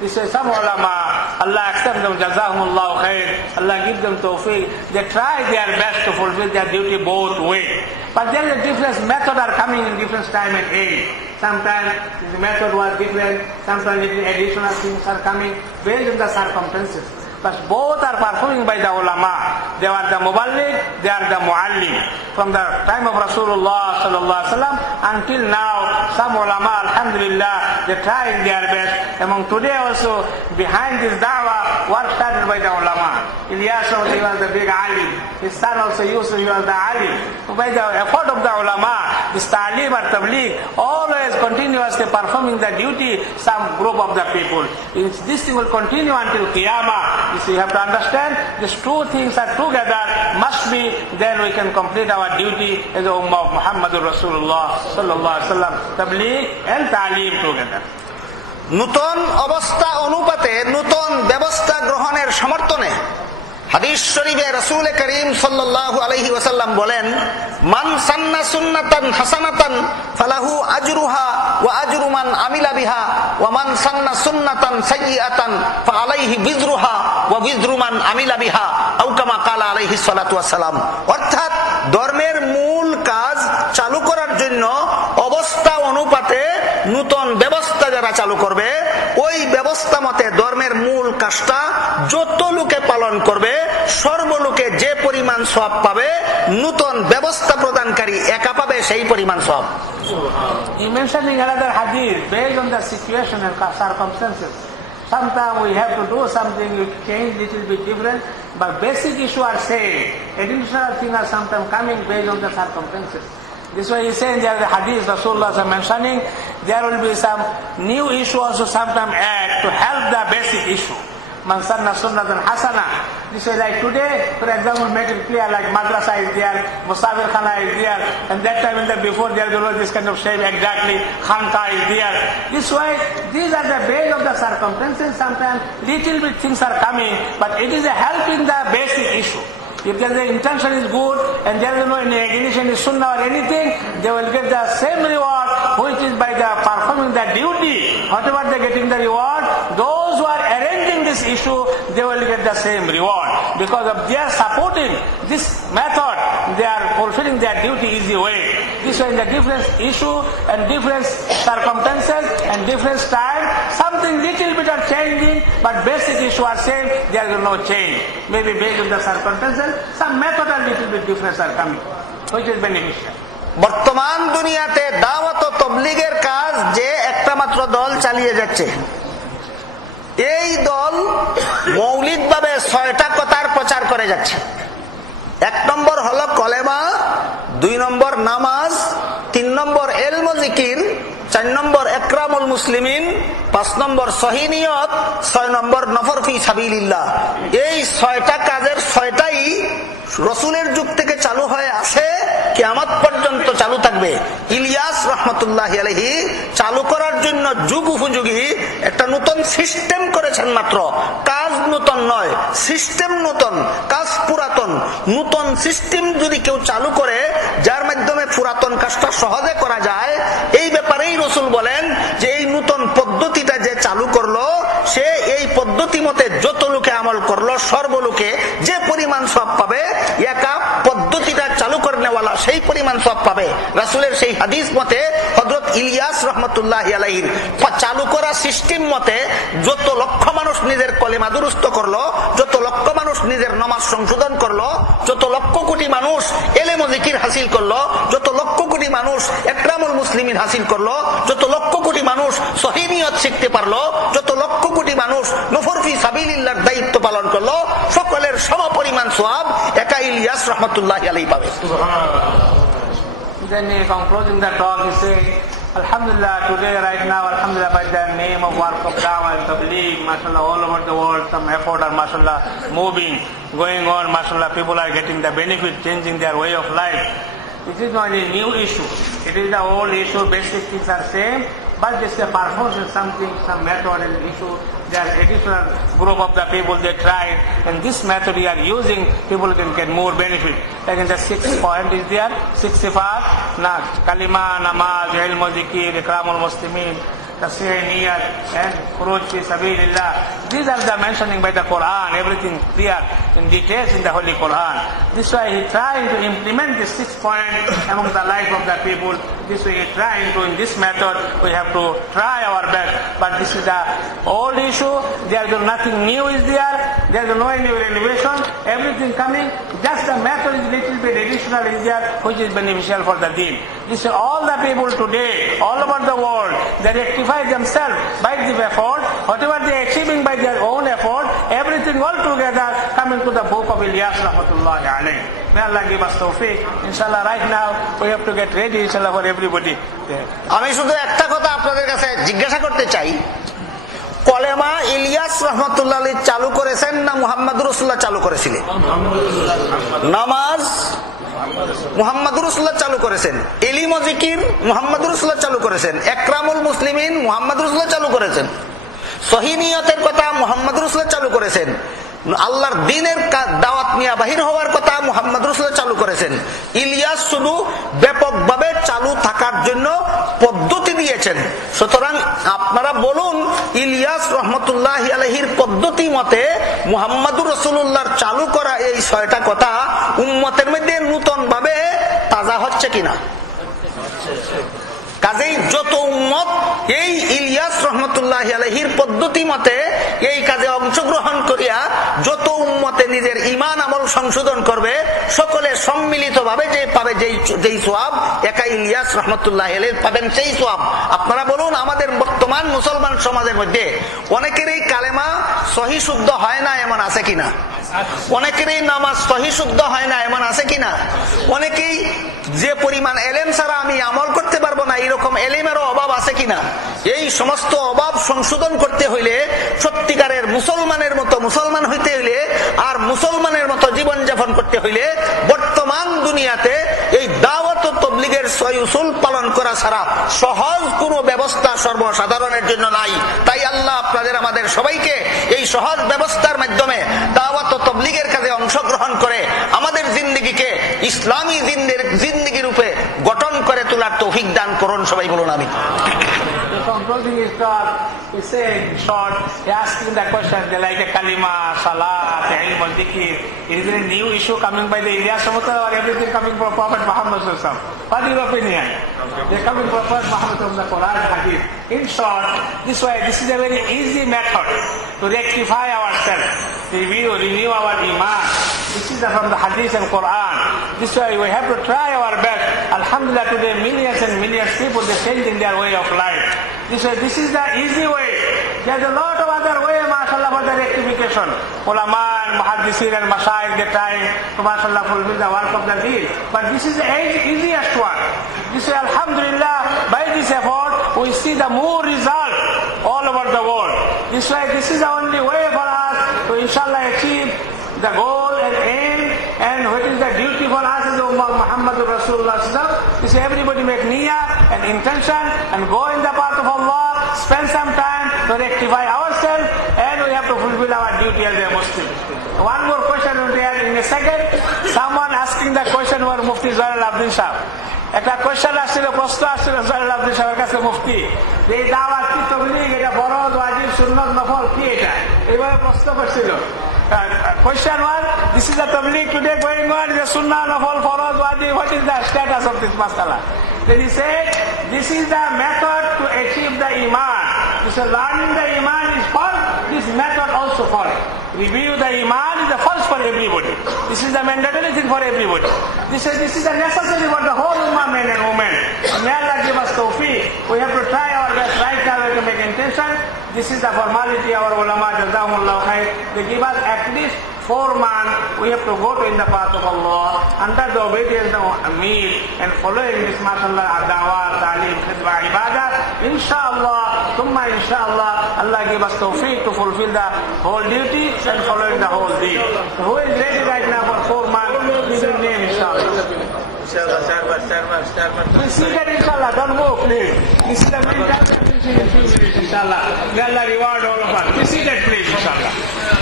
This is some ulama, Allah accept them, jazahumullahu khair, Allah give them tawfiq. They try their best to fulfill their duty both ways. But there is a different method are coming in different time and age. Sometimes the method was different, sometimes additional things are coming based on the circumstances. But both are performing by the ulama. They are the muballigh, they are the muallim. From the time of Rasulullah sallallahu alaihi wasallam until now, some ulama, alhamdulillah, they trying their best. Among today also, behind this da'wah, work started by the ulama. Ilyas also, he was the big alim. His son also Yusuf, he was the alim. By the effort of the ulama, this ta'lim or tabligh, always continuously performing the duty, some group of the people. This thing will continue until Qiyamah. You have to understand, these two things are together, must be, then we can complete our duty as the Ummah of Muhammadur Rasulullah sallallahu alaihi wasallam, tabligh and ta'lim together. নূতন অবস্থা অনুপাতে নূতন ব্যবস্থা গ্রহণের সমর্থনে হাদিস শরীফে রাসূল করিম সাল্লাল্লাহু আলাইহি ওয়াসাল্লাম বলেন, মান সান্না সুন্নাতান হাসানাতান ফালাহু আজরুহা ওয়া আজরু মান আমিলা বিহা ওয়া মান সান্না সুন্নাতান সাইয়্যাতান ফাআলাইহি বিজরুহা ওয়া বিজরু মান আমিলা বিহা আও কামা ক্বালা আলাইহিস সালাতু ওয়াস সালাম। অর্থাৎ ধর্মের মূল কাজ চালু করার জন্য অবস্থা অনুপাতে নূতন ব্যবস্থা যারা চালু করবে, ওই ব্যবস্থা মতে ধর্মের মূল কাজটা যত লোকে পালন করবে, সর্বলোকে যে পরিমাণ সওয়াব পাবে, নূতন ব্যবস্থা প্রদানকারী একা পাবে সেই পরিমাণ সওয়াব। He mentioning another hadith based on the situation and circumstances. Sometimes we have to do something, you change little bit different, but basic issue are same. Additional things are sometimes coming based on the circumstances. This way he is saying there is a hadith Rasulullah is mentioning, there will be some new issue also sometimes add to help the basic issue. Man sanna sunnatan hasana. This is like today, for example, make it clear like madrasa is there, musafir khana is there, and that time in the before there was this kind of shape exactly, khanka is there. This way, these are the base of the circumstances. Sometimes little bit things are coming, but it is a help in the basic issue. If the intention is good and there is no ignition is sunnah or anything, they will get the same reward which is by the performing the duty. Whatever they are getting the reward, those who are arranging this issue, they will get the same reward. Because of their supporting this method, they are fulfilling their duty easy way. This way in the different issue and different circumstances and different time, something little bit are changing, but basic issue are same, there is no change. Maybe based on the circumstances, some method are little bit difference are coming, which is beneficial. বর্তমান দুনিয়াতে দাওয়াত ও তাবলীগের কাজ যে একটা মাত্র দল চালিয়ে যাচ্ছে, এই দল মৌলিকভাবে 6টা কথার প্রচার করে যাচ্ছে। 1 নম্বর হলো কলেমা, 2 নম্বর নামাজ, 3 নম্বর ইলম ও জিকির, 4 নম্বর ইকরামুল মুসলিমিন, 5 নম্বর সহিহ নিয়ত, 6 নম্বর নফর ফি সাবিলিল্লাহ। এই 6টা কাজের 6টাই রাসূলের যুগ থেকে চালু হয়ে আছে, কিয়ামত পর্যন্ত চালু থাকবে। ইলিয়াস রাহমাতুল্লাহি আলাইহি চালু করার জন্য যুগ উপযোগী একটা নতুন সিস্টেম করেছেন মাত্র। কাজ নতুন নয়, সিস্টেম নতুন, কাজ পুরাতন। নতুন সিস্টেম যদি কেউ চালু করে যার মাধ্যমে পুরাতন কাজটা সহজে করা যায়, এই ব্যাপারেই রাসূল বলেন যে এই নতুন পদ্ধতিটা যে চালু করলো, সে এই পদ্ধতি মতে যত লোকে আমল করলো, সর্বলোকে যে পরিমাণ সওয়াব পাবে, একা পদ্ধতিটা চালু করেনেওয়ালা সেই পরিমাণ সওয়াব পাবে। রাসূলের সেই হাদিস মতে হযরত ইলিয়াস রাহমাতুল্লাহি আলাইহির চালু করা সিস্টেম মতে যত লক্ষ মানুষ নিজের কলেমা দুরুস্ত করলো, যত লক্ষ মানুষ নিজের নামাজ সংশোধন করলো, যত লক্ষ কোটি মানুষ ইলম ও জিকির হাসিল করলো, যত লক্ষ কোটি মানুষ ইকরামুল মুসলিমিন হাসিল করলো, যত লক্ষ কোটি মানুষ সহিহ নিয়ত শিখতে পারলো, যত লক্ষ কোটি মানুষ নফর ফি সাবিলিল্লাহর দায়িত্ব পালন করলো, সকলের সমপরিমাণ সওয়াব একা ইলিয়াস রাহমাতুল্লাহি আলাইহি পাবে। Then concluding the talk, he says, Alhamdulillah, today, right now, Alhamdulillah, by the name of work of Dawah and Tabligh, mashallah, all over the world, some effort are, mashallah, moving, going on, mashallah, people are getting the benefit, changing their way of life. It is not a new issue. It is the old issue, basic things are same, but this is a performance, something, some method and issue. There are additional group of the people they tried, and this method we are using, people can get more benefit. Like in the 6th point is there, 65, kalima, namaz, ilm, zikir, ikramul muslimin, tasheeh niyat, and khuruj fi sabilillah. These are the mentioning by the Quran, everything clear in details in the Holy Quran. This way he trying to implement this 6 point among the life of the people. This we are trying to, in this method, we have to try our best. But this is the old issue. There is nothing new is there. There is no new innovation. Everything coming. Just the method is little bit additional is there, which is beneficial for the deen. This is all the people today, all over the world, they rectify themselves by the effort. Whatever they are achieving by their own effort, everything all together coming to the book of Ilyas rahmatullahi alayh. May Allah give us tawfiq. Inshallah, right now we have to get ready, inshallah, for everybody. আমি শুধু একটা কথা আপনাদের কাছে জিজ্ঞাসা করতে চাই, কলেমা ইলিয়াস রহমতুল্লাহ আলী চালু করেছেন না মুহাম্মদুর রাসূলুল্লাহ চালু করেছিলেন? নামাজ মুহাম্মদুর রাসূলুল্লাহ চালু করেছেন, ইলম ও জিকির মুহাম্মদুর রাসূলুল্লাহ চালু করেছেন, একরামুল মুসলিমিন মুহাম্মদুর রাসূলুল্লাহ চালু করেছেন, সহিহ নিয়তের কথা মুহাম্মদুর রাসূলুল্লাহ চালু করেছেন, আল্লাহর দ্বীনের দাওয়াত নিয়ে বাহির হওয়ার কথা মুহাম্মদ রাসূলুল্লাহ চালু করেছেন। ইলিয়াস শুধু ব্যাপকভাবে চালু থাকার জন্য পদ্ধতি দিয়েছেন। সুতরাং আপনারা বলুন, ইলিয়াস রহমতুল্লাহি আলাইহির পদ্ধতি মতে মুহাম্মদুর রাসূলুল্লাহর চালু করা এই 6টা কথা উম্মতের মধ্যে নতুন ভাবে তাজা হচ্ছে কিনা? কাজেই যত উম্মত এই ইলিয়াস রহমতুল্লাহি আলাইহির পদ্ধতি মতে এই কাজে অংশগ্রহণ করিয়া যত উম্মতে নিজের ঈমান আমল সংশোধন করবে, সকলে সম্মিলিতভাবে যে পাবে যেই সওয়াব, একা ইলিয়াস রহমতুল্লাহি আলাইহি পাবেন সেই সওয়াব। আপনারা বলুন, আমাদের বর্তমান মুসলমান সমাজের মধ্যে অনেকেরই কালেমা সহিহ শুদ্ধ হয় না এমন আছে কিনা? অনেকেরই নামাজ সহিহ শুদ্ধ হয় না এমন আছে কিনা? অনেকেই যে পরিমাণ এলেম ছাড়া আমি আমল করতে পারবো না, এরকম এলেমেরও অভাব আছে কিনা? এই সমস্ত অভাব সংশোধন করতে হইলে, সত্যিকারের মুসলমানের মতো মুসলমান হইতে হইলে, আর মুসলমানের মতো জীবনযাপন করতে হইলে বর্তমান দুনিয়াতে এই দাওয়াত ও তাবলীগের 6 উসুল পালন করা ছাড়া সহজ কোনো ব্যবস্থা সর্বসাধারণের জন্য নাই। তাই আল্লাহ আপনাদের আমাদের সবাইকে এই সহজ ব্যবস্থার মাধ্যমে দাওয়াত ও তাবলীগের কাজে অংশগ্রহণ করে আমাদের জিন্দেগিকে ইসলামী জিন্দেগি রূপে গঠন করে তোলার তৌফিক দান করুন। সবাই বলুন আমিন। Concluding his talk, he said, in short, he asking the question, they like a kalima, salat, ilm, dhikr. Is there a new issue coming by the Ilyas Rahmatullah or everything coming from Prophet Muhammad sallallahu alaihi wasallam? What is your opinion? They coming from Prophet Muhammad from the Quran Hadith. In short, this is a very easy method to rectify ourselves, renew our iman. This is from the Hadith and Quran. This way we have to try our best. Alhamdulillah, today millions and millions of people, they changing their way of life. This is the easy way. There's a lot of other way, mashallah, for the rectification. Ulama and muhaddithin and mashayikh, they try to, mashallah, fulfill the work of the deen. But this is the easiest one. This way, alhamdulillah, by this effort, we see the more result all over the world. This way, this is the only way for us to, inshallah, achieve the goal and aim, and what is the duty for us as Ummah Muhammadur Rasulullah. This everybody make niyyah and intention and go in the path of Allah, spend some time to rectify ourselves, and we have to fulfill our duty as a Muslim. One more question will be in a second. Someone asking the question for Mufti Zainul Abidin Sahab. একটা question আসছিল, প্রশ্ন আসছিল জালাল আব্দুল সাহেবের কাছে, মুফতি এই দাওয়াত কি তাবলীগ, এটা ফরজ ওয়াজিব সুন্নাত নফল কি, এটা এইভাবে প্রশ্ন করছিল। Question 1, this is the tabligh today going on, is a sunnah nafal farad wajib, what is the status of this masala? Then he said, this is the method to achieve the iman. This is learning the iman is first, this method also first. Review the iman is the first for everybody. This is the mandatory thing for everybody. This is the necessary for the whole ummah, men and women. May Allah give us tawfiq. We have to try our best right now to make intention. This is the formality our ulama, jazahumullah khair. They give us at least 4 months. We have to go to in the path of Allah under the obedience of Amir and following this mashallah dawah, talim, khidmah, ibadah. Inshallah, thumma inshallah, Allah give us tawfiq to fulfill the whole duty and following the whole deed. So who is ready right now for 4 months? Please name inshallah. Please sit there, inshallah. Don't move, please. This is the main time. Inshallah. May Allah reward all of us. Please sit there, please, inshallah.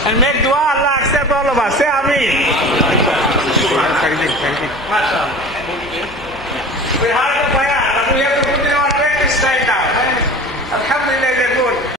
And make dua, Allah accept all of us. Say Ameen. We have